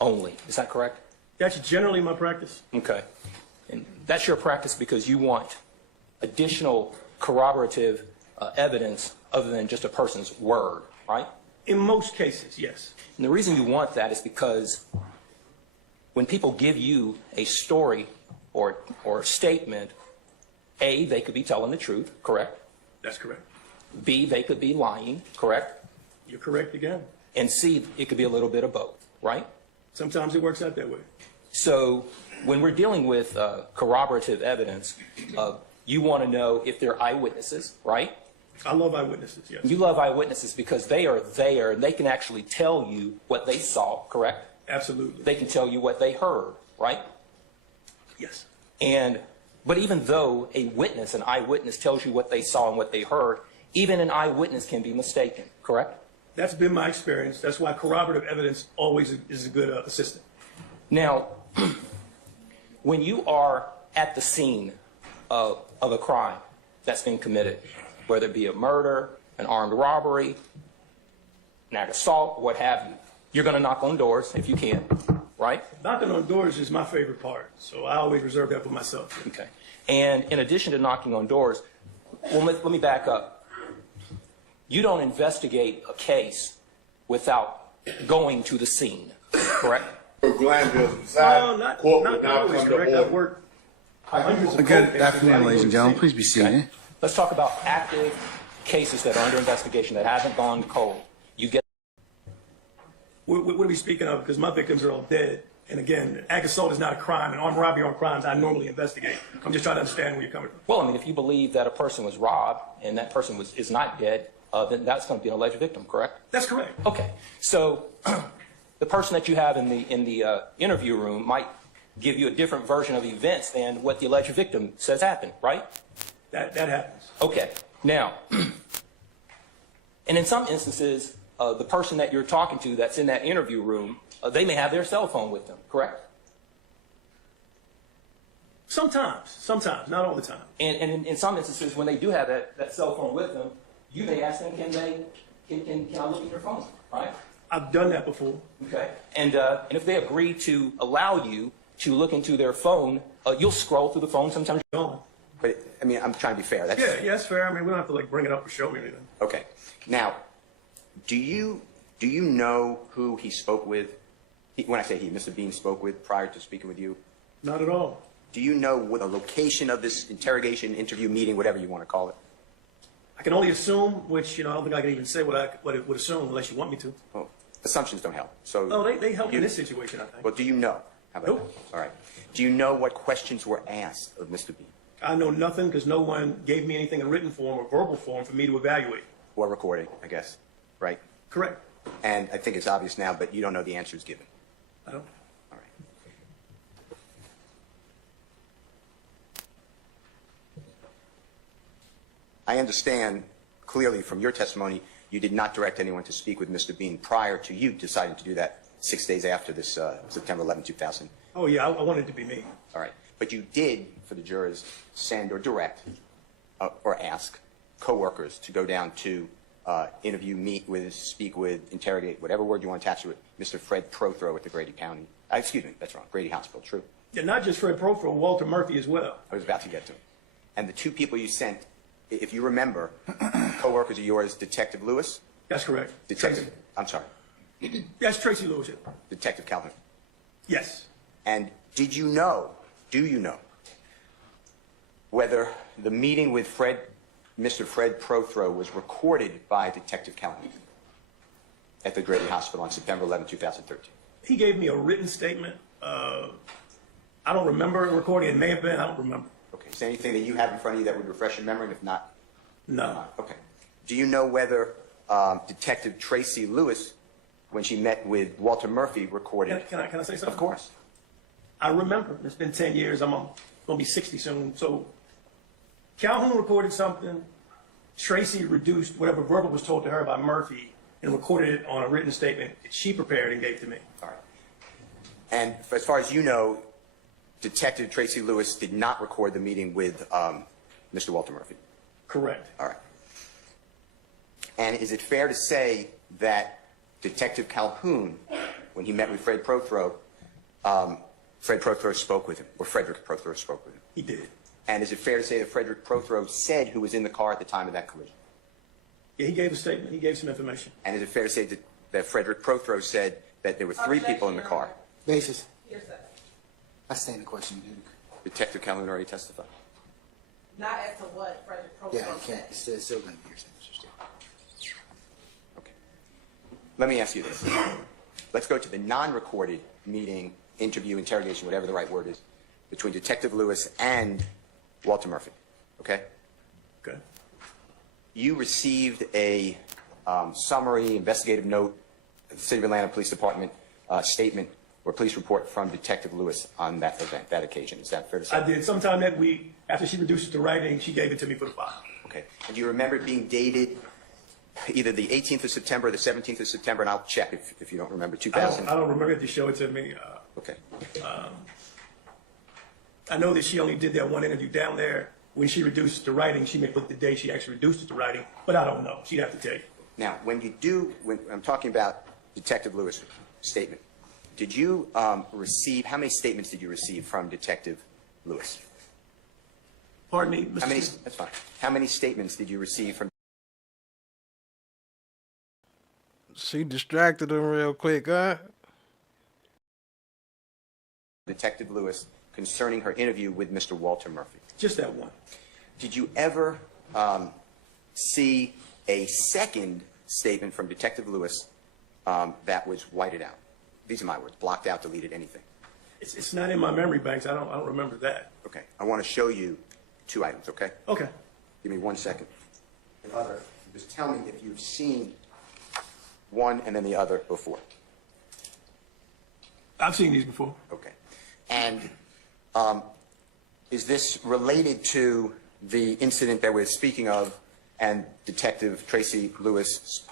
only. Is that correct? That's generally my practice. Okay. And that's your practice because you want additional corroborative evidence other than just a person's word, right? In most cases, yes. And the reason you want that is because when people give you a story or a statement, A, they could be telling the truth, correct? That's correct. B, they could be lying, correct? You're correct again. And C, it could be a little bit of both, right? Sometimes it works out that way. So when we're dealing with corroborative evidence, you want to know if they're eyewitnesses, right? I love eyewitnesses, yes. You love eyewitnesses because they are there and they can actually tell you what they saw, correct? Absolutely. They can tell you what they heard, right? Yes. But even though a witness, an eyewitness, tells you what they saw and what they heard, even an eyewitness can be mistaken, correct? That's been my experience. That's why corroborative evidence always is a good assistant. Now, when you are at the scene of a crime that's been committed, whether it be a murder, an armed robbery, an act of assault, what have you, you're going to knock on doors if you can, right? Knocking on doors is my favorite part, so I always reserve that for myself. Okay. And in addition to knocking on doors, well, let me back up. You don't investigate a case without going to the scene, correct? Glanville, not always correct. I've worked hundreds of Good afternoon, ladies and gentlemen. Please be seated. Okay. Let's talk about active cases that are under investigation that haven't gone cold. You get. What are we speaking of? Because my victims are all dead. And again, act of assault is not a crime, and armed robbery are crimes I normally investigate. I'm just trying to understand where you're coming from. Well, I mean, if you believe that a person was robbed and that person is not dead, then that's going to be an alleged victim, correct? That's correct. Okay. So the person that you have in the interview room might give you a different version of events than what the alleged victim says happened, right? That happens. Okay. Now, and in some instances, the person that you're talking to that's in that interview room, they may have their cell phone with them, correct? Sometimes, not all the time. And in some instances, when they do have that cell phone with them, you may ask them, can I look at your phone, right? I've done that before. Okay. And if they agree to allow you to look into their phone, you'll scroll through the phone. Sometimes you don't. But, I mean, I'm trying to be fair. That's, Yeah, that's fair. I mean, we don't have to like bring it up or show me anything. Okay. Now, do you know who he spoke with? When I say he, Mr. Bean spoke with prior to speaking with you? Not at all. Do you know what the location of this interrogation, interview, meeting, whatever you want to call it? I can only assume, which, I don't think I can even say what it would assume unless you want me to. Well, assumptions don't help. So. Oh, they help in this situation, I think. Well, do you know? How about Nope. that? All right. Do you know what questions were asked of Mr. Bean? I know nothing because no one gave me anything in written form or verbal form for me to evaluate. Or recording, I guess, right? Correct. And I think it's obvious now, but you don't know the answers given. I don't. All right. I understand clearly from your testimony you did not direct anyone to speak with Mr. Bean prior to you deciding to do that 6 days after this September 11, 2000. Oh, yeah, I wanted it to be me. All right. But you did, for the jurors, send or direct or ask coworkers to go down to interview, meet with, speak with, interrogate, whatever word you want to attach to it, Mr. Fred Prothrow at the Grady County. Excuse me, that's wrong. Grady Hospital, true. Yeah, not just Fred Prothrow, Walter Murphy as well. I was about to get to him. And the two people you sent, if you remember, coworkers of yours, Detective Lewis? That's correct. Detective, I'm sorry. That's Tracy Lewis. Detective Calvin. Yes. And do you know whether the meeting with Mr. Fred Prothrow was recorded by Detective Calvin? at the Grady Hospital on September 11, 2013? He gave me a written statement. I don't remember a recording. It may have been. I don't remember. Okay. Is there anything that you have in front of you that would refresh your memory? And if not, no. Okay. Do you know whether Detective Tracy Lewis, when she met with Walter Murphy, recorded? Can I say something? Of course. I remember. It's been 10 years. I'm going to be 60 soon. So Calhoun recorded something. Tracy reduced whatever verbal was told to her by Murphy and recorded it on a written statement that she prepared and gave to me. All right. And as far as you know, Detective Tracy Lewis did not record the meeting with Mr. Walter Murphy? Correct. All right. And is it fair to say that Detective Calhoun, when he met with Fred Prothro, Fred Prothro spoke with him, or Frederick Prothro spoke with him? He did. And is it fair to say that Frederick Prothro said who was in the car at the time of that collision? Yeah, he gave a statement. He gave some information. And is it fair to say that Frederick Prothro said that there were 3 people in the car? Basis. I stand the question, Duke. Detective Calhoun already testified. Not as to what Frederick Prothro Yeah, you can't. It's still going to be hearsay, Mr. Steele. Okay. Let me ask you this. Let's go to the non-recorded meeting, interview, interrogation, whatever the right word is, between Detective Lewis and Walter Murphy. Okay? Okay. You received a summary investigative note at the City of Atlanta Police Department statement or police report from Detective Lewis on that event, that occasion. Is that fair to say? I did. Sometime that week, after she reduced it to writing, she gave it to me for the file. Okay. And do you remember it being dated either the 18th of September or the 17th of September? And I'll check if you don't remember. 2000. I don't remember if they showed it to me. Okay. I know that she only did that one interview down there. When she reduced it to writing, she may put the day she actually reduced it to writing, but I don't know. She'd have to tell you. Now, when I'm talking about Detective Lewis' statement, did you receive, how many statements did you receive from Detective Lewis? Pardon me, Mr. How many, that's fine. How many statements did you receive from? She distracted him real quick, huh? Detective Lewis concerning her interview with Mr. Walter Murphy? Just that one. Did you ever see a second statement from Detective Lewis that was whited out? These are my words. Blocked out, deleted, anything. It's not in my memory banks. I don't remember that. Okay. I want to show you 2 items, okay? Okay. Give me 1 second. The other, just tell me if you've seen one and then the other before. I've seen these before. Okay. And is this related to the incident that we're speaking of and Detective Tracy Lewis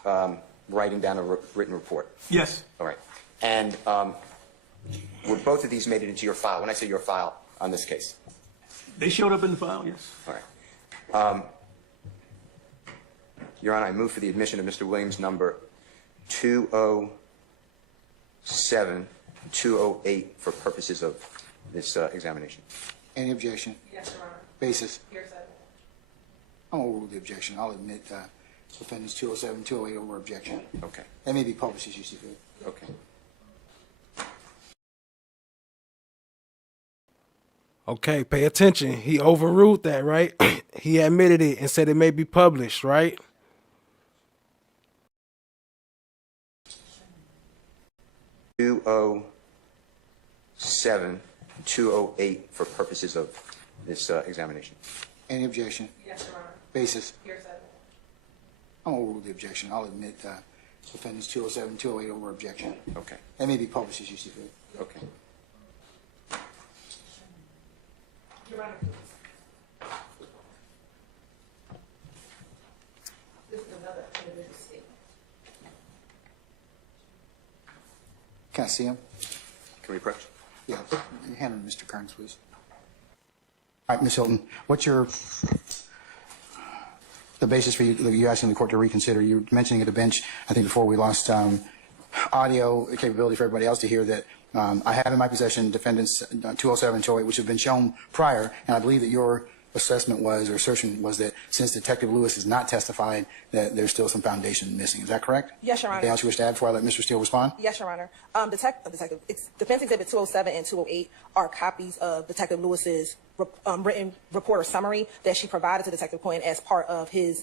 writing down a written report? Yes. All right. And were both of these made it into your file? When I say your file, on this case? They showed up in the file, yes. All right. Your Honor, I move for the admission of Mr. Williams, number 207-208 for purposes of this examination. Any objection? Yes, Your Honor. Basis? Hearsay. I'm going to rule the objection. I'll admit defendants 207, 208 over objection. Okay. That may be published as you see fit. Okay. Okay, pay attention. He overruled that, right? He admitted it and said it may be published, right? .207-208 for purposes of this examination. Any objection? Yes, Your Honor. Basis? Hearsay. I'm going to rule the objection. I'll admit defendants 207, 208 over objection. Okay. That may be published as you see fit. Okay. Your Honor. This is another individual statement. Can I see him? Can we approach? Yeah. Put your hand on Mr. Kearns, please. All right, Ms. Hilton, what's the basis for you asking the court to reconsider? You were mentioning at the bench, I think before we lost audio capability for everybody else to hear, that I have in my possession defendants 207, 208, which have been shown prior, and I believe that your assessment was, or assertion was, that since Detective Lewis has not testified, that there's still some foundation missing. Is that correct? Yes, Your Honor. Anything else you wish to add before I let Mr. Steele respond? Yes, Your Honor. Defense Exhibit 207 and 208 are copies of Detective Lewis's written report or summary that she provided to Detective Quinn as part of his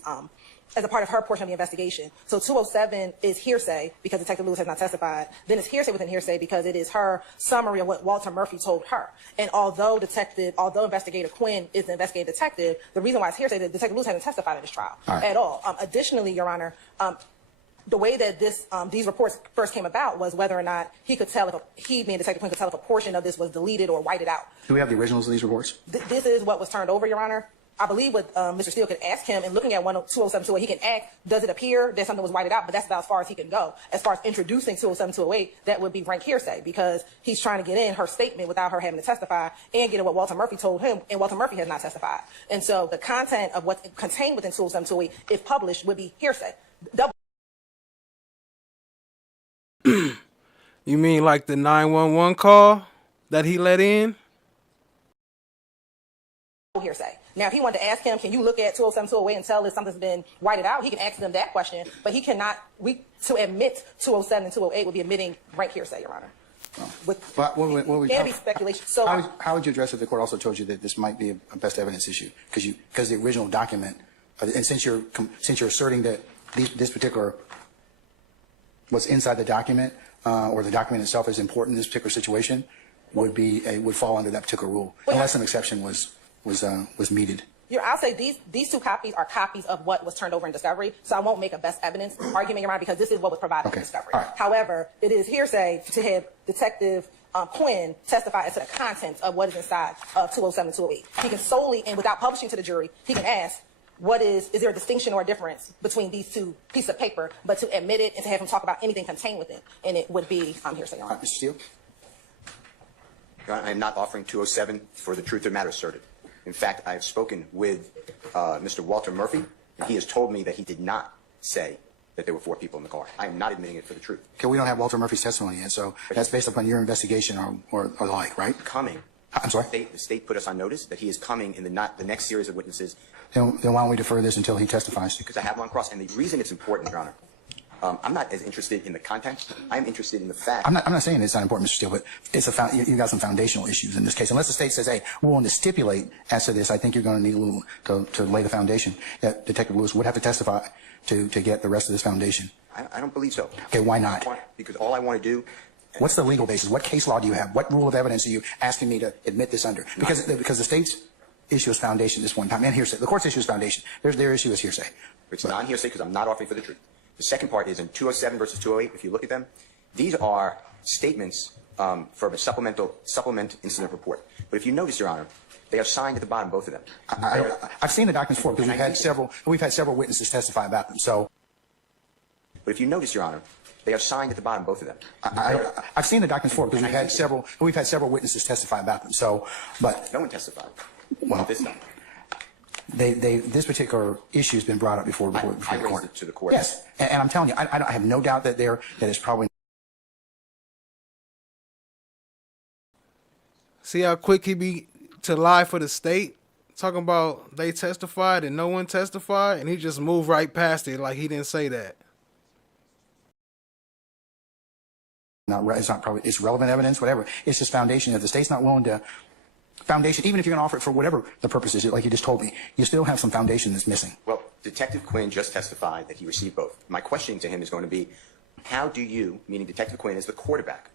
as a part of her portion of the investigation. So 207 is hearsay because Detective Lewis has not testified. Then it's hearsay within hearsay because it is her summary of what Walter Murphy told her. And although Investigator Quinn is the investigative detective, the reason why it's hearsay is that Detective Lewis hasn't testified in this trial at all. Additionally, Your Honor, the way that these reports first came about was whether or not he could tell if Detective Quinn could tell if a portion of this was deleted or whited out. Do we have the originals of these reports? This is what was turned over, Your Honor. I believe what Mr. Steele could ask him, and looking at 207-208, he can ask, does it appear that something was whited out? But that's about as far as he can go. As far as introducing 207-208, that would be rank hearsay because he's trying to get in her statement without her having to testify and get in what Walter Murphy told him, and Walter Murphy has not testified. And so the content of what's contained within 207-208, if published, would be hearsay. You mean like the 911 call that he let in? Hearsay. Now, if he wanted to ask him, can you look at 207-208 and tell if something's been whited out, he can ask them that question, but he cannot, to admit 207 and 208 would be admitting rank hearsay, Your Honor. Can't be speculation. So how would you address if the court also told you that this might be a best evidence issue? Because the original document, and since you're asserting that this particular, what's inside the document, or the document itself is important in this particular situation, would fall under that particular rule, unless an exception was meted. I'll say these two copies are copies of what was turned over in discovery, so I won't make a best evidence argument, Your Honor, because this is what was provided in discovery. However, it is hearsay to have Detective Quinn testify as to the contents of what is inside of 207-208. He can solely, and without publishing to the jury, he can ask, is there a distinction or a difference between these two pieces of paper, but to admit it and to have him talk about anything contained within, and it would be hearsay, Your Honor. Mr. Steele? Your Honor, I am not offering 207 for the truth of the matter asserted. In fact, I have spoken with Mr. Walter Murphy, and he has told me that he did not say that there were 4 people in the car. I am not admitting it for the truth. Okay, we don't have Walter Murphy's testimony yet, so that's based upon your investigation or the like, right? Coming. I'm sorry? The state put us on notice that he is coming in the next series of witnesses. Then why don't we defer this until he testifies? Because I have him on cross, and the reason it's important, Your Honor, I'm not as interested in the content. I'm interested in the fact. I'm not saying it's not important, Mr. Steele, but you've got some foundational issues in this case. Unless the state says, hey, we're willing to stipulate as to this, I think you're going to need a little to lay the foundation. That Detective Lewis would have to testify to get the rest of this foundation. I don't believe so. Okay, why not? Because all I want to do. What's the legal basis? What case law do you have? What rule of evidence are you asking me to admit this under? Because the state's issue is foundation this one time, and hearsay. The court's issue is foundation. Their issue is hearsay. It's non-hearsay because I'm not offering for the truth. The second part is in 207 versus 208. If you look at them, these are statements for a supplement incident report. But if you notice, Your Honor, they are signed at the bottom, both of them. I've seen the documents before because we've had several witnesses testify about them. So, but if you notice, Your Honor, they are signed at the bottom, both of them. I've seen the documents before because we've had several witnesses testify about them. So, but no one testified. Well, this time. This particular issue has been brought up before the court. I raised it to the court. Yes, and I'm telling you, I have no doubt that it's probably. See how quick he be to lie for the state? Talking about they testified and no one testified, and he just moved right past it like he didn't say that. It's relevant evidence, whatever. It's just foundation. If the state's not willing to. Foundation, even if you're going to offer it for whatever the purpose is, like you just told me, you still have some foundation that's missing. Well, Detective Quinn just testified that he received both. My question to him is going to be, how do you, meaning Detective Quinn is the quarterback,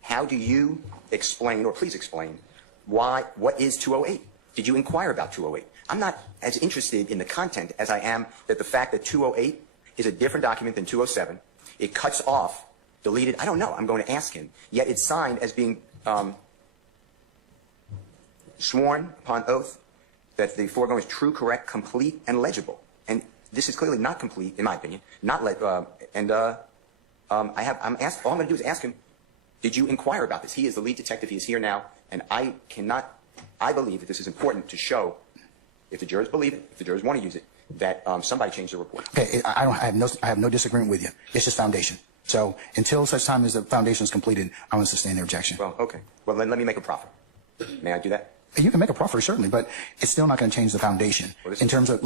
how do you explain, or please explain, what is 208? Did you inquire about 208? I'm not as interested in the content as I am that the fact that 208 is a different document than 207. It cuts off, deleted, I don't know, I'm going to ask him. Yet it's signed as being sworn upon oath that the foregoing is true, correct, complete, and legible. And this is clearly not complete, in my opinion. All I'm going to do is ask him, did you inquire about this? He is the lead detective. He is here now, and I believe that this is important to show, if the jurors believe it, if the jurors want to use it, that somebody changed the report. Okay, I have no disagreement with you. It's just foundation. So until such time as the foundation is completed, I'm going to sustain the objection. Well, okay. Well, then let me make a proffer. May I do that? You can make a proffer, certainly, but it's still not going to change the foundation. In terms of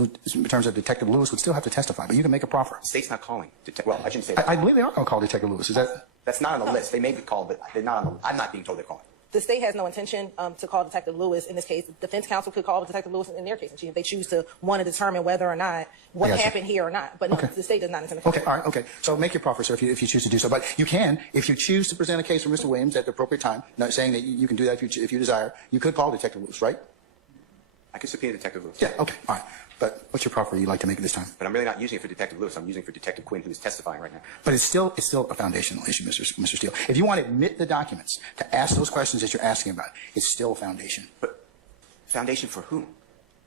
Detective Lewis would still have to testify, but you can make a proffer. The state's not calling. Well, I shouldn't say that. I believe they are going to call Detective Lewis. Is that? That's not on the list. They may be called, but they're not on the. I'm not being told they're calling. The state has no intention to call Detective Lewis in this case. The defense counsel could call Detective Lewis in their case if they choose to want to determine whether or not what happened here or not. But no, the state does not intend to. Okay, all right, okay. So make your proffer, sir, if you choose to do so. But you can, if you choose to present a case for Mr. Williams at the appropriate time, not saying that you can do that if you desire, you could call Detective Lewis, right? I can subpoena Detective Lewis. Yeah, okay, all right. But what's your proffer you'd like to make at this time? But I'm really not using it for Detective Lewis. I'm using it for Detective Quinn, who is testifying right now. But it's still a foundational issue, Mr. Steele. If you want to admit the documents, to ask those questions that you're asking about, it's still a foundation. But foundation for whom?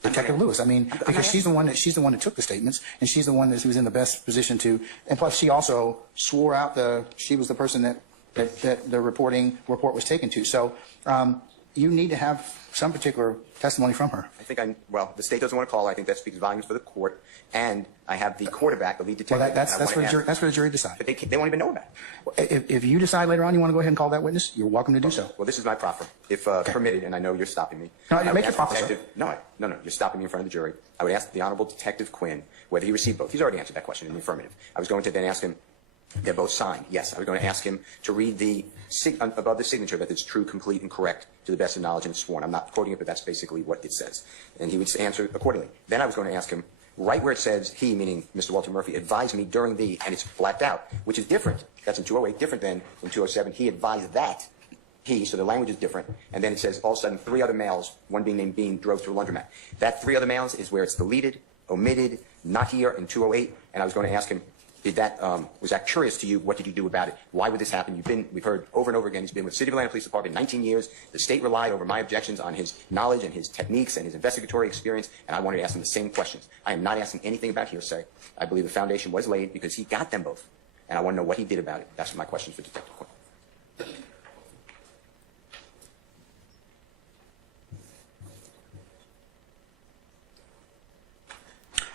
Detective Lewis. I mean, because she's the one that took the statements, and she's the one that was in the best position to. And plus, she also swore out she was the person that the report was taken to. So you need to have some particular testimony from her. I think well, the state doesn't want to call her. I think that speaks volumes for the court. And I have the quarterback, the lead detective. Well, that's for the jury to decide. But they won't even know about it. If you decide later on you want to go ahead and call that witness, you're welcome to do so. Well, this is my proffer, if permitted, and I know you're stopping me. No, make your proffer, sir. No, you're stopping me in front of the jury. I would ask the Honorable Detective Quinn whether he received both. He's already answered that question in the affirmative. I was going to then ask him, they're both signed. Yes, I was going to ask him to read above the signature that it's true, complete, and correct to the best of knowledge and sworn. I'm not quoting it, but that's basically what it says. And he would answer accordingly. Then I was going to ask him, right where it says he, meaning Mr. Walter Murphy, advised me during and it's blacked out, which is different. That's in 208, different than in 207. He advised that. So the language is different. And then it says, all of a sudden, 3 other males, one being named Bean, drove to a laundromat. That 3 other males is where it's deleted, omitted, not here in 208. And I was going to ask him, was that curious to you? What did you do about it? Why would this happen? We've heard over and over again, he's been with City of Atlanta Police Department 19 years. The state relied over my objections on his knowledge and his techniques and his investigatory experience, and I wanted to ask him the same questions. I am not asking anything about hearsay. I believe the foundation was laid because he got them both, and I want to know what he did about it. That's my question for Detective Quinn.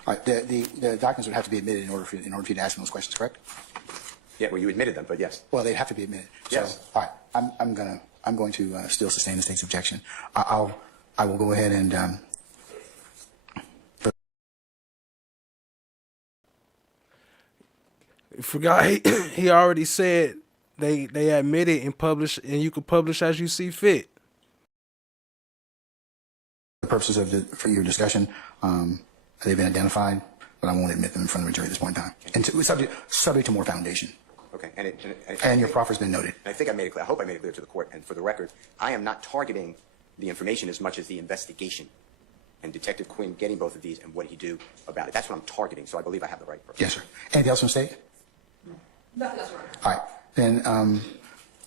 All right, the documents would have to be admitted in order for you to ask them those questions, correct? Yeah, well, you admitted them, but yes. Well, they'd have to be admitted. Yes. So, all right, I'm going to still sustain the state's objection. I will go ahead and. Forgot he already said they admit it and publish, and you can publish as you see fit. For the purposes for your discussion, they've been identified, but I won't admit them in front of a jury at this point in time. And subject to more foundation. Okay. And your proffer's been noted. I think I made it clear. I hope I made it clear to the court. And for the record, I am not targeting the information as much as the investigation and Detective Quinn getting both of these and what he do about it. That's what I'm targeting. So I believe I have the right person. Yes, sir. Anything else from the state? Nothing else. All right. Then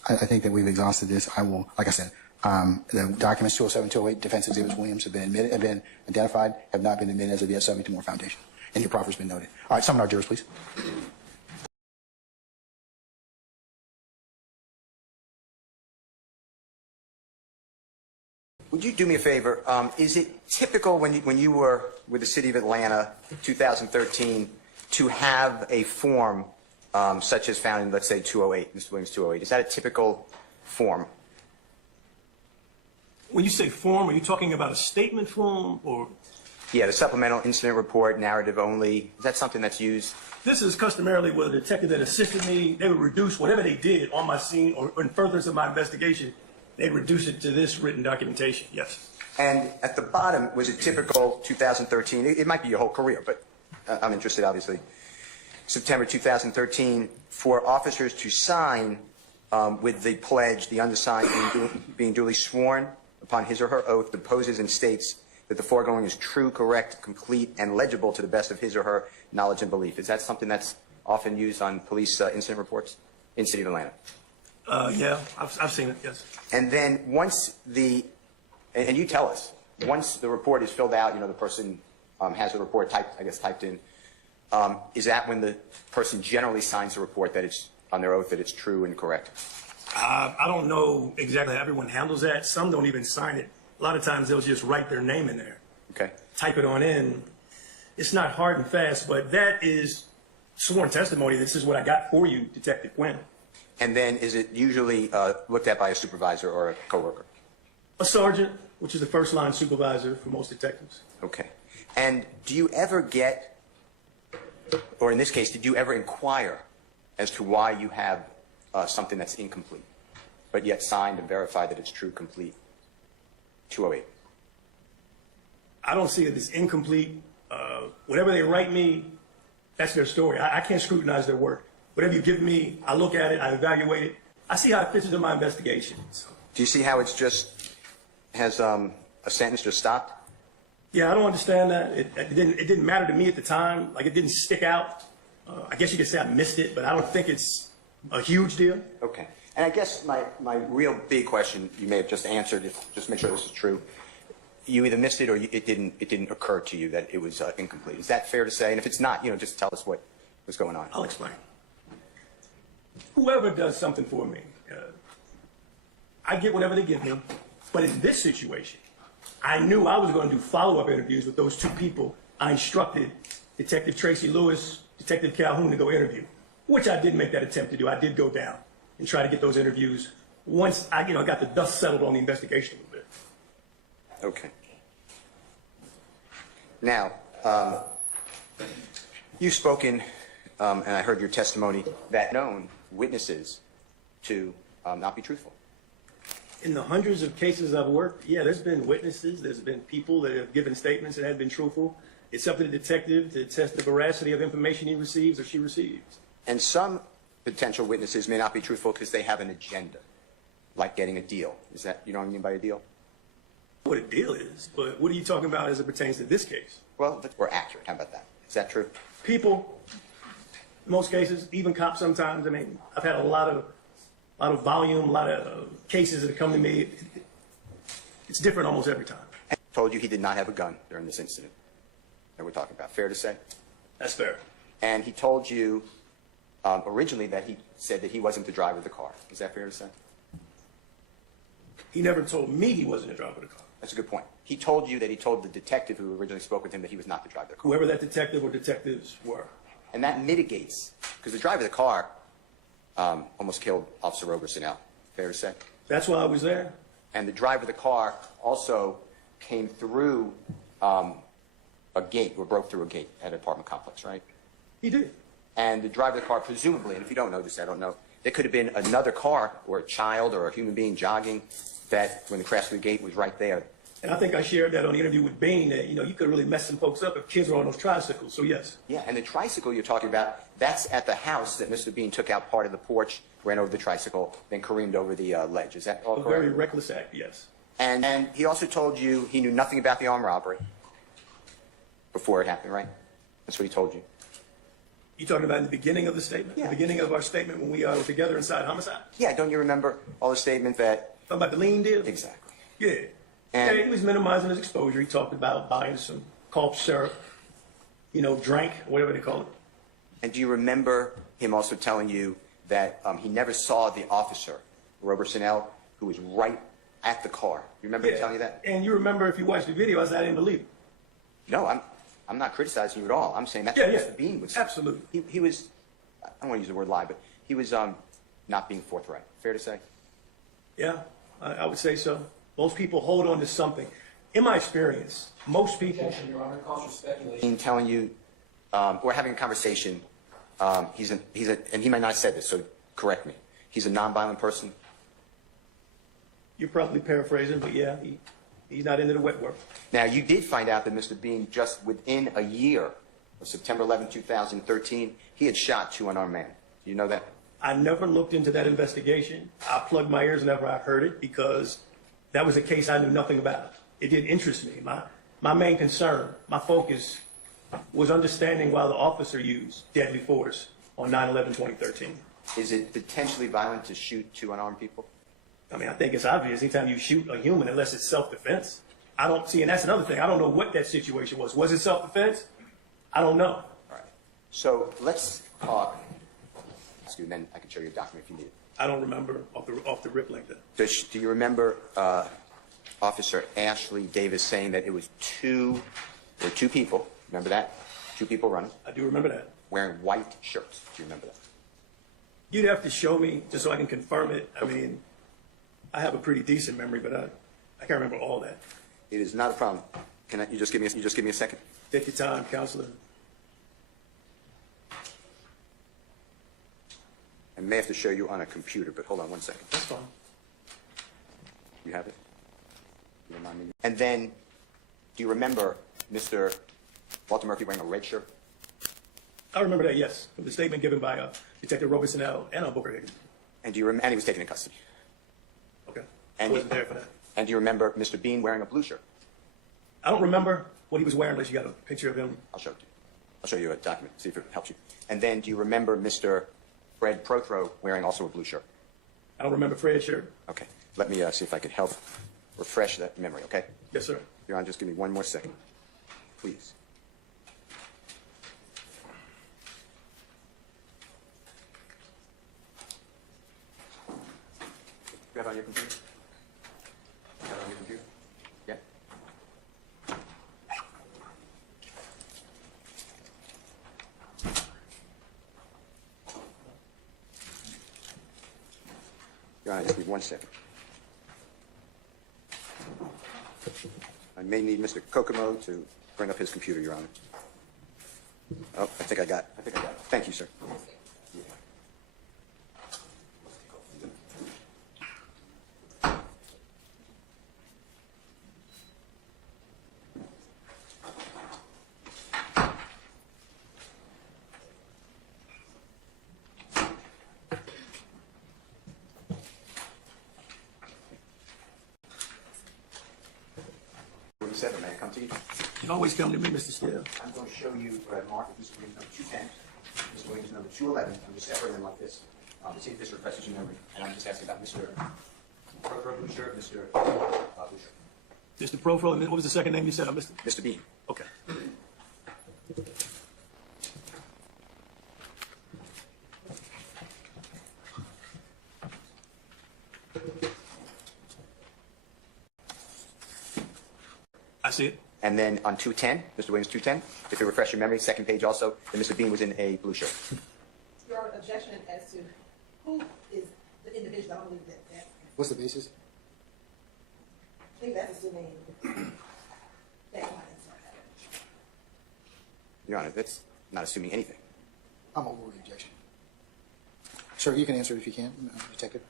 I think that we've exhausted this. I will, like I said, the documents 207, 208, defense exhibits Williams have been identified, have not been admitted as of yet, subject to more foundation. And your proffer's been noted. All right, summon our jurors, please. Would you do me a favor? Is it typical when you were with the City of Atlanta, 2013, to have a form such as found in, let's say, 208, Mr. Williams 208? Is that a typical form? When you say form, are you talking about a statement form or? Yeah, the supplemental incident report, narrative only. Is that something that's used? This is customarily with a detective that assisted me. They would reduce whatever they did on my scene or in furtherance of my investigation. They'd reduce it to this written documentation, yes. And at the bottom, was it typical 2013? It might be your whole career, but I'm interested, obviously. September 2013, for officers to sign with the pledge, the undersigned being duly sworn upon his or her oath, deposes and states that the foregoing is true, correct, complete, and legible to the best of his or her knowledge and belief. Is that something that's often used on police incident reports in City of Atlanta? Yeah, I've seen it, yes. And then once and you tell us, once the report is filled out, the person has the report typed in, is that when the person generally signs the report that it's on their oath that it's true and correct? I don't know exactly how everyone handles that. Some don't even sign it. A lot of times they'll just write their name in there. Okay. Type it on in. It's not hard and fast, but that is sworn testimony. This is what I got for you, Detective Quinn. And then is it usually looked at by a supervisor or a coworker? A sergeant, which is the first line supervisor for most detectives. Okay. And do you ever get, or in this case, did you ever inquire as to why you have something that's incomplete? but yet signed and verified that it's true, complete. 208. I don't see it as incomplete. Whatever they write me, that's their story. I can't scrutinize their work. Whatever you give me, I look at it, I evaluate it. I see how it fits into my investigation. So. Do you see how it's just has a sentence just stopped? Yeah, I don't understand that. It didn't matter to me at the time. Like, it didn't stick out. I guess you could say I missed it, but I don't think it's a huge deal. Okay. And I guess my real big question, you may have just answered, just make sure this is true. You either missed it or it didn't occur to you that it was incomplete. Is that fair to say? And if it's not, just tell us what was going on. I'll explain. Whoever does something for me, I get whatever they give me. But in this situation, I knew I was going to do follow-up interviews with those two people. I instructed Detective Tracy Lewis, Detective Calhoun to go interview, which I did make that attempt to do. I did go down and try to get those interviews once I got the dust settled on the investigation a little bit. Okay. Now, you've spoken, and I heard your testimony, that known witnesses to not be truthful. In the hundreds of cases I've worked, yeah, there's been witnesses, there's been people that have given statements that have been truthful. It's up to the detective to test the veracity of information he receives or she receives. And some potential witnesses may not be truthful because they have an agenda, like getting a deal. Is that, you know what I mean by a deal? What a deal is, but what are you talking about as it pertains to this case? Well, we're accurate. How about that? Is that true? People, in most cases, even cops sometimes. I mean, I've had a lot of volume, a lot of cases that have come to me. It's different almost every time. And he told you he did not have a gun during this incident that we're talking about. Fair to say? That's fair. And he told you originally that he said that he wasn't the driver of the car. Is that fair to say? He never told me he wasn't the driver of the car. That's a good point. He told you that he told the detective who originally spoke with him that he was not the driver of the car. Whoever that detective or detectives were. And that mitigates, because the driver of the car almost killed Officer Roberson out. Fair to say? That's why I was there. And the driver of the car also came through a gate, or broke through a gate at an apartment complex, right? He did. And the driver of the car, presumably, and if you don't know this, I don't know, there could have been another car or a child or a human being jogging that, when the crash through the gate, was right there. And I think I shared that on the interview with Bain, that, you could really mess some folks up if kids were on those tricycles, so yes. Yeah, and the tricycle you're talking about, that's at the house that Mr. Bean took out part of the porch, ran over the tricycle, then careened over the ledge. Is that all correct? A very reckless act, yes. And he also told you he knew nothing about the armed robbery before it happened, right? That's what he told you. You talking about in the beginning of the statement? Yeah. The beginning of our statement when we were together inside homicide? Yeah, don't you remember all the statement that... Talking about the lean deal? Exactly. Yeah. And yeah, he was minimizing his exposure. He talked about buying some cough syrup, drank, whatever they call it. And do you remember him also telling you that he never saw the officer, Roberson L., who was right at the car? You remember him telling you that? And you remember, if you watched the video, I said I didn't believe it. No, I'm not criticizing you at all. I'm saying that's what Mr. Bean was saying. Absolutely. He was, I don't want to use the word lie, but he was not being forthright. Fair to say? Yeah, I would say so. Most people hold on to something. In my experience, most people... Your Honor, cause for speculation. Bean telling you, or having a conversation, and he might not have said this, so correct me. He's a nonviolent person? You're probably paraphrasing, but yeah, he's not into the wet work. Now, you did find out that Mr. Bean, just within a year of September 11, 2013, he had shot 2 unarmed men. Do you know that? I never looked into that investigation. I plugged my ears whenever I heard it because that was a case I knew nothing about. It didn't interest me. My main concern, my focus, was understanding why the officer used deadly force on 9/11/2013. Is it potentially violent to shoot 2 unarmed people? I mean, I think it's obvious. Anytime you shoot a human, unless it's self-defense. I don't see, and that's another thing. I don't know what that situation was. Was it self-defense? I don't know. All right. So let's talk. Excuse me, then I can show you a document if you need it. I don't remember off the rip like that. Do you remember Officer Ashley Davis saying that it was there were 2 people, remember that? 2 people running? I do remember that. Wearing white shirts. Do you remember that? You'd have to show me just so I can confirm it. I mean, I have a pretty decent memory, but I can't remember all that. It is not a problem. You just give me a second? Take your time, counselor. I may have to show you on a computer, but hold on one second. That's fine. you have it? You don't mind me? And then, do you remember Mr. Walter Murphy wearing a red shirt? I remember that, yes, from the statement given by Detective Robertson and Booker Higgins. And do you and he was taken in custody. Okay. And I wasn't there for that. And do you remember Mr. Bean wearing a blue shirt? I don't remember what he was wearing unless you got a picture of him. I'll show it to you. I'll show you a document, see if it helps you. And then do you remember Mr. Fred Prothro wearing also a blue shirt? I don't remember Fred's shirt. Okay. Let me see if I can help refresh that memory, okay? Yes, sir. Your Honor, just give me one more second, please. You have it on your computer? You have it on your computer? Yeah? Your Honor, just give me 1 second. I may need Mr. Kokomo to bring up his computer, Your Honor. Oh, I think I got it. Thank you, sir. May I come to you? You always come to me, Mr. Steele. I'm going to show you what I marked Mr. Williams number 210, Mr. Williams number 211. I'm just separating them like this to see if this refreshes your memory. And I'm just asking about Mr. Prothro, blue shirt, Mr. Blue shirt. Mr. Profro, and what was the second name you said? Mr. Bean. Okay. I see it. And then on 210, Mr. Williams 210, if you refresh your memory, second page also, then Mr. Bean was in a blue shirt. Your objection as to who is the individual, I don't believe that. What's the basis? I think that's assuming that client's Your Honor, that's not assuming anything. I'm over the objection. Sir, you can answer it if you can, Detective.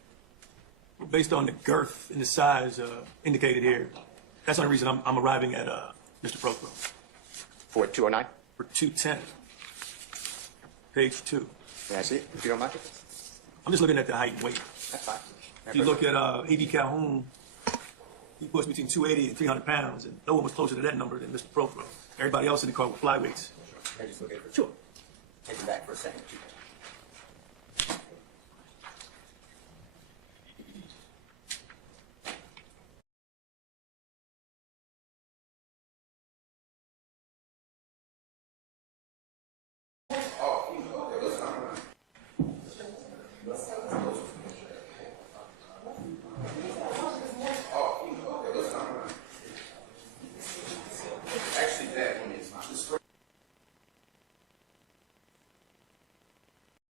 Based on the girth and the size indicated here, that's the only reason I'm arriving at Mr. Prothro. For 209? For 210. Page 2. May I see it, if you don't mind? I'm just looking at the height and weight. That's fine. If you look at A.B. Calhoun, he was between 280 and 300 pounds, and no one was closer to that number than Mr. Prothro. Everybody else in the car were flyweights. Can I just look at it? Sure. Take it back for a second.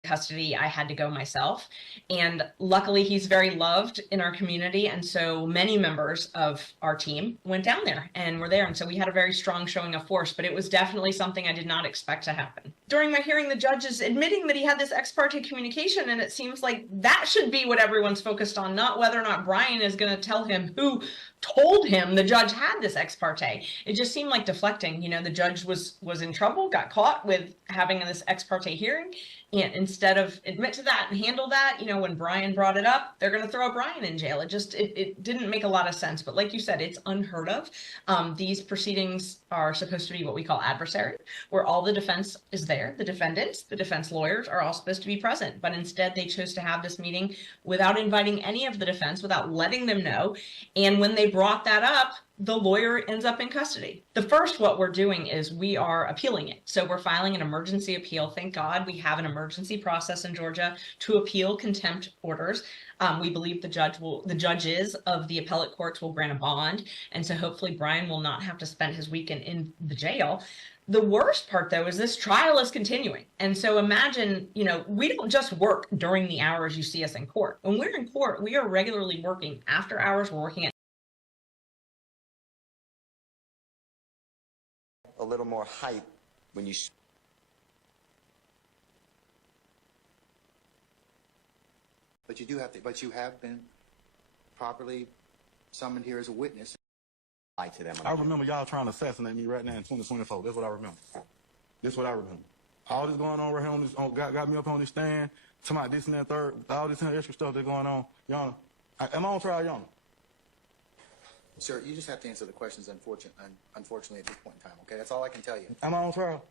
Custody, I had to go myself. And luckily he's very loved in our community. And so many members of our team went down there and were there. And so we had a very strong showing of force, but it was definitely something I did not expect to happen. During my hearing, the judge is admitting that he had this ex parte communication, and it seems like that should be what everyone's focused on, not whether or not Brian is going to tell him who told him the judge had this ex parte. It just seemed like deflecting. You know, the judge was in trouble, got caught with having this ex parte hearing, and instead of admit to that and handle that, you know, when Brian brought it up, they're going to throw Brian in jail. It didn't make a lot of sense. But like you said, it's unheard of. These proceedings are supposed to be what we call adversary, where all the defense is there. The defendants, the defense lawyers are all supposed to be present. But instead, they chose to have this meeting without inviting any of the defense, without letting them know. And when they brought that up, the lawyer ends up in custody. The first, what we're doing is we are appealing it. So we're filing an emergency appeal. Thank God we have an emergency process in Georgia to appeal contempt orders. We believe the judges of the appellate courts will grant a bond. And so hopefully Brian will not have to spend his weekend in the jail. The worst part, though, is this trial is continuing. And so imagine, you know, we don't just work during the hours you see us in court. When we're in court, we are regularly working after hours. We're working at a little more hype when you... But you do have to, but you have been properly summoned here as a witness. Lie to them. I remember y'all trying to assassinate me right now in 2024. That's what I remember. That's what I remember. All this going on right here on this, got me up on this stand, talking about this and that third, all this extra stuff that's going on. Your Honor, am I on trial, Your Honor? Sir, you just have to answer the questions, unfortunately, at this point in time, okay? That's all I can tell you. Am I on trial?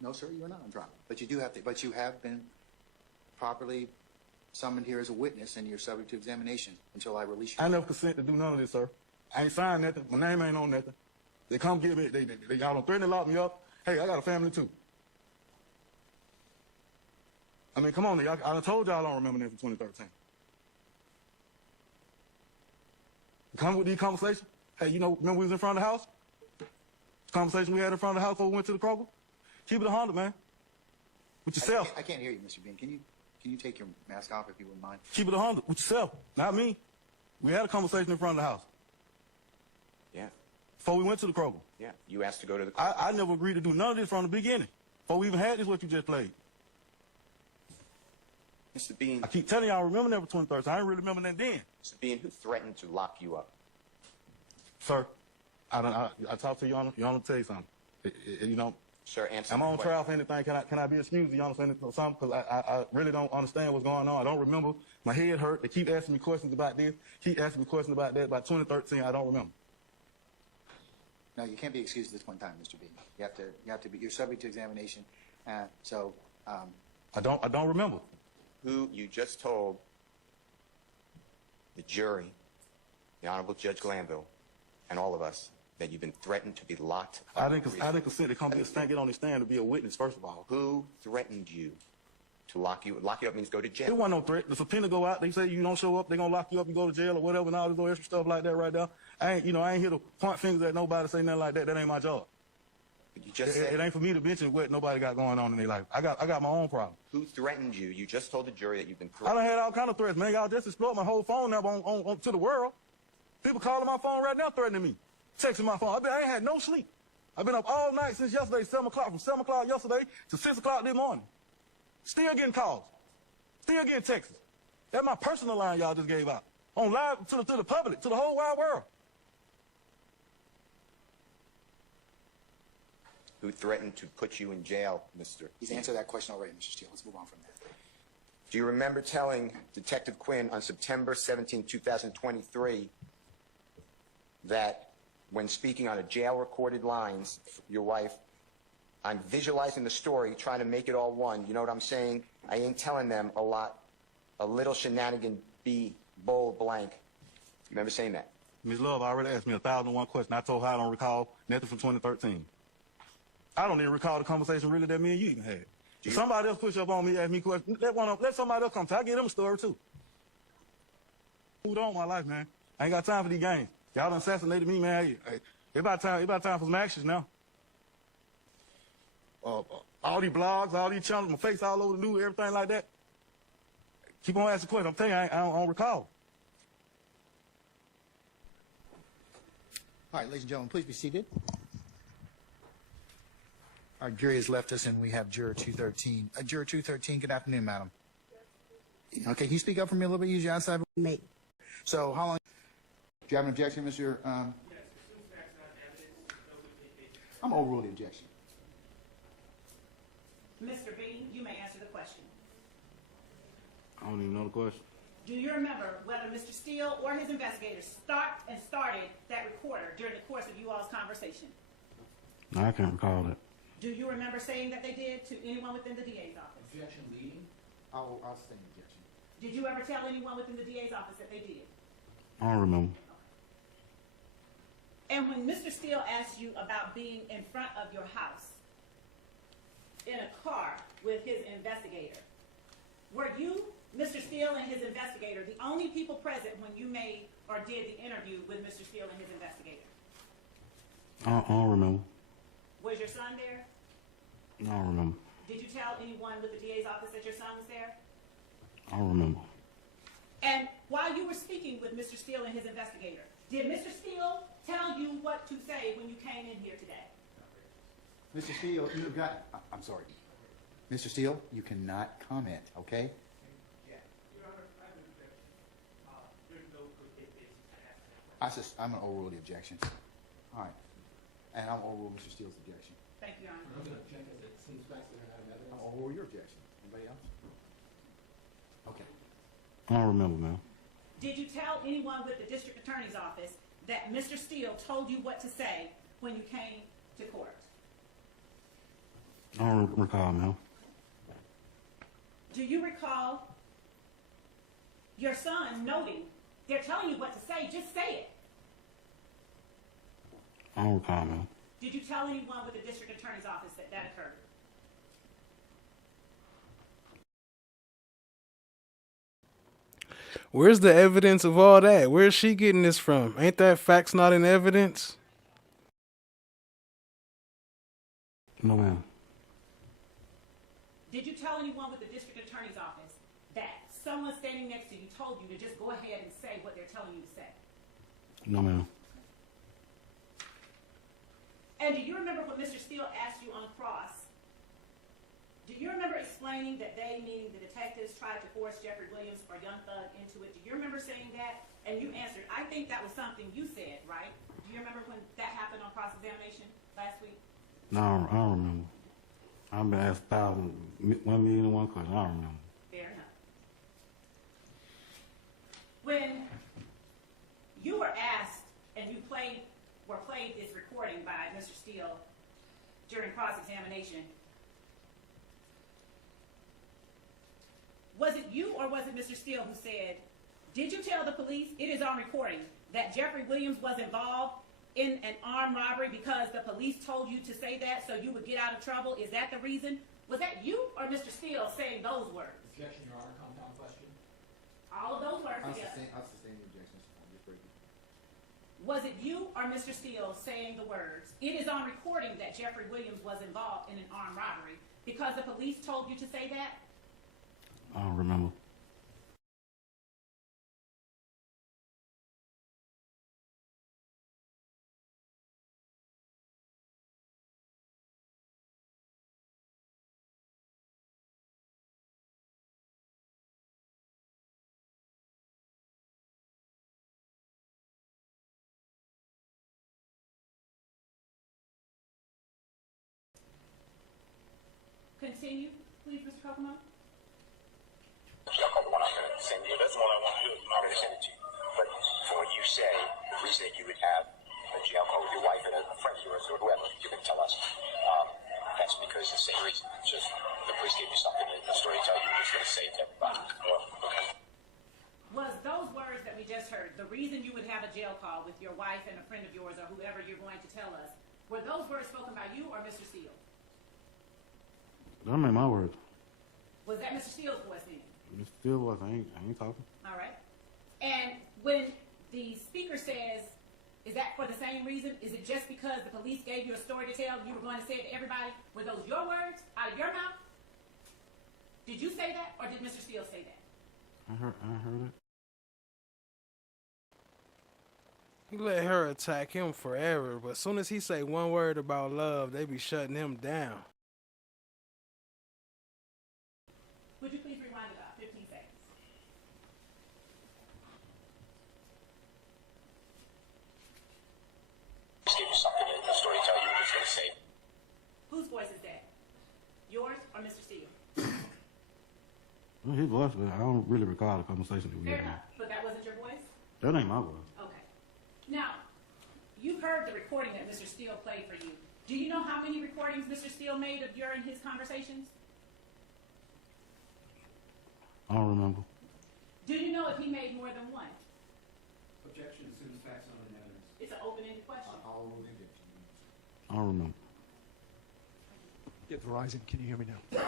No, sir, you're not on trial. But you have been properly summoned here as a witness, and you're subject to examination until I release you. I never consent to do none of this, sir. I ain't signed nothing. My name ain't on nothing. They come get me. They y'all don't threaten to lock me up. Hey, I got a family too. I mean, come on, I done told y'all I don't remember that from 2013. Come with these conversations. Hey, you know, remember we was in front of the house? The conversation we had in front of the house before we went to the Kroger? Keep it 100, man. With yourself. I can't hear you, Mr. Bean. Can you take your mask off if you wouldn't mind? Keep it 100 with yourself, not me. We had a conversation in front of the house. Yeah. Before we went to the Kroger. Yeah. You asked to go to the I never agreed to do none of this from the beginning. Before we even had this, what you just played. Mr. Bean. I keep telling y'all I remember that for 2013. I didn't really remember that then. Mr. Bean, who threatened to lock you up? Sir, I talked to Your Honor. Your Honor, tell you something. You know, sir, answer. I'm on trial for anything. Can I be excused, Your Honor, for something? Because I really don't understand what's going on. I don't remember. My head hurt. They keep asking me questions about this. Keep asking me questions about that. About 2013, I don't remember. No, you can't be excused at this point in time, Mr. Bean. You're subject to examination. I don't remember. Who you just told the jury, the Honorable Judge Glanville, and all of us that you've been threatened to be locked up. I didn't consent to come get on the stand to be a witness, first of all. Who threatened you to lock you? Lock you up means go to jail. There wasn't no threat. The subpoena go out. They say you don't show up, they're gonna lock you up and go to jail or whatever, and all this little extra stuff like that right there. I ain't here to point fingers at nobody, say nothing like that. That ain't my job. But you just said it ain't for me to mention what nobody got going on in their life. I got my own problem. Who threatened you? You just told the jury that you've been threatened. I done had all kind of threats, man. Y'all just explored my whole phone number on to the world. People calling my phone right now threatening me, texting my phone. I ain't had no sleep. I've been up all night since yesterday, 7 o'clock, from 7 o'clock yesterday to 6 o'clock this morning. Still getting calls. Still getting texts. That's my personal line y'all just gave out. On live to the public, to the whole wide world. Who threatened to put you in jail, Mr. He's answered that question already, Mr. Steele. Let's move on from that. Do you remember telling Detective Quinn on September 17, 2023, that when speaking on a jail-recorded lines, your wife, I'm visualizing the story, trying to make it all one. You know what I'm saying? I ain't telling them a lot. A little shenanigan, be bold, blank. Remember saying that? Ms.love already asked me 1,001 questions. I told her I don't recall nothing from 2013. I don't even recall the conversation really that me and you even had. If somebody else push up on me, ask me questions, let somebody else come to. I give them a story too. Moved on my life, man. I ain't got time for these games. Y'all done assassinated me, man. Hey, it's about time for some actions now. All these blogs, all these channels, my face all over the news, everything like that. Keep on asking questions. I'm telling you, I don't recall. All right, ladies and gentlemen, please be seated. Our jury has left us, and we have Juror 213. Juror 213, good afternoon, madam. Okay, can you speak up for me a little bit? Use your outside. Mate. So, how long? Do you have an objection, Mr.? I'm overruled the objection. Mr. Bean, you may answer the question. I don't even know the question. Do you remember whether Mr. Steele or his investigators started that recorder during the course of you all's conversation? No, I can't recall that. Do you remember saying that they did to anyone within the DA's office? Objection leading? I'll state objection. Did you ever tell anyone within the DA's office that they did? I don't remember. And when Mr. Steele asked you about being in front of your house in a car with his investigator, were you, Mr. Steele and his investigator, the only people present when you made or did the interview with Mr. Steele and his investigator? I don't remember. Was your son there? I don't remember. Did you tell anyone with the DA's office that your son was there? I don't remember. And while you were speaking with Mr. Steele and his investigator, did Mr. Steele tell you what to say when you came in here today? Mr. Steele, you've got, I'm sorry. Mr. Steele, you cannot comment, okay? I'm going to overrule the objection. All right. And I'll overrule Mr. Steele's objection. Thank you, Your Honor. I'll overrule your objection. Anybody else? Okay. I don't remember, ma'am. Did you tell anyone with the district attorney's office that Mr. Steele told you what to say when you came to court? I don't recall, ma'am. Do you recall your son noting they're telling you what to say, just say it? I don't recall, ma'am. Did you tell anyone with the district attorney's office that that occurred? Where's the evidence of all that? Where's she getting this from? Ain't that facts not in evidence? No, ma'am. Did you tell anyone with the district attorney's office that someone standing next to you told you to just go ahead and say what they're telling you to say? No, ma'am. And do you remember what Mr. Steele asked you on cross? Do you remember explaining that they, meaning the detectives, tried to force Jeffrey Williams or Young Thug into it? Do you remember saying that? And you answered, I think that was something you said, right? Do you remember when that happened on cross-examination last week? No, I don't remember. I've been asked 1,000,001 questions. I don't remember. Fair enough. When you were asked and you played this recording by Mr. Steele during cross-examination, was it you or was it Mr. Steele who said, did you tell the police, it is on recording, that Jeffrey Williams was involved in an armed robbery because the police told you to say that so you would get out of trouble? Is that the reason? Was that you or Mr. Steele saying those words? Objection, Your Honor. Compound question. All of those words I'll together. sustain the objection. Just break it. Was it you or Mr. Steele saying the words, it is on recording that Jeffrey Williams was involved in an armed robbery because the police told you to say that? I don't remember. Continue, please, Mr. Kokomo. That's the one I want to do. I'm not going to send it to you. But for what you say, the reason that you would have a jail call with your wife and a friend of yours or whoever, you can tell us. That's because the same reason. Just the police gave you something in the story tell you you're just going to say it to everybody. Okay. Was those words that we just heard, the reason you would have a jail call with your wife and a friend of yours or whoever you're going to tell us, were those words spoken by you or Mr. Steele? That ain't my words. Was that Mr. Steele's voice then? It still was. I ain't talking. All right. And when the speaker says, is that for the same reason? Is it just because the police gave you a story to tell and you were going to say it to everybody? Were those your words out of your mouth? Did you say that or did Mr. Steele say that? I heard it. He let her attack him forever, but as soon as he say one word about love, they be shutting him down. Would you please rewind about 15 seconds? Just give you something in the story tell you you're just going to say it. Whose voice is that? Yours or Mr. Steele? Well, his voice, but I don't really recall the conversation that we Fair had. enough. But that wasn't your voice? That ain't my voice. Okay. Now, you heard the recording that Mr. Steele played for you. Do you know how many recordings Mr. Steele made during his conversations? I don't remember. Do you know if he made more than one? Objection as soon as facts are in evidence. It's an open-ended question. I don't remember. Get Verizon. Can you hear me now?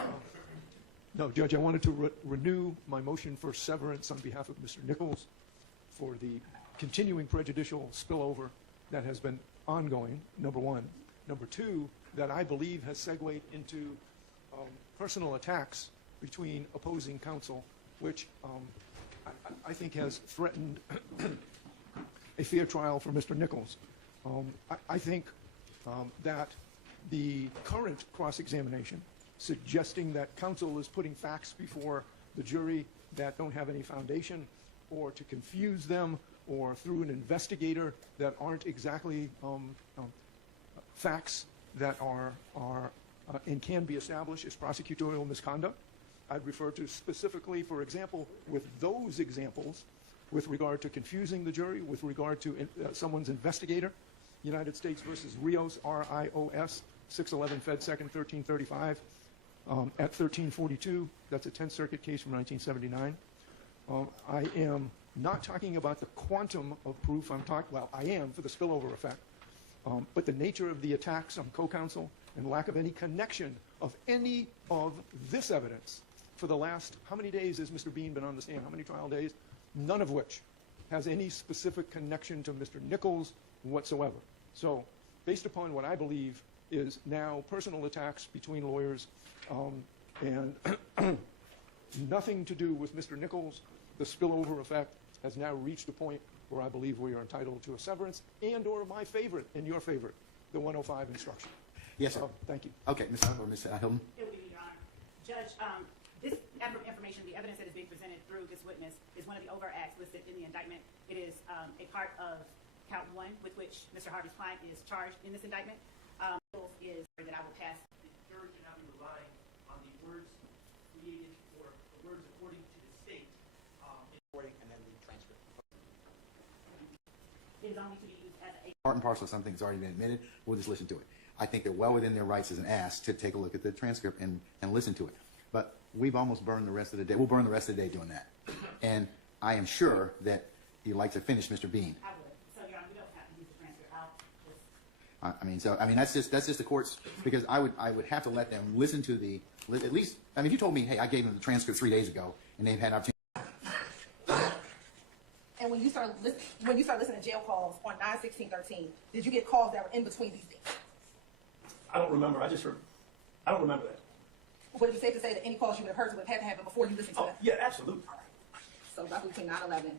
No, Judge, I wanted to renew my motion for severance on behalf of Mr. Nichols for the continuing prejudicial spillover that has been ongoing, number one. Number two, that I believe has segued into personal attacks between opposing counsel, which I think has threatened a fair trial for Mr. Nichols. I think that the current cross-examination suggesting that counsel is putting facts before the jury that don't have any foundation or to confuse them or through an investigator that aren't exactly facts that are and can be established as prosecutorial misconduct. I'd refer to specifically, for example, with those examples, with regard to confusing the jury, with regard to someone's investigator, United States versus Rios, R-I-O-S, 611 Fed 2nd, 1335, at 1342. That's a 10th Circuit case from 1979. I am not talking about the quantum of proof. Well, I am for the spillover effect. But the nature of the attacks on co-counsel and lack of any connection of any of this evidence for the last, how many days has Mr. Bean been on the stand? How many trial days? None of which has any specific connection to Mr. Nichols whatsoever. So based upon what I believe is now personal attacks between lawyers and nothing to do with Mr. Nichols, the spillover effect has now reached a point where I believe we are entitled to a severance and or my favorite and your favorite, the 105 instruction. Yes, sir. Thank you. Okay, Ms. Hunt or Ms. Hilton. It would be, Your Honor. Judge, this information, the evidence that is being presented through this witness is one of the overt acts listed in the indictment. It is a part of count 1 with which Mr. Harvey's client is charged in this indictment. Is that I will pass. The jury cannot be relying on the words created or the words according to the state. And then the transcript. It is only to be used as a Part and parcel of something that's already been admitted. We'll just listen to it. I think they're well within their rights as an ask to take a look at the transcript and listen to it. But we've almost burned the rest of the day. We'll burn the rest of the day doing that. And I am sure that you'd like to finish, Mr. Bean. I would. So, Your Honor, we don't have to use the transcript. That's just the court's, because I would have to let them listen to the, at least, if you told me, hey, I gave them the transcript 3 days ago and they've had an opportunity. And when you start listening to jail calls on 9/16/13, did you get calls that were in between these dates? I don't remember. I don't remember that. Would it be safe to say that any calls you would have heard would have had to happen before you listened to them? Yeah, absolutely. So roughly between 9/11.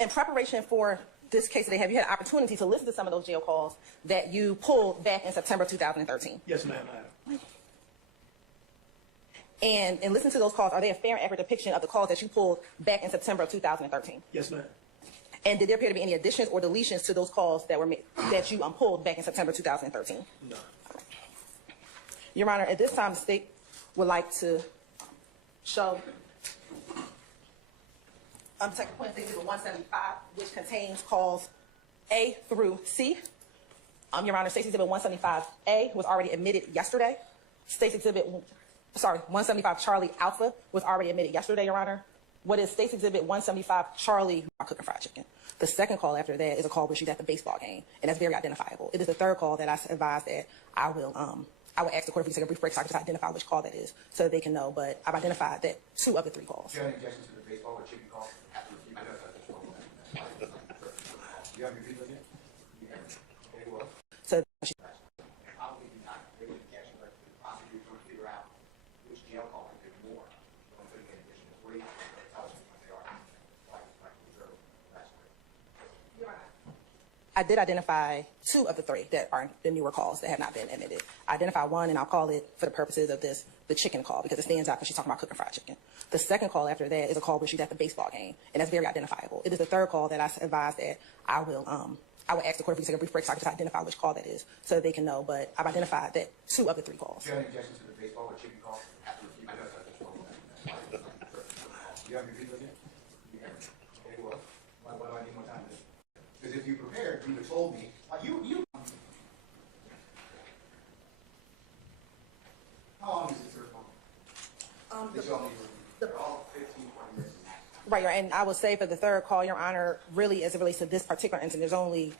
In preparation for this case today, have you had an opportunity to listen to some of those jail calls that you pulled back in September 2013? Yes, ma'am, I have. And listen to those calls, are they a fair and accurate depiction of the calls that you pulled back in September of 2013? Yes, ma'am. And did there appear to be any additions or deletions to those calls that were made, that you pulled back in September 2013? No. Your Honor, at this time, the state would like to show Detective Quinn Exhibit 175, which contains calls A through C. Your Honor, State's Exhibit 175A was already admitted yesterday. 175 Charlie Alpha was already admitted yesterday, Your Honor. What is State's Exhibit 175 Charlie cooking fried chicken? The second call after that is a call where she's at the baseball game, and that's very identifiable. It is the third call that I advise that I will ask the court if we take a brief break so I can just identify which call that is so that they can know, but I've identified that 2 of the 3 calls. Do you have any objections to the baseball or chicken call? I know that's what do you have your video yet? Okay, well. So Probably not really objection, but the prosecutor trying to figure out which jail call to do more. Don't put in additional 3, tell us what they are. I did identify 2 of the 3 that are the newer calls that have not been admitted. I identified one, and I'll call it, for the purposes of this, the chicken call, because it stands out because she's talking about cooking fried chicken. The second call after that is a call where she's at the baseball game, and that's very identifiable. It is the third call that I advise that I will ask the court if we take a brief break so I can just identify which call that is so that they can know, but I've identified that 2 of the 3 calls. Do you have any objections to the baseball or chicken call? I know that's what do you have your video yet? Okay, well, why do I need more time? Because if you prepared, you would have told me, how long is this third call? They're all 15, 20 minutes. Right, and I would say for the third call, Your Honor, really as it relates to this particular incident, there's only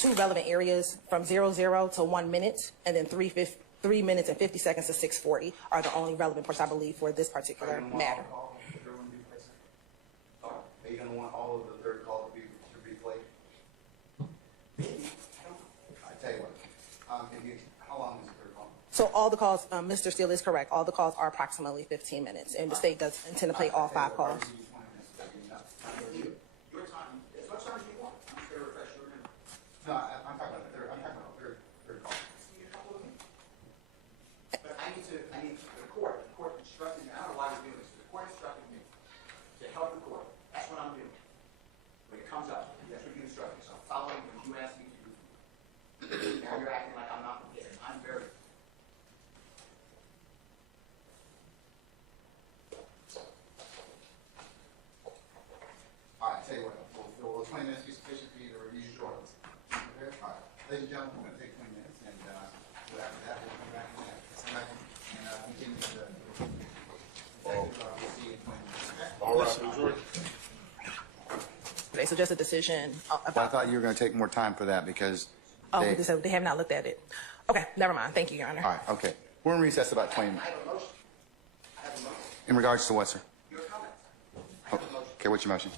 2 relevant areas from 00 to 1 minute, and then 3 minutes and 50 seconds to 6:40 are the only relevant parts, I believe, for this particular matter. Are you going to want all of the third call to be replayed? I tell you what, how long is the third call? So all the calls, Mr. Steele is correct, all the calls are approximately 15 minutes, and the state does intend to play all 5 calls. Your time, as much time as you want. I'm sure refresh your memory. No, I'm talking about the third. I'm talking about third call. today. So just a decision about. I thought you were going to take more time for that because. Oh, they have not looked at it. Okay, never mind. Thank you, Your Honor. All right, okay. We're in recess about 20 minutes. In regards to what, sir? Your comments. Okay, what's your motion?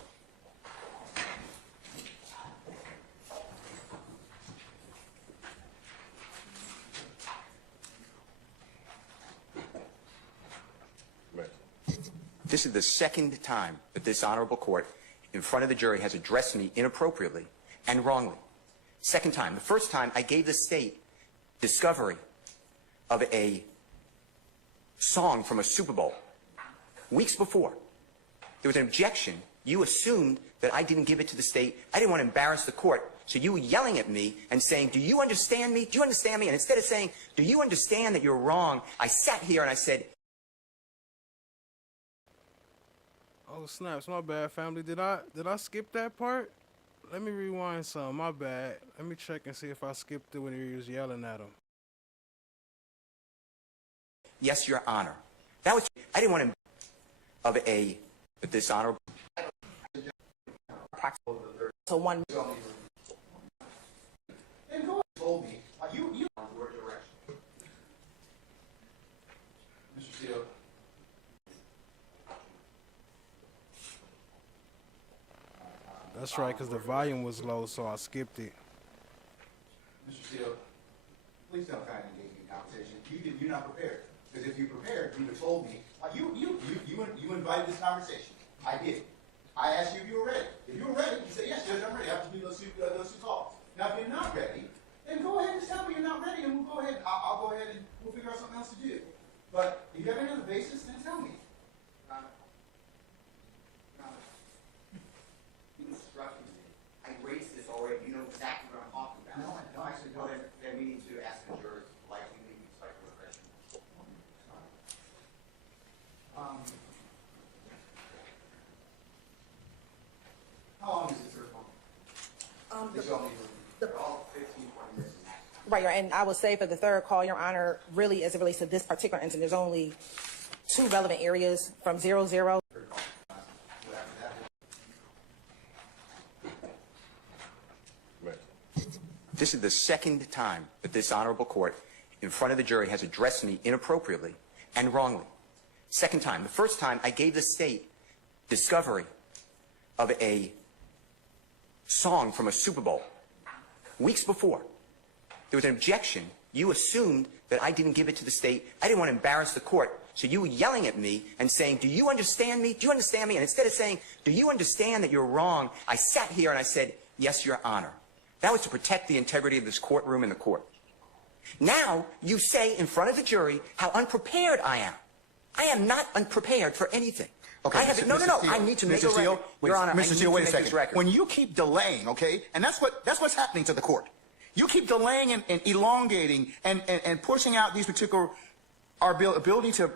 This is the second time that this honorable court in front of the jury has addressed me inappropriately and wrongly. Second time. The first time I gave the state discovery of a song from a Super Bowl. Weeks before, there was an objection. You assumed that I didn't give it to the state. I didn't want to embarrass the court. So you were yelling at me and saying, do you understand me? Do you understand me? And instead of saying, do you understand that you're wrong? I sat here and I said, oh snaps, my bad, family. Did I skip that part? Let me rewind some. My bad. Let me check and see if I skipped it when he was yelling at him. yes, Your Honor. That was, I didn't want to, of a dishonorable. So one. And go told me, you were direction. Mr. Steele. That's right, because the volume was low, so I skipped it. Mr. Steele, please don't try to engage me in conversation. You're not prepared. Because if you prepared, you would have told me. You invited this conversation. I did. I asked you if you were ready. If you were ready, you said, yes, Judge, I'm ready. After those two calls. Now, if you're not ready, then go ahead and tell me you're not ready, and we'll go ahead. I'll go ahead and we'll figure out something else to do. But if you have any other basis, then tell me. You instructed me. I raised this already. You know exactly what I'm talking about. No, actually, no. Then we need to ask the jurors politely, maybe expect a question. How long is this third one? All 15, 20 minutes. Right, and I would say for the third call, Your Honor, really as it relates to this particular incident, there's only two relevant areas from 00. This is the second time that this honorable court in front of the jury has addressed me inappropriately and wrongly. Second time. The first time I gave the state discovery of a song from a Super Bowl. Weeks before, there was an objection. You assumed that I didn't give it to the state. I didn't want to embarrass the court. So you were yelling at me and saying, do you understand me? Do you understand me? And instead of saying, do you understand that you're wrong? I sat here and I said, yes, Your Honor. That was to protect the integrity of this courtroom and the court. Now you say in front of the jury how unprepared I am. I am not unprepared for anything. Okay, I have, no. I need to make a record. Your Honor, Mr. Steele, wait a second. When you keep delaying, okay, and that's what's happening to the court. You keep delaying and elongating and pushing out these particular our ability to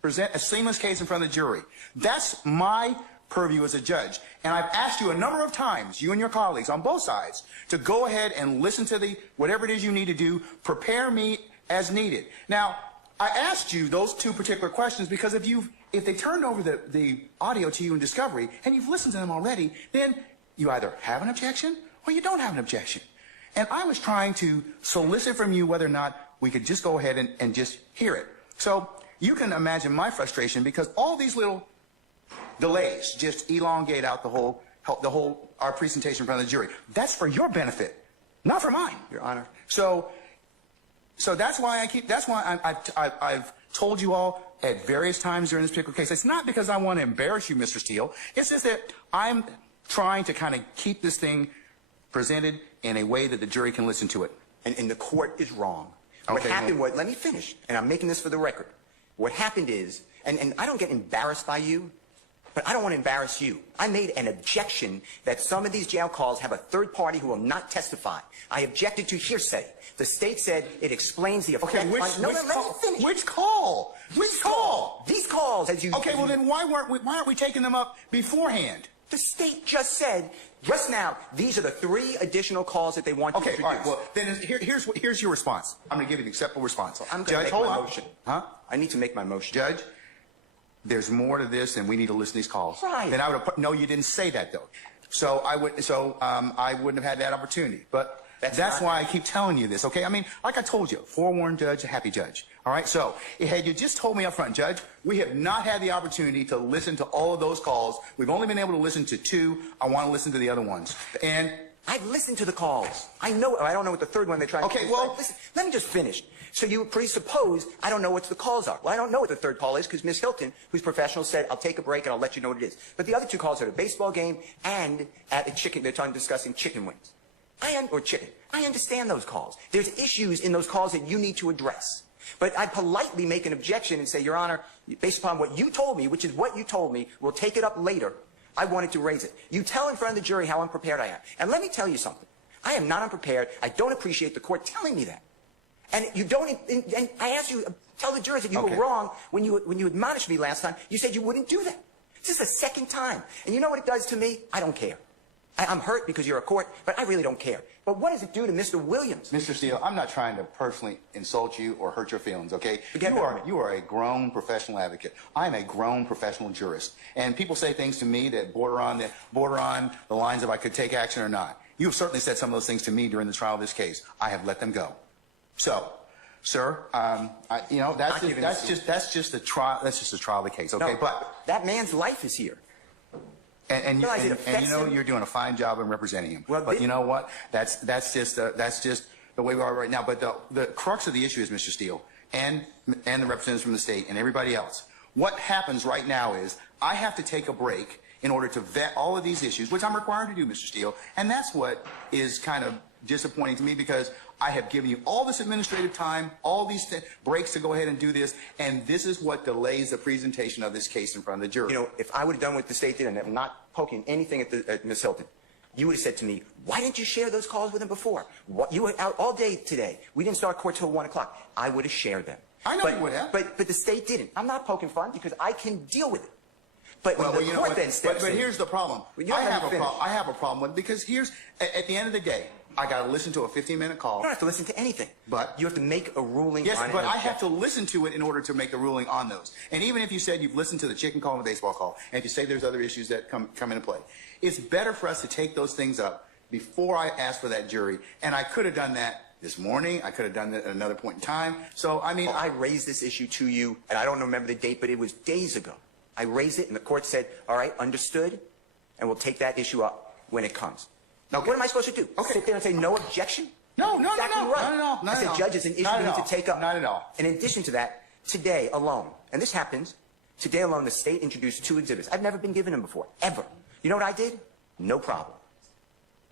present a seamless case in front of the jury. That's my purview as a judge. And I've asked you a number of times, you and your colleagues on both sides, to go ahead and listen to whatever it is you need to do, prepare me as needed. Now, I asked you those two particular questions because if they turned over the audio to you in discovery and you've listened to them already, then you either have an objection or you don't have an objection. And I was trying to solicit from you whether or not we could just go ahead and just hear it. So you can imagine my frustration because all these little delays just elongate out our presentation in front of the jury. That's for your benefit, not for mine, Your Honor. So that's why I've told you all at various times during this particular case. It's not because I want to embarrass you, Mr. Steele. It's just that I'm trying to kind of keep this thing presented in a way that the jury can listen to it. And the court is wrong. What happened was, let me finish, and I'm making this for the record. What happened is, and I don't get embarrassed by you, but I don't want to embarrass you. I made an objection that some of these jail calls have a third party who will not testify. I objected to hearsay. The state said it explains the effect. Okay, which call? Which call? These calls, as you... Okay, well then why aren't we taking them up beforehand? The state just said, just now, these are the 3 additional calls that they want to introduce. Okay, all right, well, then here's your response. I'm going to give you an acceptable response. I'm going to make my motion. Huh? I need to make my motion. Judge, there's more to this and we need to listen to these calls. Right. Then I would have, no, you didn't say that though. So I wouldn't have had that opportunity. But that's why I keep telling you this, okay? I mean, like I told you, forewarned judge, a happy judge. All right, so had you just told me up front, Judge, we have not had the opportunity to listen to all of those calls. We've only been able to listen to 2. I want to listen to the other ones. And I've listened to the calls. I know. I don't know what the third one they're trying to do. Okay, well, listen, let me just finish. So you presuppose I don't know what the calls are. Well, I don't know what the third call is because Ms. Hilton, who's professional, said, I'll take a break and I'll let you know what it is. But the other 2 calls are at a baseball game and at a chicken. They're discussing chicken wings. Or chicken. I understand those calls. There's issues in those calls that you need to address. But I politely make an objection and say, Your Honor, based upon what you told me, which is what you told me, we'll take it up later. I wanted to raise it. You tell in front of the jury how unprepared I am. And let me tell you something. I am not unprepared. I don't appreciate the court telling me that. And you don't, and I asked you, tell the jurors that you were wrong when you admonished me last time. You said you wouldn't do that. This is the second time. And you know what it does to me? I don't care. I'm hurt because you're a court, but I really don't care. But what does it do to Mr. Williams? Mr. Steele, I'm not trying to personally insult you or hurt your feelings, okay? You are a grown professional advocate. I'm a grown professional jurist. And people say things to me that border on the lines of I could take action or not. You have certainly said some of those things to me during the trial of this case. I have let them go. So, sir, that's just the trial. That's just the trial of the case, okay? No, but that man's life is here. And you know you're doing a fine job in representing him. Well, but you know what? That's just the way we are right now. But the crux of the issue is, Mr. Steele, and the representatives from the state and everybody else. What happens right now is I have to take a break in order to vet all of these issues, which I'm required to do, Mr. Steele. And that's what is kind of disappointing to me because I have given you all this administrative time, all these breaks to go ahead and do this, and this is what delays the presentation of this case in front of the jury. You know, if I would have done what the state did, and I'm not poking anything at Ms. Hilton, you would have said to me, why didn't you share those calls with him before? You were out all day today. We didn't start court till 1 o'clock. I would have shared them. I know you would have. But the state didn't. I'm not poking fun because I can deal with it. But the court then steps in. But here's the problem. I have a problem with it because here's, at the end of the day, I got to listen to a 15-minute call. You don't have to listen to anything. But you have to make a ruling on it. Yes, but I have to listen to it in order to make a ruling on those. And even if you said you've listened to the chicken call and the baseball call, and if you say there's other issues that come into play, it's better for us to take those things up before I ask for that jury. And I could have done that this morning. I could have done that at another point in time. So, I mean... I raised this issue to you, and I don't remember the date, but it was days ago. I raised it, and the court said, all right, understood, and we'll take that issue up when it comes. Now, what am I supposed to do? Okay. Sit there and say no objection? No. I said, Judge, it's an issue we need to take up. Not at all. And in addition to that, today alone, and this happens, today alone, the state introduced 2 exhibits. I've never been given them before, ever. You know what I did? No problem.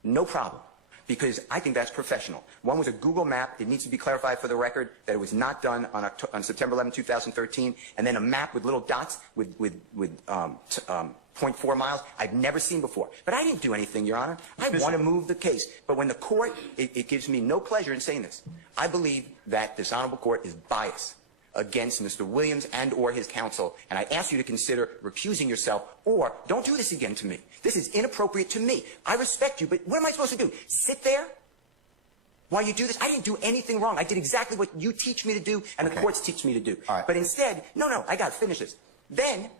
No problem. Because I think that's professional. One was a Google map. It needs to be clarified for the record that it was not done on September 11, 2013. And then a map with little dots with 0.4 miles I've never seen before. But I didn't do anything, Your Honor. I want to move the case. But when the court, it gives me no pleasure in saying this. I believe that this honorable court is biased against Mr. Williams and or his counsel. And I ask you to consider recusing yourself or don't do this again to me. This is inappropriate to me. I respect you, but what am I supposed to do? Sit there while you do this? I didn't do anything wrong. I did exactly what you teach me to do and the courts teach me to do. All right. But instead, no, I got to finish this. Then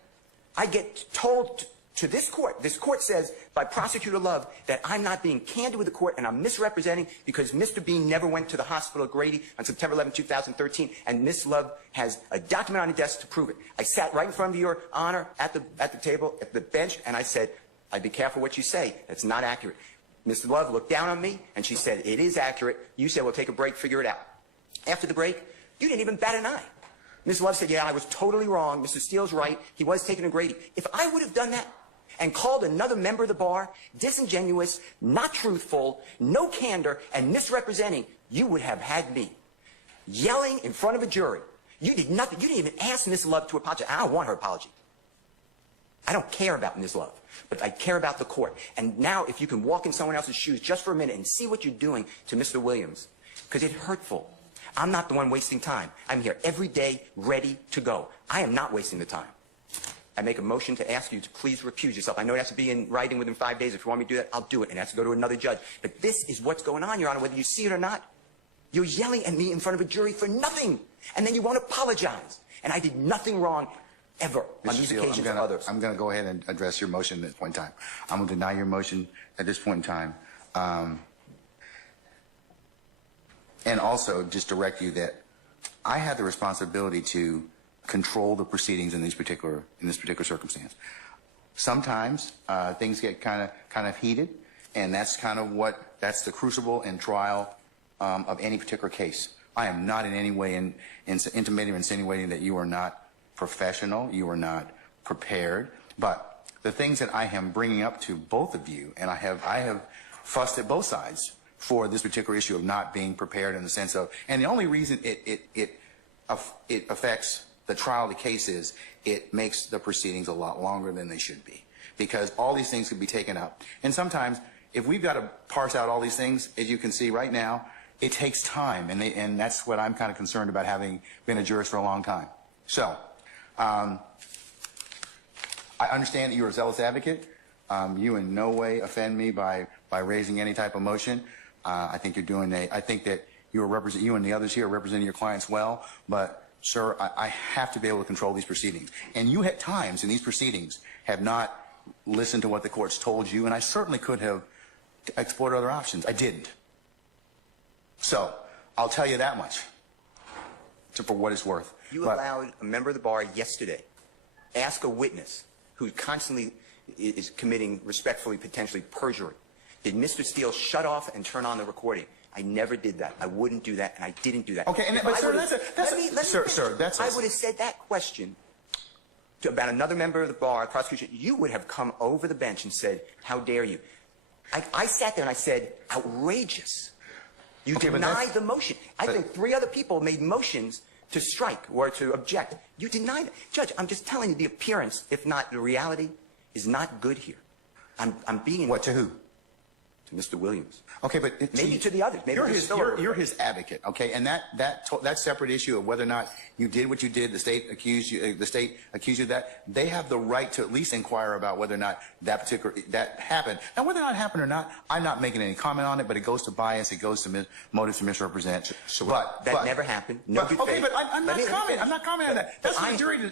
I get told to this court says by Prosecutor Love that I'm not being candid with the court and I'm misrepresenting because Mr. Bean never went to the hospital at Grady on September 11, 2013, and Ms.love has a document on the desk to prove it. I sat right in front of Your Honor at the table, at the bench, and I said, I'd be careful what you say. It's not accurate. Ms.love looked down on me, and she said, it is accurate. You said, we'll take a break, figure it out. After the break, you didn't even bat an eye. Ms.love said, yeah, I was totally wrong. Mr. Steele's right. He was taken to Grady. If I would have done that and called another member of the bar disingenuous, not truthful, no candor, and misrepresenting, you would have had me yelling in front of a jury. You did nothing. You didn't even ask Ms.love to apologize. I don't want her apology. I don't care about Ms.love, but I care about the court. And now if you can walk in someone else's shoes just for a minute and see what you're doing to Mr. Williams, because it's hurtful. I'm not the one wasting time. I'm here every day ready to go. I am not wasting the time. I make a motion to ask you to please recuse yourself. I know it has to be in writing within 5 days. If you want me to do that, I'll do it. And it has to go to another judge. But this is what's going on, Your Honor, whether you see it or not. You're yelling at me in front of a jury for nothing. And then you won't apologize. And I did nothing wrong. ever, on these occasions or others. I'm going to go ahead and address your motion at this point in time. I'm going to deny your motion at this point in time. And also just direct you that I have the responsibility to control the proceedings in this particular circumstance. Sometimes things get kind of heated, and that's that's the crucible and trial of any particular case. I am not in any way intimating or insinuating that you are not professional, you are not prepared, but the things that I am bringing up to both of you, and I have fussed at both sides for this particular issue of not being prepared in the sense of, and the only reason it affects the trial of the case is it makes the proceedings a lot longer than they should be, because all these things could be taken up. And sometimes, if we've got to parse out all these things, as you can see right now, it takes time, and that's what I'm kind of concerned about, having been a jurist for a long time. So, I understand that you're a zealous advocate. You in no way offend me by raising any type of motion. I think you're doing I think that you and the others here are representing your clients well, but sir, I have to be able to control these proceedings. And you at times in these proceedings have not listened to what the court's told you, and I certainly could have explored other options. I didn't. So, I'll tell you that much, for what it's worth. You allowed a member of the bar yesterday ask a witness who constantly is committing, respectfully, potentially perjury. Did Mr. Steele shut off and turn on the recording? I never did that. I wouldn't do that, and I didn't do that. Okay, but sir, I would have said that question about another member of the bar, prosecution. You would have come over the bench and said, "How dare you?" I sat there and I said, "Outrageous." You denied the motion. I think 3 other people made motions to strike or to object. You denied it. Judge, I'm just telling you, the appearance, if not the reality, is not good here. I'm being... What, to who? To Mr. Williams. Okay, but... Maybe to the others. Maybe you're his advocate, okay? And that separate issue of whether or not you did what you did, the state accused you of that, they have the right to at least inquire about whether or not that happened. Now, whether or not it happened or not, I'm not making any comment on it, but it goes to bias, it goes to motives to misrepresent. So that never happened. No good faith. But I'm not commenting on that. That's for the jury.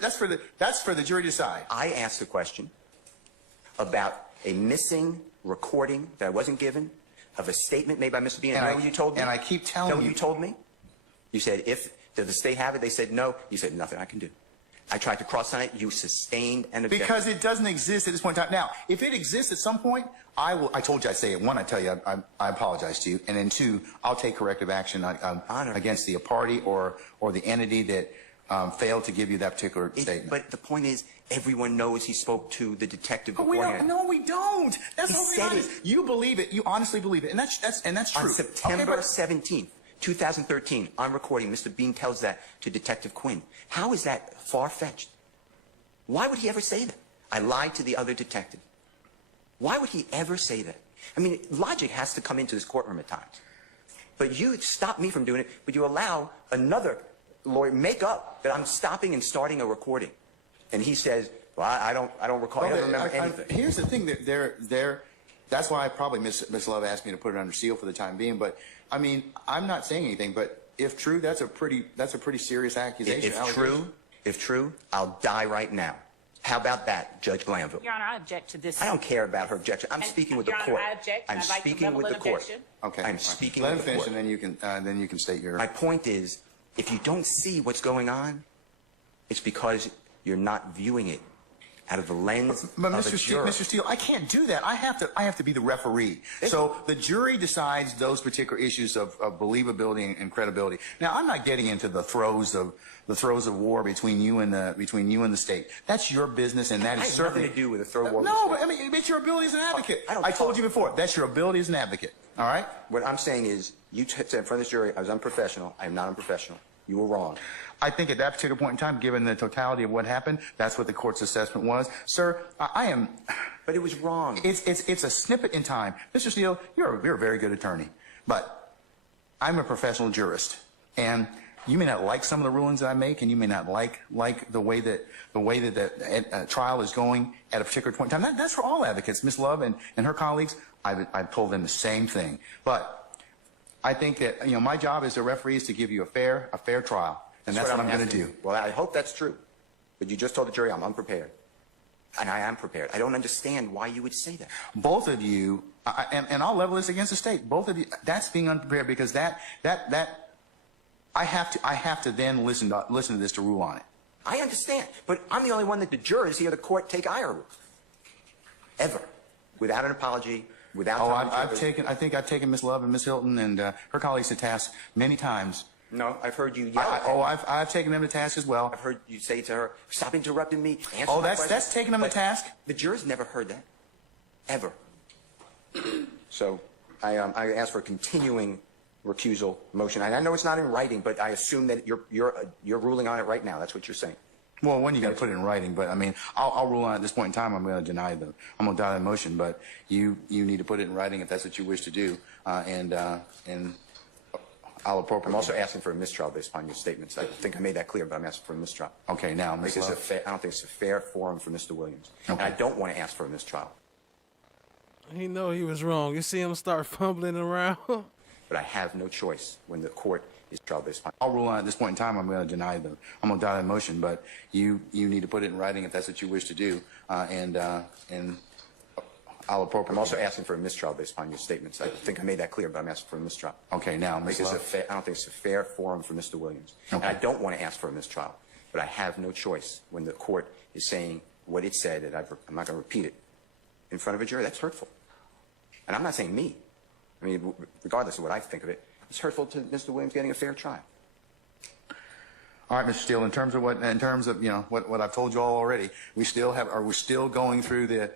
That's for the jury to decide. I asked a question about a missing recording that wasn't given of a statement made by Mr. Bean. And you told me? And I keep telling you. You told me? You said, did the state have it? They said no. You said, nothing I can do. I tried to cross on it. You sustained an objection. Because it doesn't exist at this point in time. Now, if it exists at some point, I told you I'd say it. 1, I tell you, I apologize to you. And then 2, I'll take corrective action against the party or the entity that failed to give you that particular statement. But the point is, everyone knows he spoke to the detective beforehand. No, we don't. That's what we honest. You believe it. You honestly believe it, and that's true. On September 17th, 2013, on recording, Mr. Bean tells that to Detective Quinn. How is that far-fetched? Why would he ever say that? I lied to the other detective. Why would he ever say that? I mean, logic has to come into this courtroom at times. But you stop me from doing it, but you allow another lawyer make up that I'm stopping and starting a recording. And he says, well, I don't recall. I don't remember anything. Here's the thing. That's why probably Ms.love asked me to put it under seal for the time being. But, I mean, I'm not saying anything. But if true, that's a pretty serious accusation. If true, I'll die right now. How about that, Judge Glanville? Your Honor, I object to this. I don't care about her objection. I'm speaking with the court. Your Honor, I object. I'm speaking with the court. Okay. I'm speaking with the court. Let him finish, and then you can state your... My point is, if you don't see what's going on, it's because you're not viewing it out of the lens of a juror. Mr. Steele, I can't do that. I have to be the referee. So the jury decides those particular issues of believability and credibility. Now, I'm not getting into the throes of war between you and the state. That's your business, and that is certainly nothing to do with the throw war. No, but I mean, it's your ability as an advocate. I told you before. That's your ability as an advocate. All right. What I'm saying is, you said in front of this jury, I was unprofessional. I am not unprofessional. You were wrong. I think at that particular point in time, given the totality of what happened, that's what the court's assessment was. Sir, I am... But it was wrong. It's a snippet in time. Mr. Steele, you're a very good attorney, but I'm a professional jurist, and you may not like some of the rulings that I make, and you may not like the way that the trial is going at a particular point in time. That's for all advocates. Ms.love and her colleagues, I've told them the same thing. But I think that my job as a referee is to give you a fair trial. And that's what I'm going to do. Well, I hope that's true. But you just told the jury I'm unprepared. And I am prepared. I don't understand why you would say that. Both of you, and I'll level this against the state. Both of you, that's being unprepared because I have to then listen to this to rule on it. I understand, but I'm the only one that the jurors here, the court, take ire with. Ever. Without an apology, without... Oh, I think I've taken Ms.love and Ms. Hilton and her colleagues to task many times. No, I've heard you yell. I've taken them to task as well. I've heard you say to her, stop interrupting me, answer Oh, my that's taking them to task? The jurors never heard that. Ever. So I ask for a continuing recusal motion. I know it's not in writing, but I assume that you're ruling on it right now. That's what you're saying. Well, when you got to put it in writing, but I mean, I'll rule on it at this point in time. I'm going to deny the motion, but you need to put it in writing if that's what you wish to do, and I'll appropriate. I'm also asking for a mistrial based upon your statements. I think I made that clear, but I'm asking for a mistrial. Okay, now, Ms. Love. I don't think it's a fair forum for Mr. Williams. Okay. And I don't want to ask for a mistrial. He know he was wrong. You see him start fumbling around. But I have no choice when the court is trial based upon. I'll rule on it at this point in time. I'm going to deny the motion, but you need to put it in writing if that's what you wish to do, and I'll appropriate. I'm also asking for a mistrial based upon your statements. I think I made that clear, but I'm asking for a mistrial. Okay, now, Ms. Love. I don't think it's a fair forum for Mr. Williams. Okay. And I don't want to ask for a mistrial, but I have no choice when the court is saying what it said, that I'm not going to repeat it in front of a jury. That's hurtful. And I'm not saying me. I mean, regardless of what I think of it, it's hurtful to Mr. Williams getting a fair trial. All right, Mr. Steele. In terms of what I've told you all already, we're still going through the.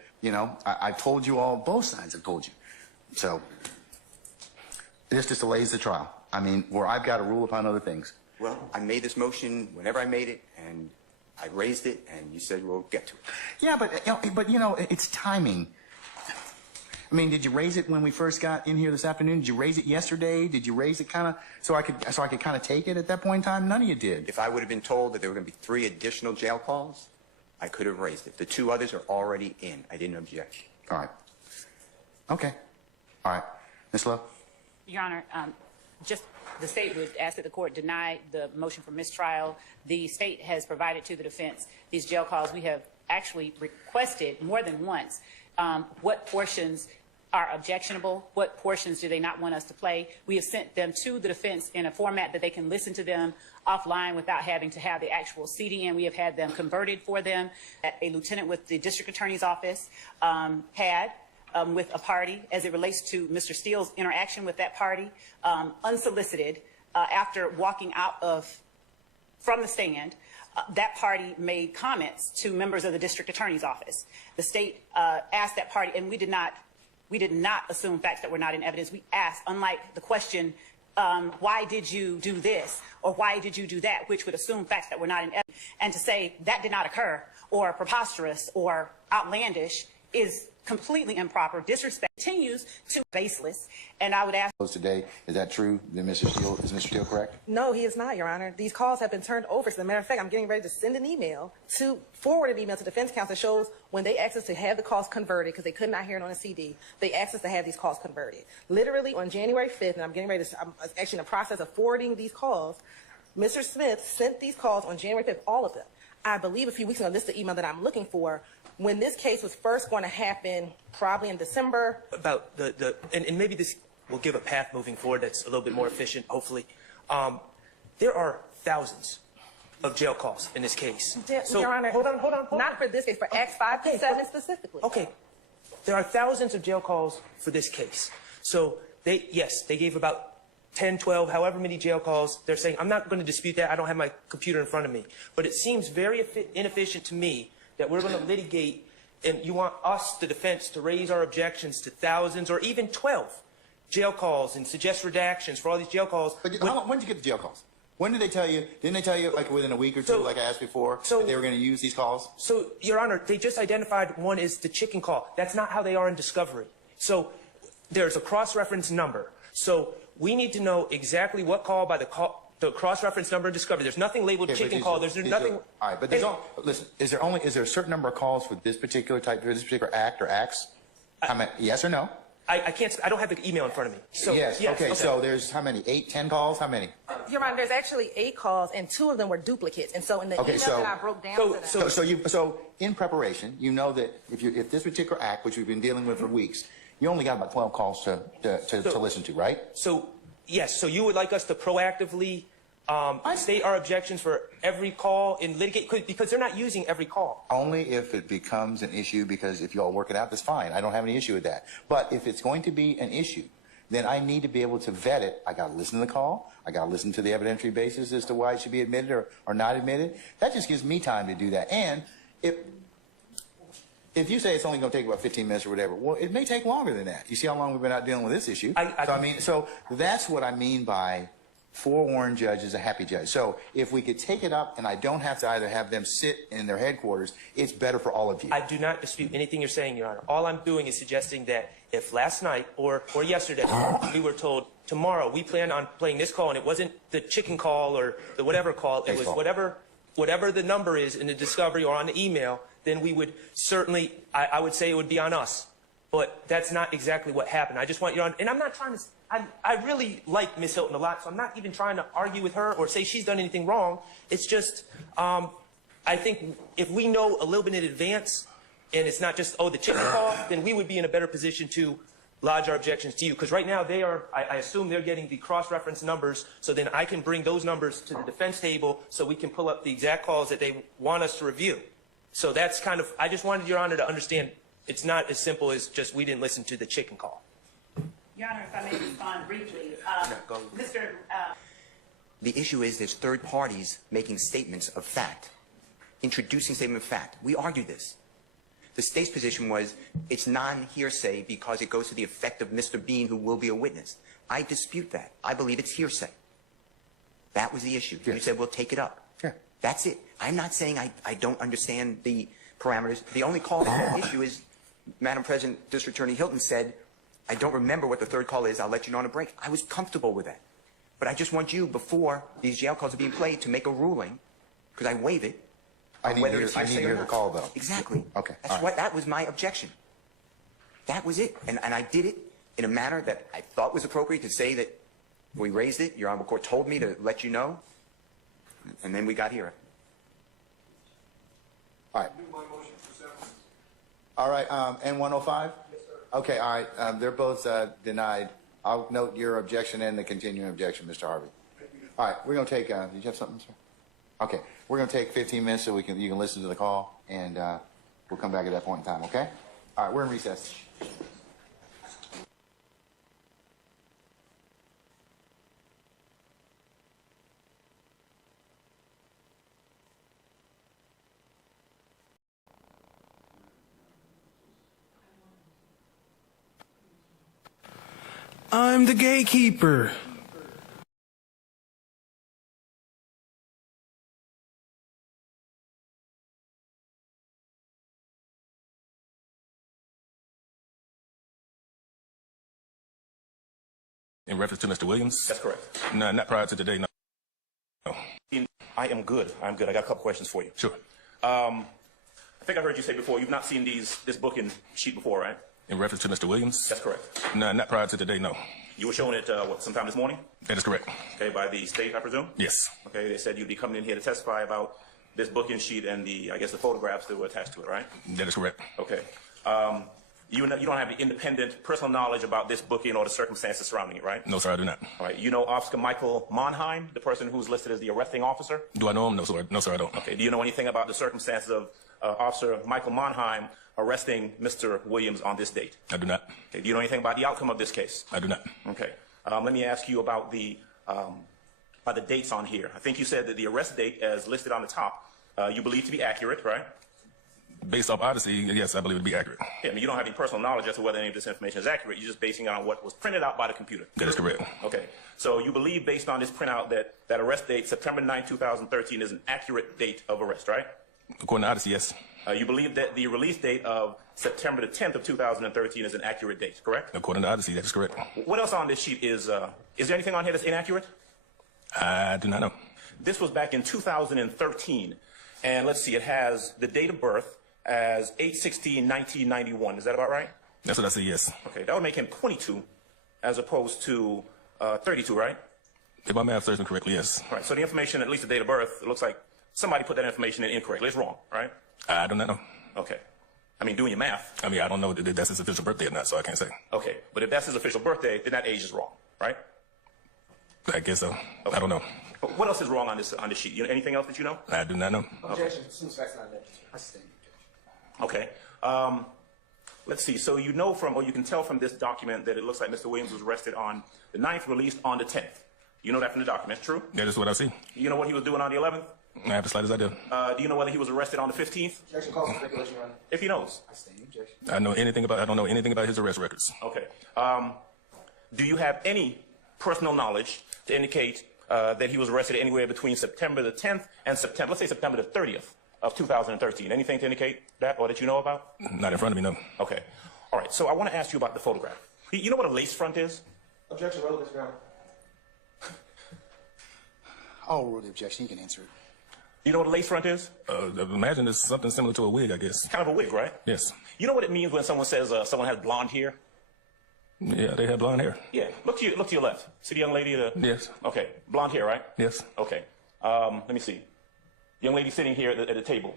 I've told you all. Both sides have told you. So this just delays the trial. I mean, where I've got to rule upon other things. Well, I made this motion whenever I made it, and I raised it, and you said we'll get to it. Yeah, but it's timing. I mean, did you raise it when we first got in here this afternoon? Did you raise it yesterday? Did you raise it kind of so I could kind of take it at that point in time? None of you did. If I would have been told that there were going to be 3 additional jail calls, I could have raised it. The 2 others are already in. I didn't object. All right. Okay. All right. Ms.love? Your Honor, just the state would ask that the court deny the motion for mistrial. The state has provided to the defense these jail calls. We have actually requested more than once what portions are objectionable, what portions do they not want us to play. We have sent them to the defense in a format that they can listen to them offline without having to have the actual CD in. We have had them converted for them. A lieutenant with the district attorney's office had with a party as it relates to Mr. Steele's interaction with that party, unsolicited, after walking out from the stand. That party made comments to members of the district attorney's office. The state asked that party, and we did not assume facts that were not in evidence. We asked, unlike the question, why did you do this or why did you do that, which would assume facts that were not in evidence, and to say that did not occur or preposterous or outlandish is completely improper. Disrespect continues to be baseless, and I would ask Today, is that true? Is Mr. Steele correct? No, he is not, Your Honor. These calls have been turned over. As a matter of fact, I'm getting ready to send an email forward an email to defense counsel that shows when they asked us to have the calls converted because they could not hear it on a CD, they asked us to have these calls converted. Literally on January 5th, and I'm actually in the process of forwarding these calls, Mr. Smith sent these calls on January 5th, all of them. I believe a few weeks ago, this is the email that I'm looking for, when this case was first going to happen, probably in December. About and maybe this will give a path moving forward that's a little bit more efficient, hopefully. There are thousands of jail calls in this case. So, Your Honor, hold on. Not for this case, for Acts 5 to 7 specifically. Okay. There are thousands of jail calls for this case. So, they gave about 10, 12, however many jail calls. They're saying, I'm not going to dispute that. I don't have my computer in front of me. But it seems very inefficient to me that we're going to litigate, and you want us, the defense, to raise our objections to thousands or even 12 jail calls and suggest redactions for all these jail calls. But when did you get the jail calls? When did they tell you? Didn't they tell you like within a week or two, like I asked before, that they were going to use these calls? So, Your Honor, they just identified one is the chicken call. That's not how they are in discovery. So there's a cross-reference number. So we need to know exactly what call by the cross-reference number in discovery. There's nothing labeled chicken call. There's nothing. All right, but listen. Is there a certain number of calls for this particular type, for this particular act or acts? Yes or no? I can't. I don't have the email in front of me. So Yes, okay, so there's how many? 8, 10 calls? How many? Your Honor, there's actually 8 calls, and 2 of them were duplicates. And so in the email that I broke down to them. So in preparation, you know that if this particular act, which we've been dealing with for weeks, you only got about 12 calls to listen to, right? So yes, so you would like us to proactively state our objections for every call and litigate, because they're not using every call. Only if it becomes an issue, because if you all work it out, that's fine. I don't have any issue with that. But if it's going to be an issue, then I need to be able to vet it. I got to listen to the call. I got to listen to the evidentiary basis as to why it should be admitted or not admitted. That just gives me time to do that. And if you say it's only going to take about 15 minutes or whatever, well, it may take longer than that. You see how long we've been out dealing with this issue. So that's what I mean by forewarned judge is a happy judge. So if we could take it up and I don't have to either have them sit in their headquarters, it's better for all of you. I do not dispute anything you're saying, Your Honor. All I'm doing is suggesting that if last night or yesterday we were told tomorrow we plan on playing this call and it wasn't the chicken call or the whatever call, it was whatever the number is in the discovery or on the email, then we would certainly, I would say it would be on us. But that's not exactly what happened. I just want Your Honor, and I'm not trying to, I really like Ms. Hilton a lot, so I'm not even trying to argue with her or say she's done anything wrong. It's just, I think if we know a little bit in advance, and it's not just, the chicken call, then we would be in a better position to lodge our objections to you. Because right now they are, I assume they're getting the cross-reference numbers, so then I can bring those numbers to the defense table so we can pull up the exact calls that they want us to review. So that's kind of, I just wanted Your Honor to understand it's not as simple as just we didn't listen to the chicken call. Your Honor, if I may respond briefly. The issue is there's third parties making statements of fact, introducing statement of fact. We argued this. The state's position was it's non-hearsay because it goes to the effect of Mr. Bean, who will be a witness. I dispute that. I believe it's hearsay. That was the issue. Yes. You said, we'll take it up. Sure. That's it. I'm not saying I don't understand the parameters. The only call for issue is, Madam President, District Attorney Hilton said, I don't remember what the third call is. I'll let you know on a break. I was comfortable with that. But I just want you, before these jail calls are being played, to make a ruling, because I waive it. I need to hear the call, though. Exactly. Okay. That was my objection. That was it. And I did it in a manner that I thought was appropriate to say that we raised it. Your Honorable Court told me to let you know. And then we got here. All right. All right, N105? Okay, all right, they're both denied. I'll note your objection and the continuing objection, Mr. Harvey. All right, we're going to take, did you have something, sir? Okay, we're going to take 15 minutes so you can listen to the call, and we'll come back at that point in time, okay? All right, we're in recess. I'm the gatekeeper. In reference to Mr. Williams? That's correct. No, not prior to today, no. I am good. I'm good. I got a couple questions for you. Sure. I think I heard you say before, you've not seen this booking sheet before, right? In reference to Mr. Williams? That's correct. No, not prior to today, no. You were shown it, sometime this morning? That is correct. Okay, by the state, I presume? Yes. Okay, they said you'd be coming in here to testify about this booking sheet and the photographs that were attached to it, right? That is correct. Okay. You don't have the independent personal knowledge about this booking or the circumstances surrounding it, right? No, sir, I do not. All right. You know Officer Michael Monheim, the person who's listed as the arresting officer? Do I know him? No, sir. No, sir, I don't. Okay. Do you know anything about the circumstances of Officer Michael Monheim arresting Mr. Williams on this date? I do not. Okay. Do you know anything about the outcome of this case? I do not. Okay. Let me ask you about the dates on here. I think you said that the arrest date, as listed on the top, you believe to be accurate, right? Based off Odyssey, yes, I believe it to be accurate. Yeah, I mean, you don't have any personal knowledge as to whether any of this information is accurate. You're just basing it on what was printed out by the computer. That is correct. Okay. So you believe, based on this printout, that arrest date, September 9, 2013, is an accurate date of arrest, right? According to Odyssey, yes. You believe that the release date of September the 10th of 2013 is an accurate date, correct? According to Odyssey, that is correct. What else on this sheet is there anything on here that's inaccurate? I do not know. This was back in 2013. And let's see, it has the date of birth as 8/16/1991. Is that about right? That's what I say, yes. Okay, that would make him 22 as opposed to 32, right? If my math serves me correctly, yes. Right, so the information, at least the date of birth, it looks like somebody put that information in incorrectly. It's wrong, right? I do not know. Okay. I mean, doing your math. I mean, I don't know if that's his official birthday or not, so I can't say. Okay, but if that's his official birthday, then that age is wrong, right? I guess so. Okay. I don't know. But what else is wrong on this sheet? You know, anything else that you know? I do not know. Objection. Since that's not necessary. Okay. Let's see. So you know from, or you can tell from this document that it looks like Mr. Williams was arrested on the 9th, released on the 10th. You know that from the document, true? That is what I see. You know what he was doing on the 11th? I have the slightest idea. Do you know whether he was arrested on the 15th? Objection. Calls for speculation, Your Honor. If he knows. I stand objection. I don't know anything about his arrest records. Okay. Do you have any personal knowledge to indicate that he was arrested anywhere between September the 10th and September, let's say September the 30th of 2013? Anything to indicate that or that you know about? Not in front of me, no. Okay. All right. So I want to ask you about the photograph. You know what a lace front is? Objection. Relevance, Your Honor. I'll rule the objection. You can answer it. You know what a lace front is? Imagine it's something similar to a wig, I guess. Kind of a wig, right? Yes. You know what it means when someone says someone has blonde hair? Yeah, they have blonde hair. Yeah. Look to your left. See the young lady? Yes. Okay. Blonde hair, right? Yes. Okay. Let me see. Young lady sitting here at the table,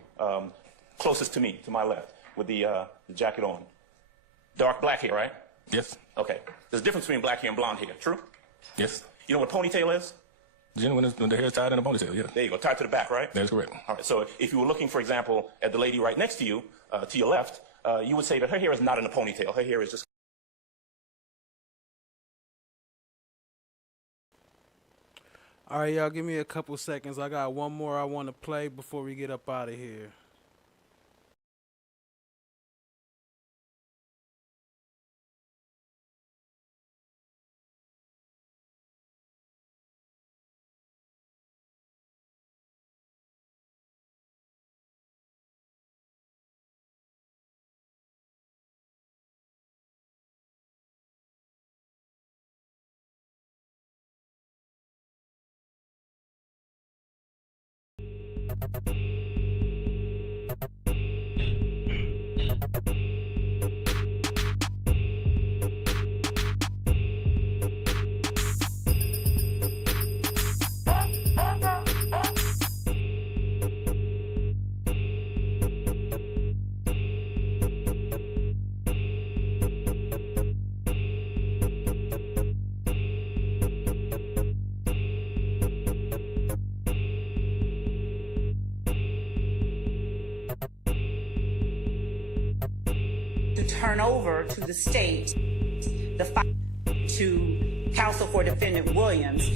closest to me, to my left, with the jacket on. Dark black hair, right? Yes. Okay. There's a difference between black hair and blonde hair, true? Yes. You know what a ponytail is? Generally, when the hair is tied in a ponytail, yeah. There you go, tied to the back, right? That is correct. All right, so if you were looking, for example, at the lady right next to you, to your left, you would say that her hair is not in a ponytail. Her hair is just... All right, y'all, give me a couple seconds. I got one more I want to play before we get up out of here. Turn over to the state the file to counsel for defendant Williams.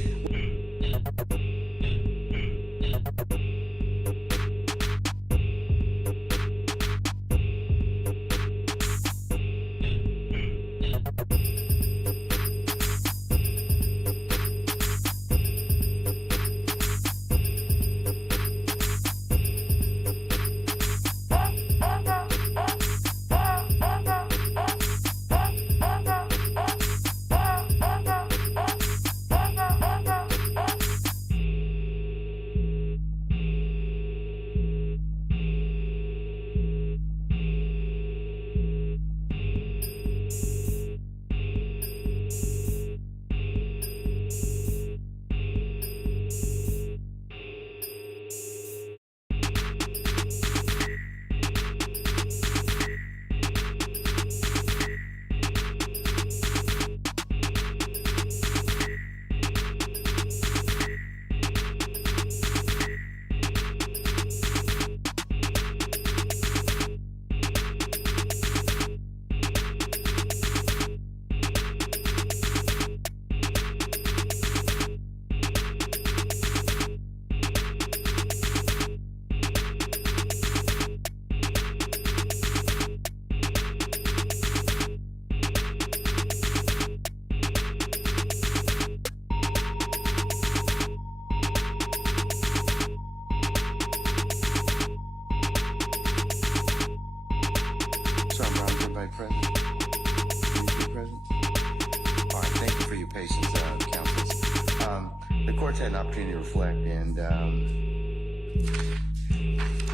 Had an opportunity to reflect, and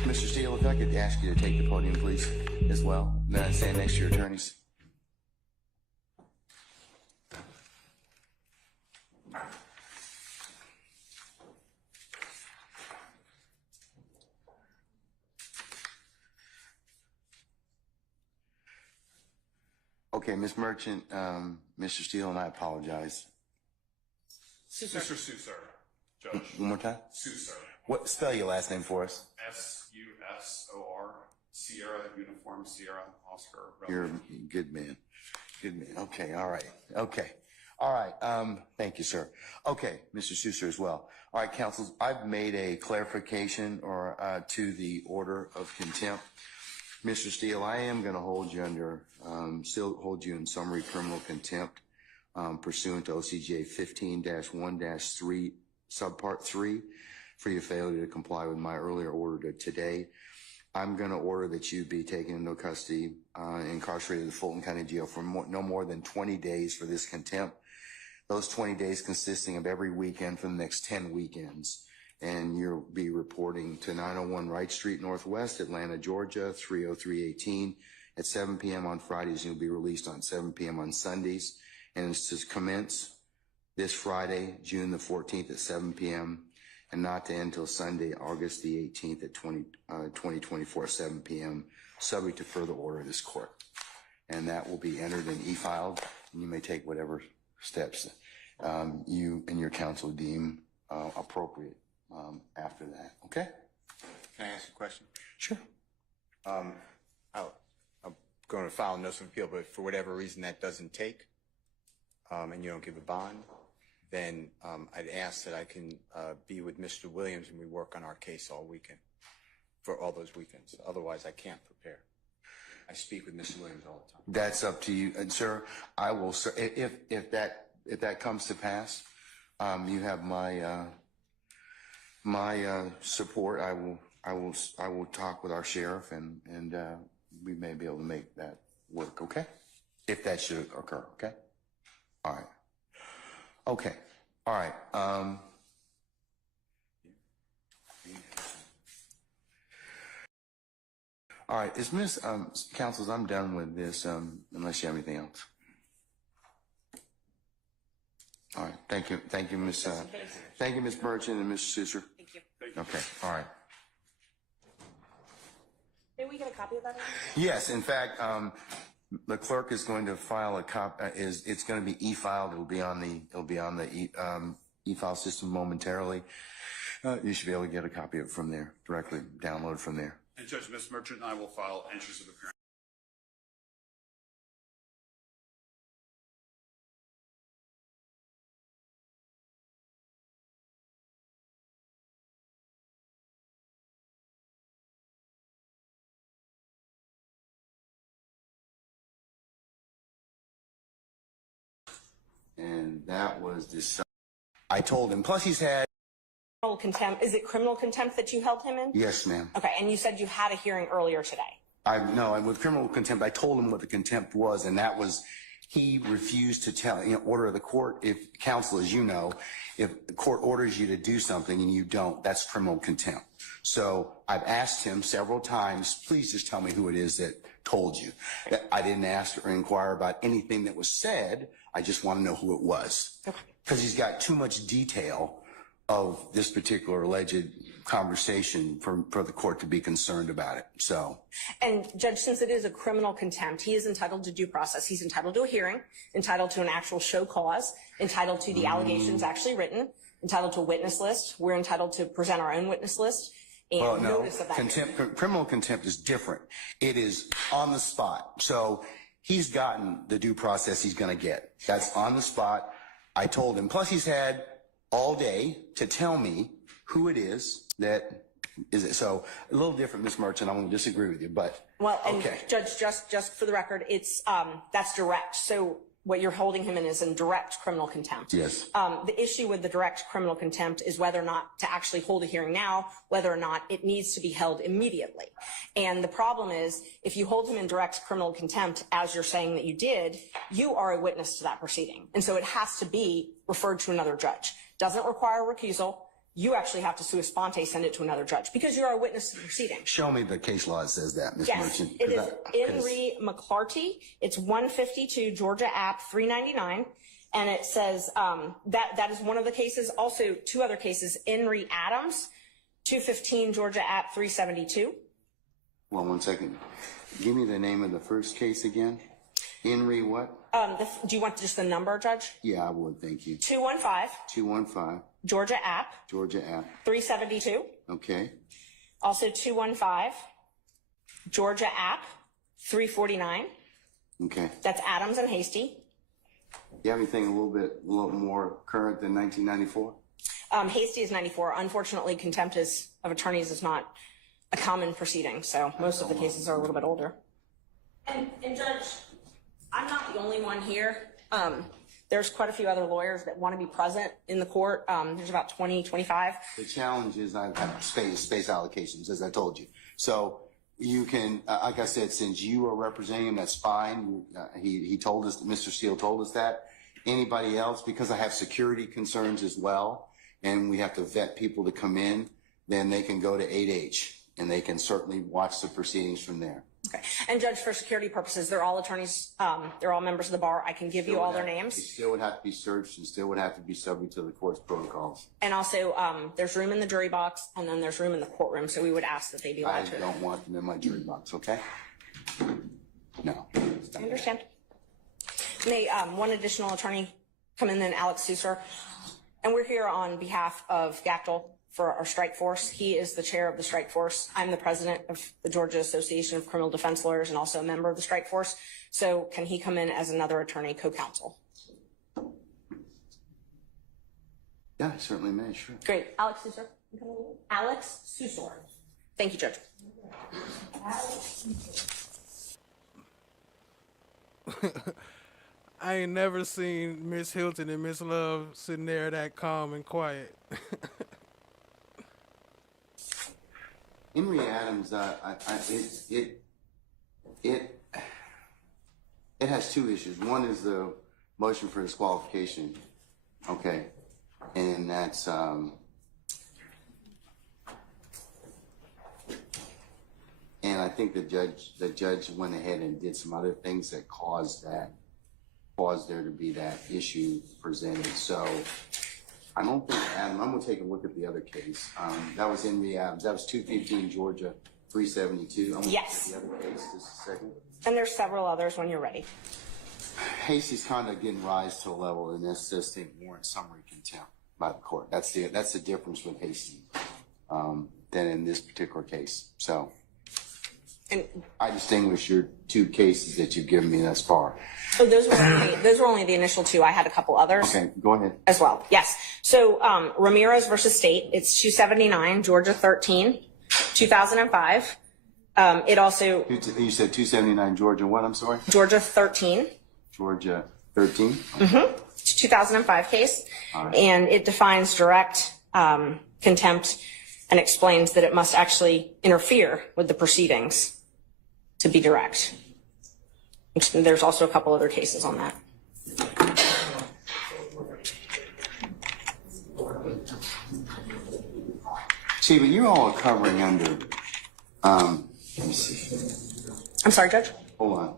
Mr. Steele, if I could ask you to take the podium, please, as well. Stand next to your attorneys. Okay, Ms. Merchant, Mr. Steele, and I apologize. Mr. Susur, Judge. One more time? Susur. What, spell your last name for us? S-U-S-O-R, Sierra, Uniform, Sierra, Oscar. You're a good man. Good man. Okay, all right. Okay. All right. Thank you, sir. Okay, Mr. Susur as well. All right, counsel, I've made a clarification or to the order of contempt. Mr. Steele, I am going to hold you under, still hold you in summary criminal contempt pursuant to OCGA 15-1-3, subpart 3, for your failure to comply with my earlier order today. I'm going to order that you be taken into custody, incarcerated in the Fulton County Jail for no more than 20 days for this contempt. Those 20 days consisting of every weekend for the next 10 weekends. And you'll be reporting to 901 Wright Street Northwest, Atlanta, Georgia, 30318 at 7 p.m. on Fridays. You'll be released on 7 p.m. on Sundays. And it's to commence this Friday, June the 14th at 7 p.m. and not to end until Sunday, August the 18th at 2024, 7 p.m., subject to further order of this court. And that will be entered and e-filed, and you may take whatever steps you and your counsel deem appropriate after that. Okay? Can I ask a question? Sure. I'm going to file a notice of appeal, but for whatever reason that doesn't take, and you don't give a bond, then I'd ask that I can be with Mr. Williams and we work on our case all weekend, for all those weekends. Otherwise, I can't prepare. I speak with Mr. Williams all the time. That's up to you, and sir, I will. Sir, if that comes to pass, you have my support. I will talk with our sheriff, and we may be able to make that work. Okay, if that should occur. Okay. All right. Okay. All right. All right. Is Miss Counsels, I'm done with this, unless you have anything else. All right. Thank you. Thank you, Miss. Thank you, Miss Merchant and Mr. Susur. Thank you. Okay. All right. May we get a copy of that? Yes. In fact, the clerk is going to file a copy. It's going to be e-filed. It'll be on the e-file system momentarily. You should be able to get a copy of it from there, directly download from there. And Judge, Ms. Merchant and I will file entries of appearance. And that was this. I told him. Plus, he's had. Criminal contempt. Is it criminal contempt that you held him in? Yes, ma'am. Okay, and you said you had a hearing earlier today. No, and with criminal contempt, I told him what the contempt was, and that was he refused to tell. Order of the court. If counsel, as you know, if the court orders you to do something and you don't, that's criminal contempt. So I've asked him several times, please just tell me who it is that told you. I didn't ask or inquire about anything that was said. I just want to know who it was. Because he's got too much detail of this particular alleged conversation for the court to be concerned about it. So. And Judge, since it is a criminal contempt, he is entitled to due process. He's entitled to a hearing, entitled to an actual show cause, entitled to the allegations actually written, entitled to a witness list. We're entitled to present our own witness list. And well, no, notice of that criminal contempt is different. It is on the spot. So he's gotten the due process he's going to get. That's on the spot. I told him. Plus, he's had all day to tell me who it is that is it. So a little different, Ms. Merchant. I won't disagree with you, but well, and okay. Judge, just for the record, it's that's direct. So what you're holding him in is in direct criminal contempt. Yes. The issue with the direct criminal contempt is whether or not to actually hold a hearing now, whether or not it needs to be held immediately. And the problem is, if you hold him in direct criminal contempt, as you're saying that you did, you are a witness to that proceeding. And so it has to be referred to another judge. Doesn't require recusal. You actually have to sua sponte send it to another judge because you are a witness to the proceeding. Show me the case law that says that, Ms. Yes, Merchant. it is Henry McClarty. It's 152 Georgia App 399. And it says that is one of the cases. Also, two other cases, Henry Adams, 215 Georgia App 372. Well, 1 second. Give me the name of the first case again. Henry what? Do you want just the number, Judge? Yeah, I would, thank you. 215. 215. Georgia App. Georgia App. 372. Okay. Also 215. Georgia App. 349. Okay. That's Adams and Hasty. You have anything a little more current than 1994? Hasty is 94. Unfortunately, contempt of attorneys is not a common proceeding, so most of the cases are a little bit older. And Judge, I'm not the only one here. There's quite a few other lawyers that want to be present in the court. There's about 20, 25. The challenge is I have space allocations, as I told you. So you can, like I said, since you are representing him, that's fine. He told us, Mr. Steele told us that. Anybody else, because I have security concerns as well, and we have to vet people to come in, then they can go to 8H, and they can certainly watch the proceedings from there. Okay. And Judge, for security purposes, they're all attorneys, they're all members of the bar. I can give you all their names. They still would have to be searched and still would have to be subject to the court's protocols. And also, there's room in the jury box, and then there's room in the courtroom, so we would ask that they be allowed to. I don't want them in my jury box, okay? No. I understand. May one additional attorney come in, then Alex Susser. And we're here on behalf of Gactel for our strike force. He is the chair of the strike force. I'm the president of the Georgia Association of Criminal Defense Lawyers and also a member of the strike force. So can he come in as another attorney co-counsel? Yeah, I certainly may, sure. Great. Alex Susser. Alex Susser. Thank you, Judge. I ain't never seen Miss Hilton and Ms.love sitting there that calm and quiet. Henry Adams, it has two issues. One is the motion for disqualification, okay, and that's and I think the judge went ahead and did some other things that caused there to be that issue presented. So I don't think Adam. I'm going to take a look at the other case. That was Henry Adams. That was 215 Georgia 372. Yes. The other case, just a second. And there's several others when you're ready. Hasty's conduct didn't rise to a level that necessitates warrant summary contempt by the court. That's the difference with Hasty than in this particular case. So I distinguish your two cases that you've given me thus far. So those were only the initial two. I had a couple others. Okay, go ahead. As well, yes. So Ramirez versus State, it's 279 Georgia 13, 2005. It also You said 279 Georgia what? I'm sorry. Georgia 13. Georgia 13. Mm-hmm. It's a 2005 case, right. And it defines direct contempt and explains that it must actually interfere with the proceedings to be direct. There's also a couple other cases on that. See, but you all are covering under, let me see. I'm sorry, Judge? Hold on.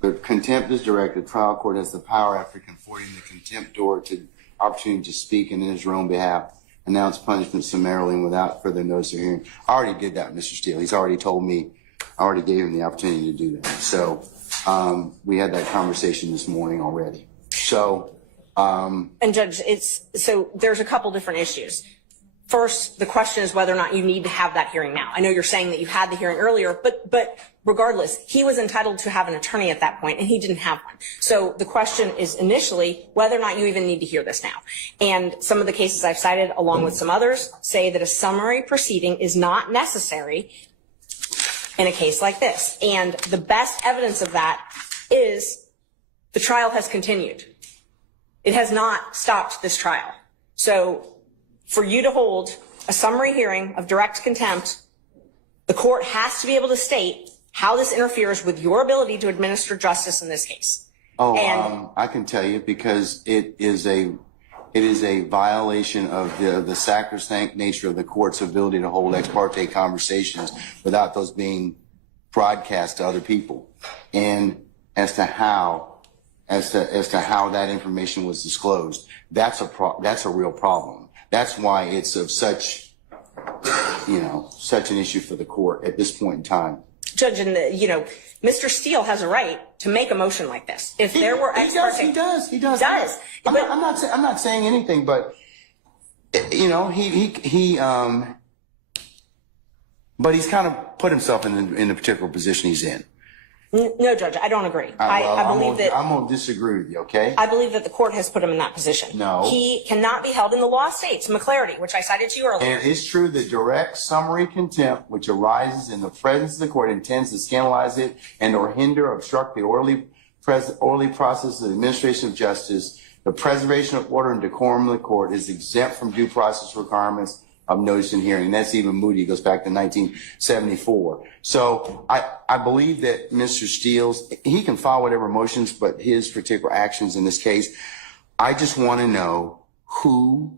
The contempt is direct. The trial court has the power after conforting the contemptor to opportunity to speak in his own behalf, announce punishment summarily and without further notice or hearing. I already did that, Mr. Steele. He's already told me, I already gave him the opportunity to do that. So we had that conversation this morning already. So, and Judge, so there's a couple different issues. First, the question is whether or not you need to have that hearing now. I know you're saying that you had the hearing earlier, but regardless, he was entitled to have an attorney at that point, and he didn't have one. So the question is initially whether or not you even need to hear this now. And some of the cases I've cited, along with some others, say that a summary proceeding is not necessary in a case like this. And the best evidence of that is the trial has continued. It has not stopped this trial. So for you to hold a summary hearing of direct contempt, the court has to be able to state how this interferes with your ability to administer justice in this case. I can tell you because it is a violation of the sacrosanct nature of the court's ability to hold ex parte conversations without those being broadcast to other people. And as to how that information was disclosed, that's a real problem. That's why it's of such an issue for the court at this point in time. Judge, and Mr. Steele has a right to make a motion like this. If there were ex parte, he does. Does. I'm not saying anything, but but he's kind of put himself in the particular position he's in. No, Judge, I don't agree. I'm I'm gonna disagree with you, okay? I believe that the court has put him in that position. No. He cannot be held in the law states, McClarity, which I cited to you earlier. And it is true that direct summary contempt, which arises in the presence of the court, intends to scandalize it and or hinder or obstruct the orderly process of the administration of justice. The preservation of order and decorum of the court is exempt from due process requirements of notice and hearing. That's even Moody, goes back to 1974. So I believe that Mr. Steele's, he can file whatever motions, but his particular actions in this case, I just want to know who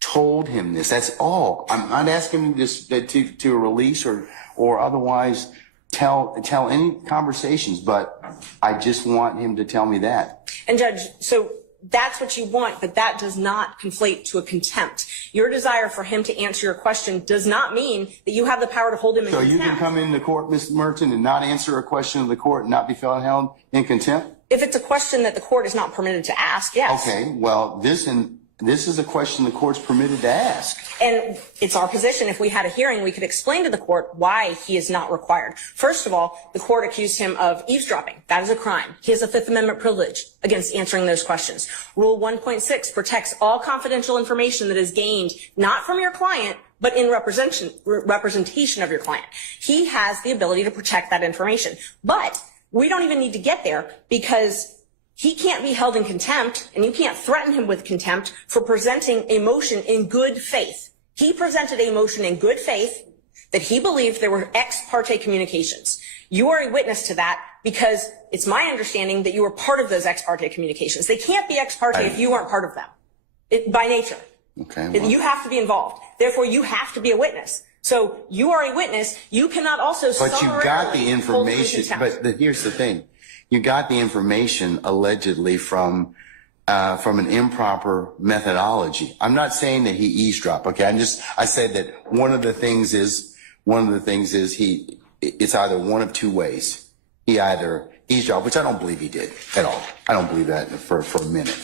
told him this. That's all. I'm not asking him this to release or otherwise tell any conversations, but I just want him to tell me that. And Judge, so that's what you want, but that does not conflate to a contempt. Your desire for him to answer your question does not mean that you have the power to hold him in contempt. So you can come into court, Mr. Merchant, and not answer a question of the court and not be held in contempt? If it's a question that the court is not permitted to ask, yes. Okay, well, this is a question the court's permitted to ask. And it's our position, if we had a hearing, we could explain to the court why he is not required. First of all, the court accused him of eavesdropping. That is a crime. He has a Fifth Amendment privilege against answering those questions. Rule 1.6 protects all confidential information that is gained not from your client, but in representation of your client. He has the ability to protect that information. But we don't even need to get there because he can't be held in contempt, and you can't threaten him with contempt for presenting a motion in good faith. He presented a motion in good faith that he believed there were ex parte communications. You are a witness to that because it's my understanding that you were part of those ex parte communications. They can't be ex parte if you weren't part of them, by nature. Okay. Well. You have to be involved. Therefore, you have to be a witness. So you are a witness. You cannot also But you got the information. But here's the thing. You got the information allegedly from an improper methodology. I'm not saying that he eavesdropped. Okay, I said that one of the things is it's either one of two ways. He either eavesdropped, which I don't believe he did at all. I don't believe that for a minute.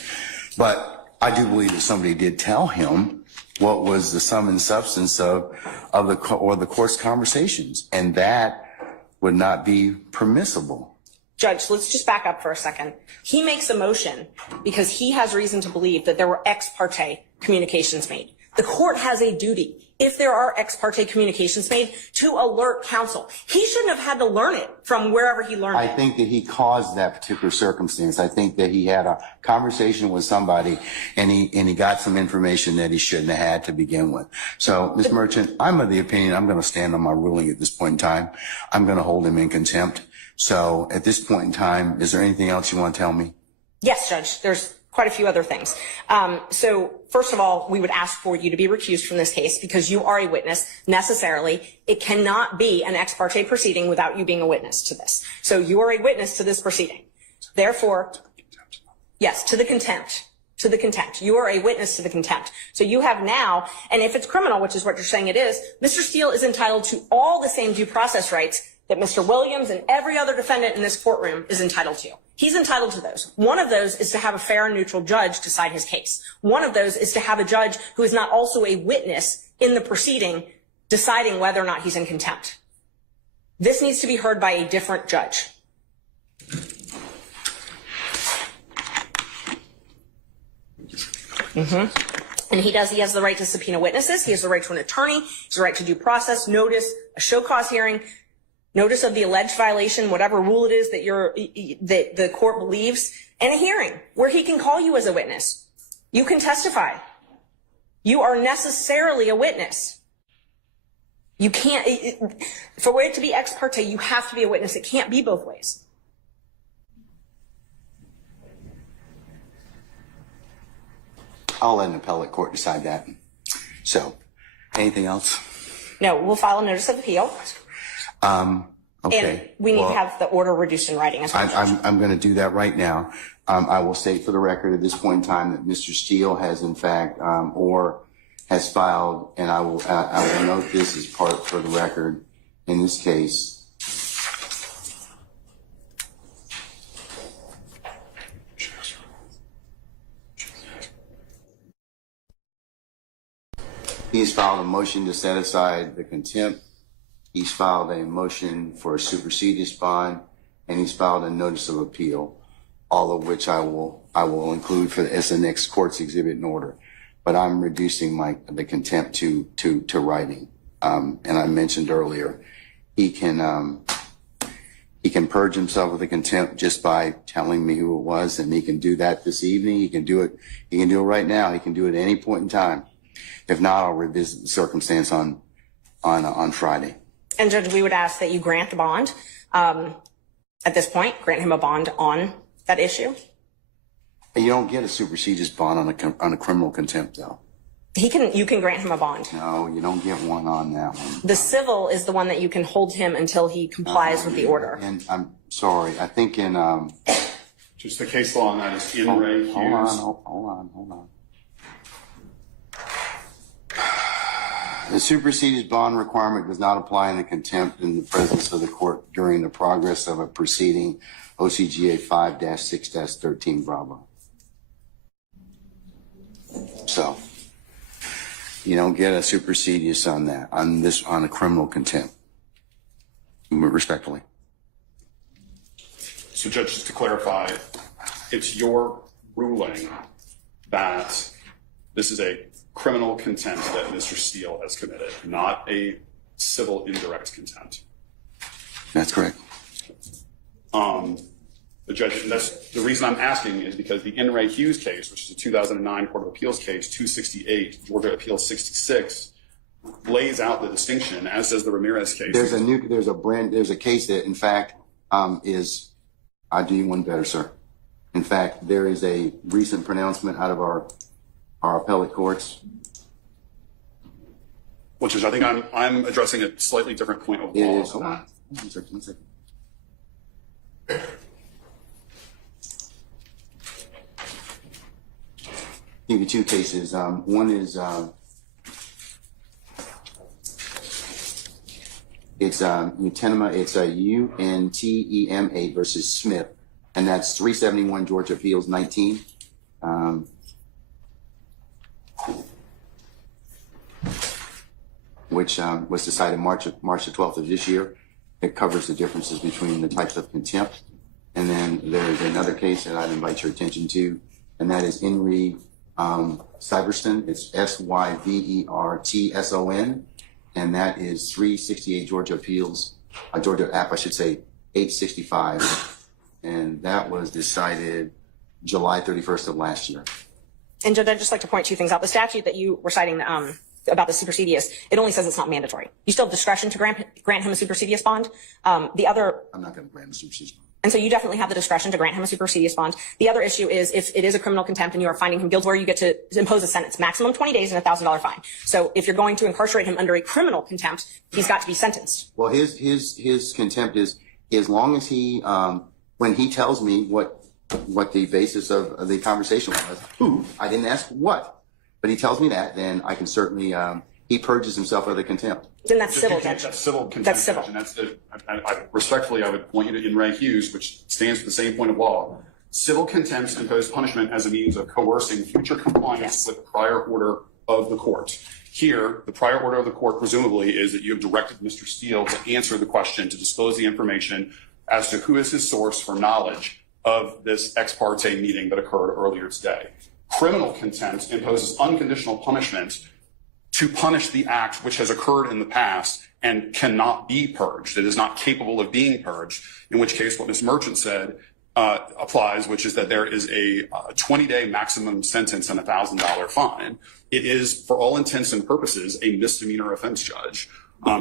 But I do believe that somebody did tell him what was the sum and substance of the court's conversations, and that would not be permissible. Judge, let's just back up for a second. He makes a motion because he has reason to believe that there were ex parte communications made. The court has a duty, if there are ex parte communications made, to alert counsel. He shouldn't have had to learn it from wherever he learned it. I think that he caused that particular circumstance. I think that he had a conversation with somebody and he got some information that he shouldn't have had to begin with. So, Ms. Merchant, I'm of the opinion I'm going to stand on my ruling at this point in time. I'm going to hold him in contempt. So at this point in time, is there anything else you want to tell me? Yes, Judge. There's quite a few other things. So first of all, we would ask for you to be recused from this case because you are a witness necessarily. It cannot be an ex parte proceeding without you being a witness to this. So you are a witness to this proceeding. Therefore, yes, to the contempt. To the contempt. You are a witness to the contempt. So you have now, and if it's criminal, which is what you're saying it is, Mr. Steele is entitled to all the same due process rights that Mr. Williams and every other defendant in this courtroom is entitled to. He's entitled to those. One of those is to have a fair and neutral judge decide his case. One of those is to have a judge who is not also a witness in the proceeding deciding whether or not he's in contempt. This needs to be heard by a different judge. And he has the right to subpoena witnesses. He has the right to an attorney. He has the right to due process, notice, a show cause hearing, notice of the alleged violation, whatever rule it is that that the court believes, and a hearing where he can call you as a witness. You can testify. You are necessarily a witness. You can't, for it to be ex parte, you have to be a witness. It can't be both ways. I'll let an appellate court decide that. So, anything else? No, we'll file a notice of appeal. Okay. And we need to have the order reduced in writing as well. I'm going to do that right now. I will state for the record at this point in time that Mr. Steele has in fact, or has filed, and I will note this as part for the record in this case. He's filed a motion to set aside the contempt. He's filed a motion for a superseded bond, and he's filed a notice of appeal, all of which I will include as the next court's exhibit in order. But I'm reducing the contempt to writing. And I mentioned earlier, he can purge himself of the contempt just by telling me who it was, and he can do that this evening. He can do it right now. He can do it at any point in time. If not, I'll revisit the circumstance on Friday. And Judge, we would ask that you grant the bond. At this point, grant him a bond on that issue. You don't get a superseded bond on a criminal contempt, though. You can grant him a bond. No, you don't get one on that one. The civil is the one that you can hold him until he complies with the order. And I'm sorry, I think in just the case law on that is in Recuse. Hold on. The superseded bond requirement does not apply in the contempt in the presence of the court during the progress of a proceeding, OCGA 5-6-13 Bravo. So you don't get a supersedious on that, on a criminal contempt, respectfully. So, Judge, just to clarify, it's your ruling that this is a criminal contempt that Mr. Steele has committed, not a civil indirect contempt. That's correct. The judge, and that's the reason I'm asking is because the In Re Hughes case, which is a 2009 Court of Appeals case, 268, Georgia Appeals 66, lays out the distinction, as does the Ramirez case. There's a case that, in fact, I'll do you one better, sir. In fact, there is a recent pronouncement out of our appellate courts. Which is, I think I'm addressing a slightly different point of law. Hold on. One second. Give you two cases. One is it's Untema. It's a UNTEMA versus Smith, and that's 371 Georgia Appeals 19. Which was decided March the 12th of this year. It covers the differences between the types of contempt. And then there's another case that I'd invite your attention to, and that is Henry Syverson. It's SYVERTSON, and that is 368 Georgia Appeals, Georgia App, I should say, 865. And that was decided July 31st of last year. And Judge, I'd just like to point two things out. The statute that you were citing about the supersedious, it only says it's not mandatory. You still have discretion to grant him a supersedious bond. I'm not going to grant a supersedious bond. And so you definitely have the discretion to grant him a supersedious bond. The other issue is if it is a criminal contempt and you are finding him guilty, where you get to impose a sentence, maximum 20 days and $1,000 fine. So if you're going to incarcerate him under a criminal contempt, he's got to be sentenced. Well, his contempt is, as long as he, when he tells me what the basis of the conversation was, I didn't ask what, but he tells me that, then I can certainly, he purges himself of the contempt. Then that's civil, Judge. That's civil contempt. That's civil. And that's respectfully, I would point you to In Re Hughes, which stands for the same point of law. Civil contempts impose punishment as a means of coercing future compliance with the prior order of the court. Here, the prior order of the court presumably is that you have directed Mr. Steele to answer the question, to disclose the information as to who is his source for knowledge of this ex parte meeting that occurred earlier today. Criminal contempt imposes unconditional punishment to punish the act which has occurred in the past and cannot be purged. It is not capable of being purged, in which case what Ms. Merchant said applies, which is that there is a 20-day maximum sentence and $1,000 fine. It is, for all intents and purposes, a misdemeanor offense, Judge,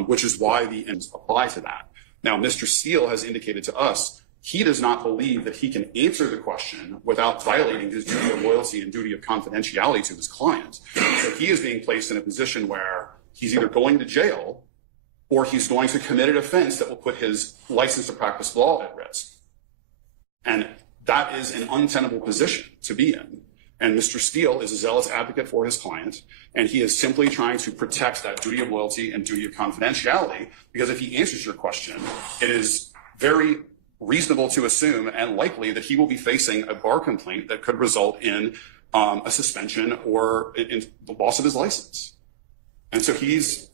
which is why the ends apply to that. Now, Mr. Steele has indicated to us he does not believe that he can answer the question without violating his duty of loyalty and duty of confidentiality to his client. So he is being placed in a position where he's either going to jail or he's going to commit an offense that will put his license to practice law at risk. And that is an untenable position to be in. And Mr. Steele is a zealous advocate for his client, and he is simply trying to protect that duty of loyalty and duty of confidentiality, because if he answers your question, it is very reasonable to assume and likely that he will be facing a bar complaint that could result in a suspension or in the loss of his license. And so he's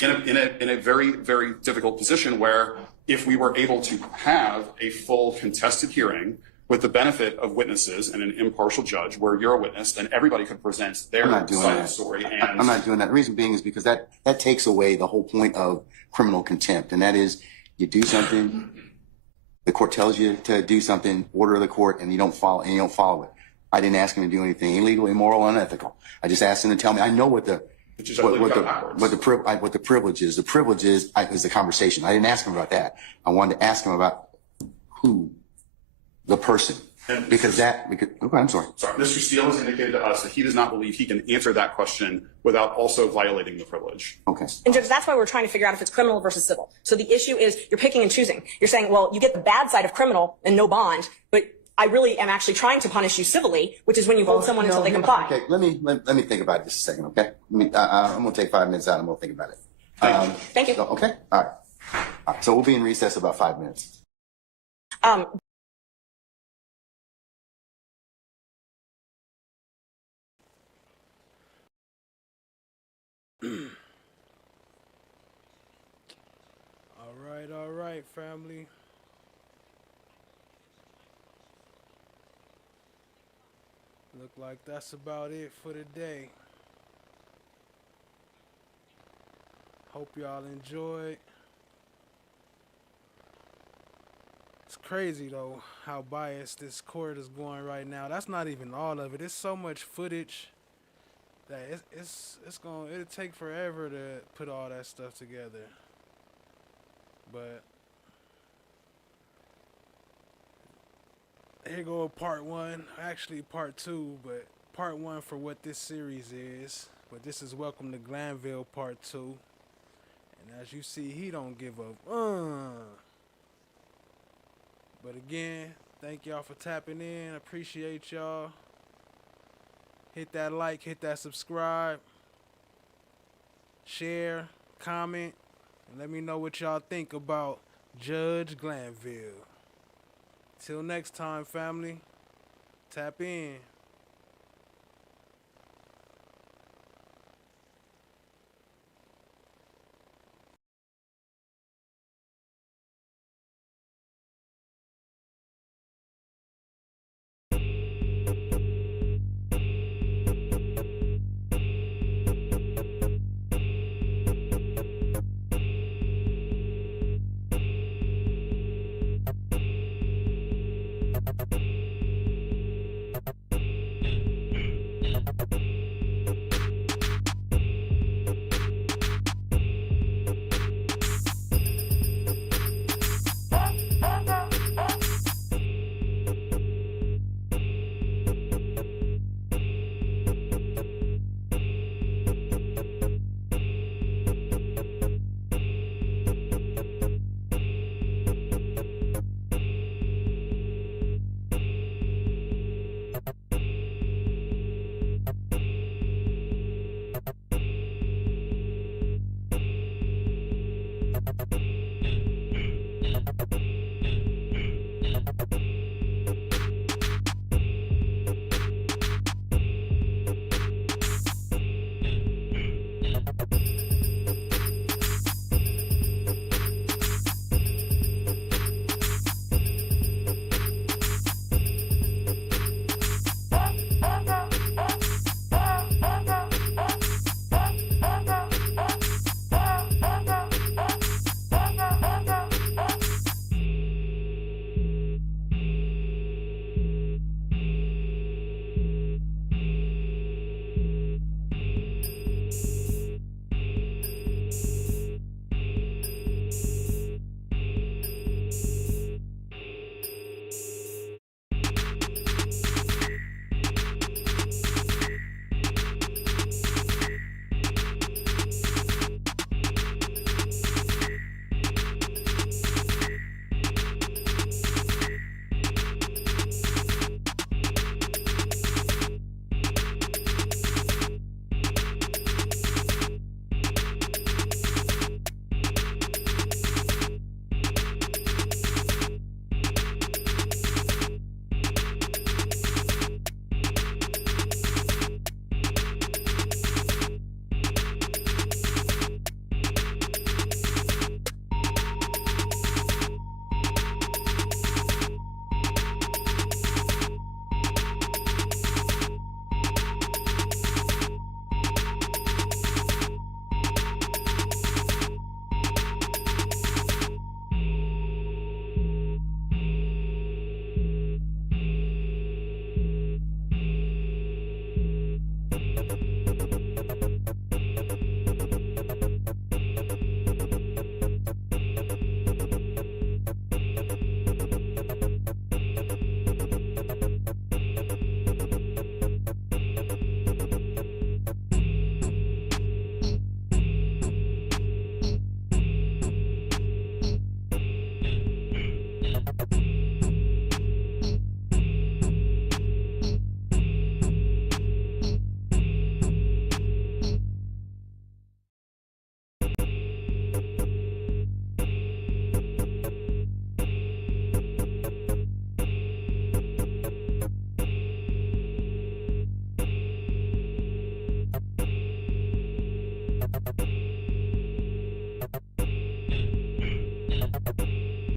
in a very, very difficult position where if we were able to have a full contested hearing with the benefit of witnesses and an impartial judge where you're a witness, then everybody could present their side of the story. And I'm not doing that. The reason being is because that takes away the whole point of criminal contempt, and that is you do something, the court tells you to do something, order of the court, and you don't follow it. I didn't ask him to do anything illegal, immoral, unethical. I just asked him to tell me. I know what the privilege is. The privilege is the conversation. I didn't ask him about that. I wanted to ask him about the person. Okay, I'm sorry. Sorry, Mr. Steele has indicated to us that he does not believe he can answer that question without also violating the privilege. Okay. And Judge, that's why we're trying to figure out if it's criminal versus civil. So the issue is you're picking and choosing. You're saying, well, you get the bad side of criminal and no bond, but I really am actually trying to punish you civilly, which is when you hold someone until they comply. Okay, let me think about it just a second, okay? I'm going to take 5 minutes out and we'll think about it. Thank you. Okay? All right. So we'll be in recess about 5 minutes. All right, family. Look like that's about it for today. Hope y'all enjoyed. It's crazy though how biased this court is going right now. That's not even all of it. It's so much footage that it'll take forever to put all that stuff together. But here go part one, actually part two, but part one for what this series is. But this is Welcome to Glanville part 2. And as you see, he don't give up. But again, thank y'all for tapping in. Appreciate y'all. Hit that like, hit that subscribe, share, comment, and let me know what y'all think about Judge Glanville. Till next time, family, tap in.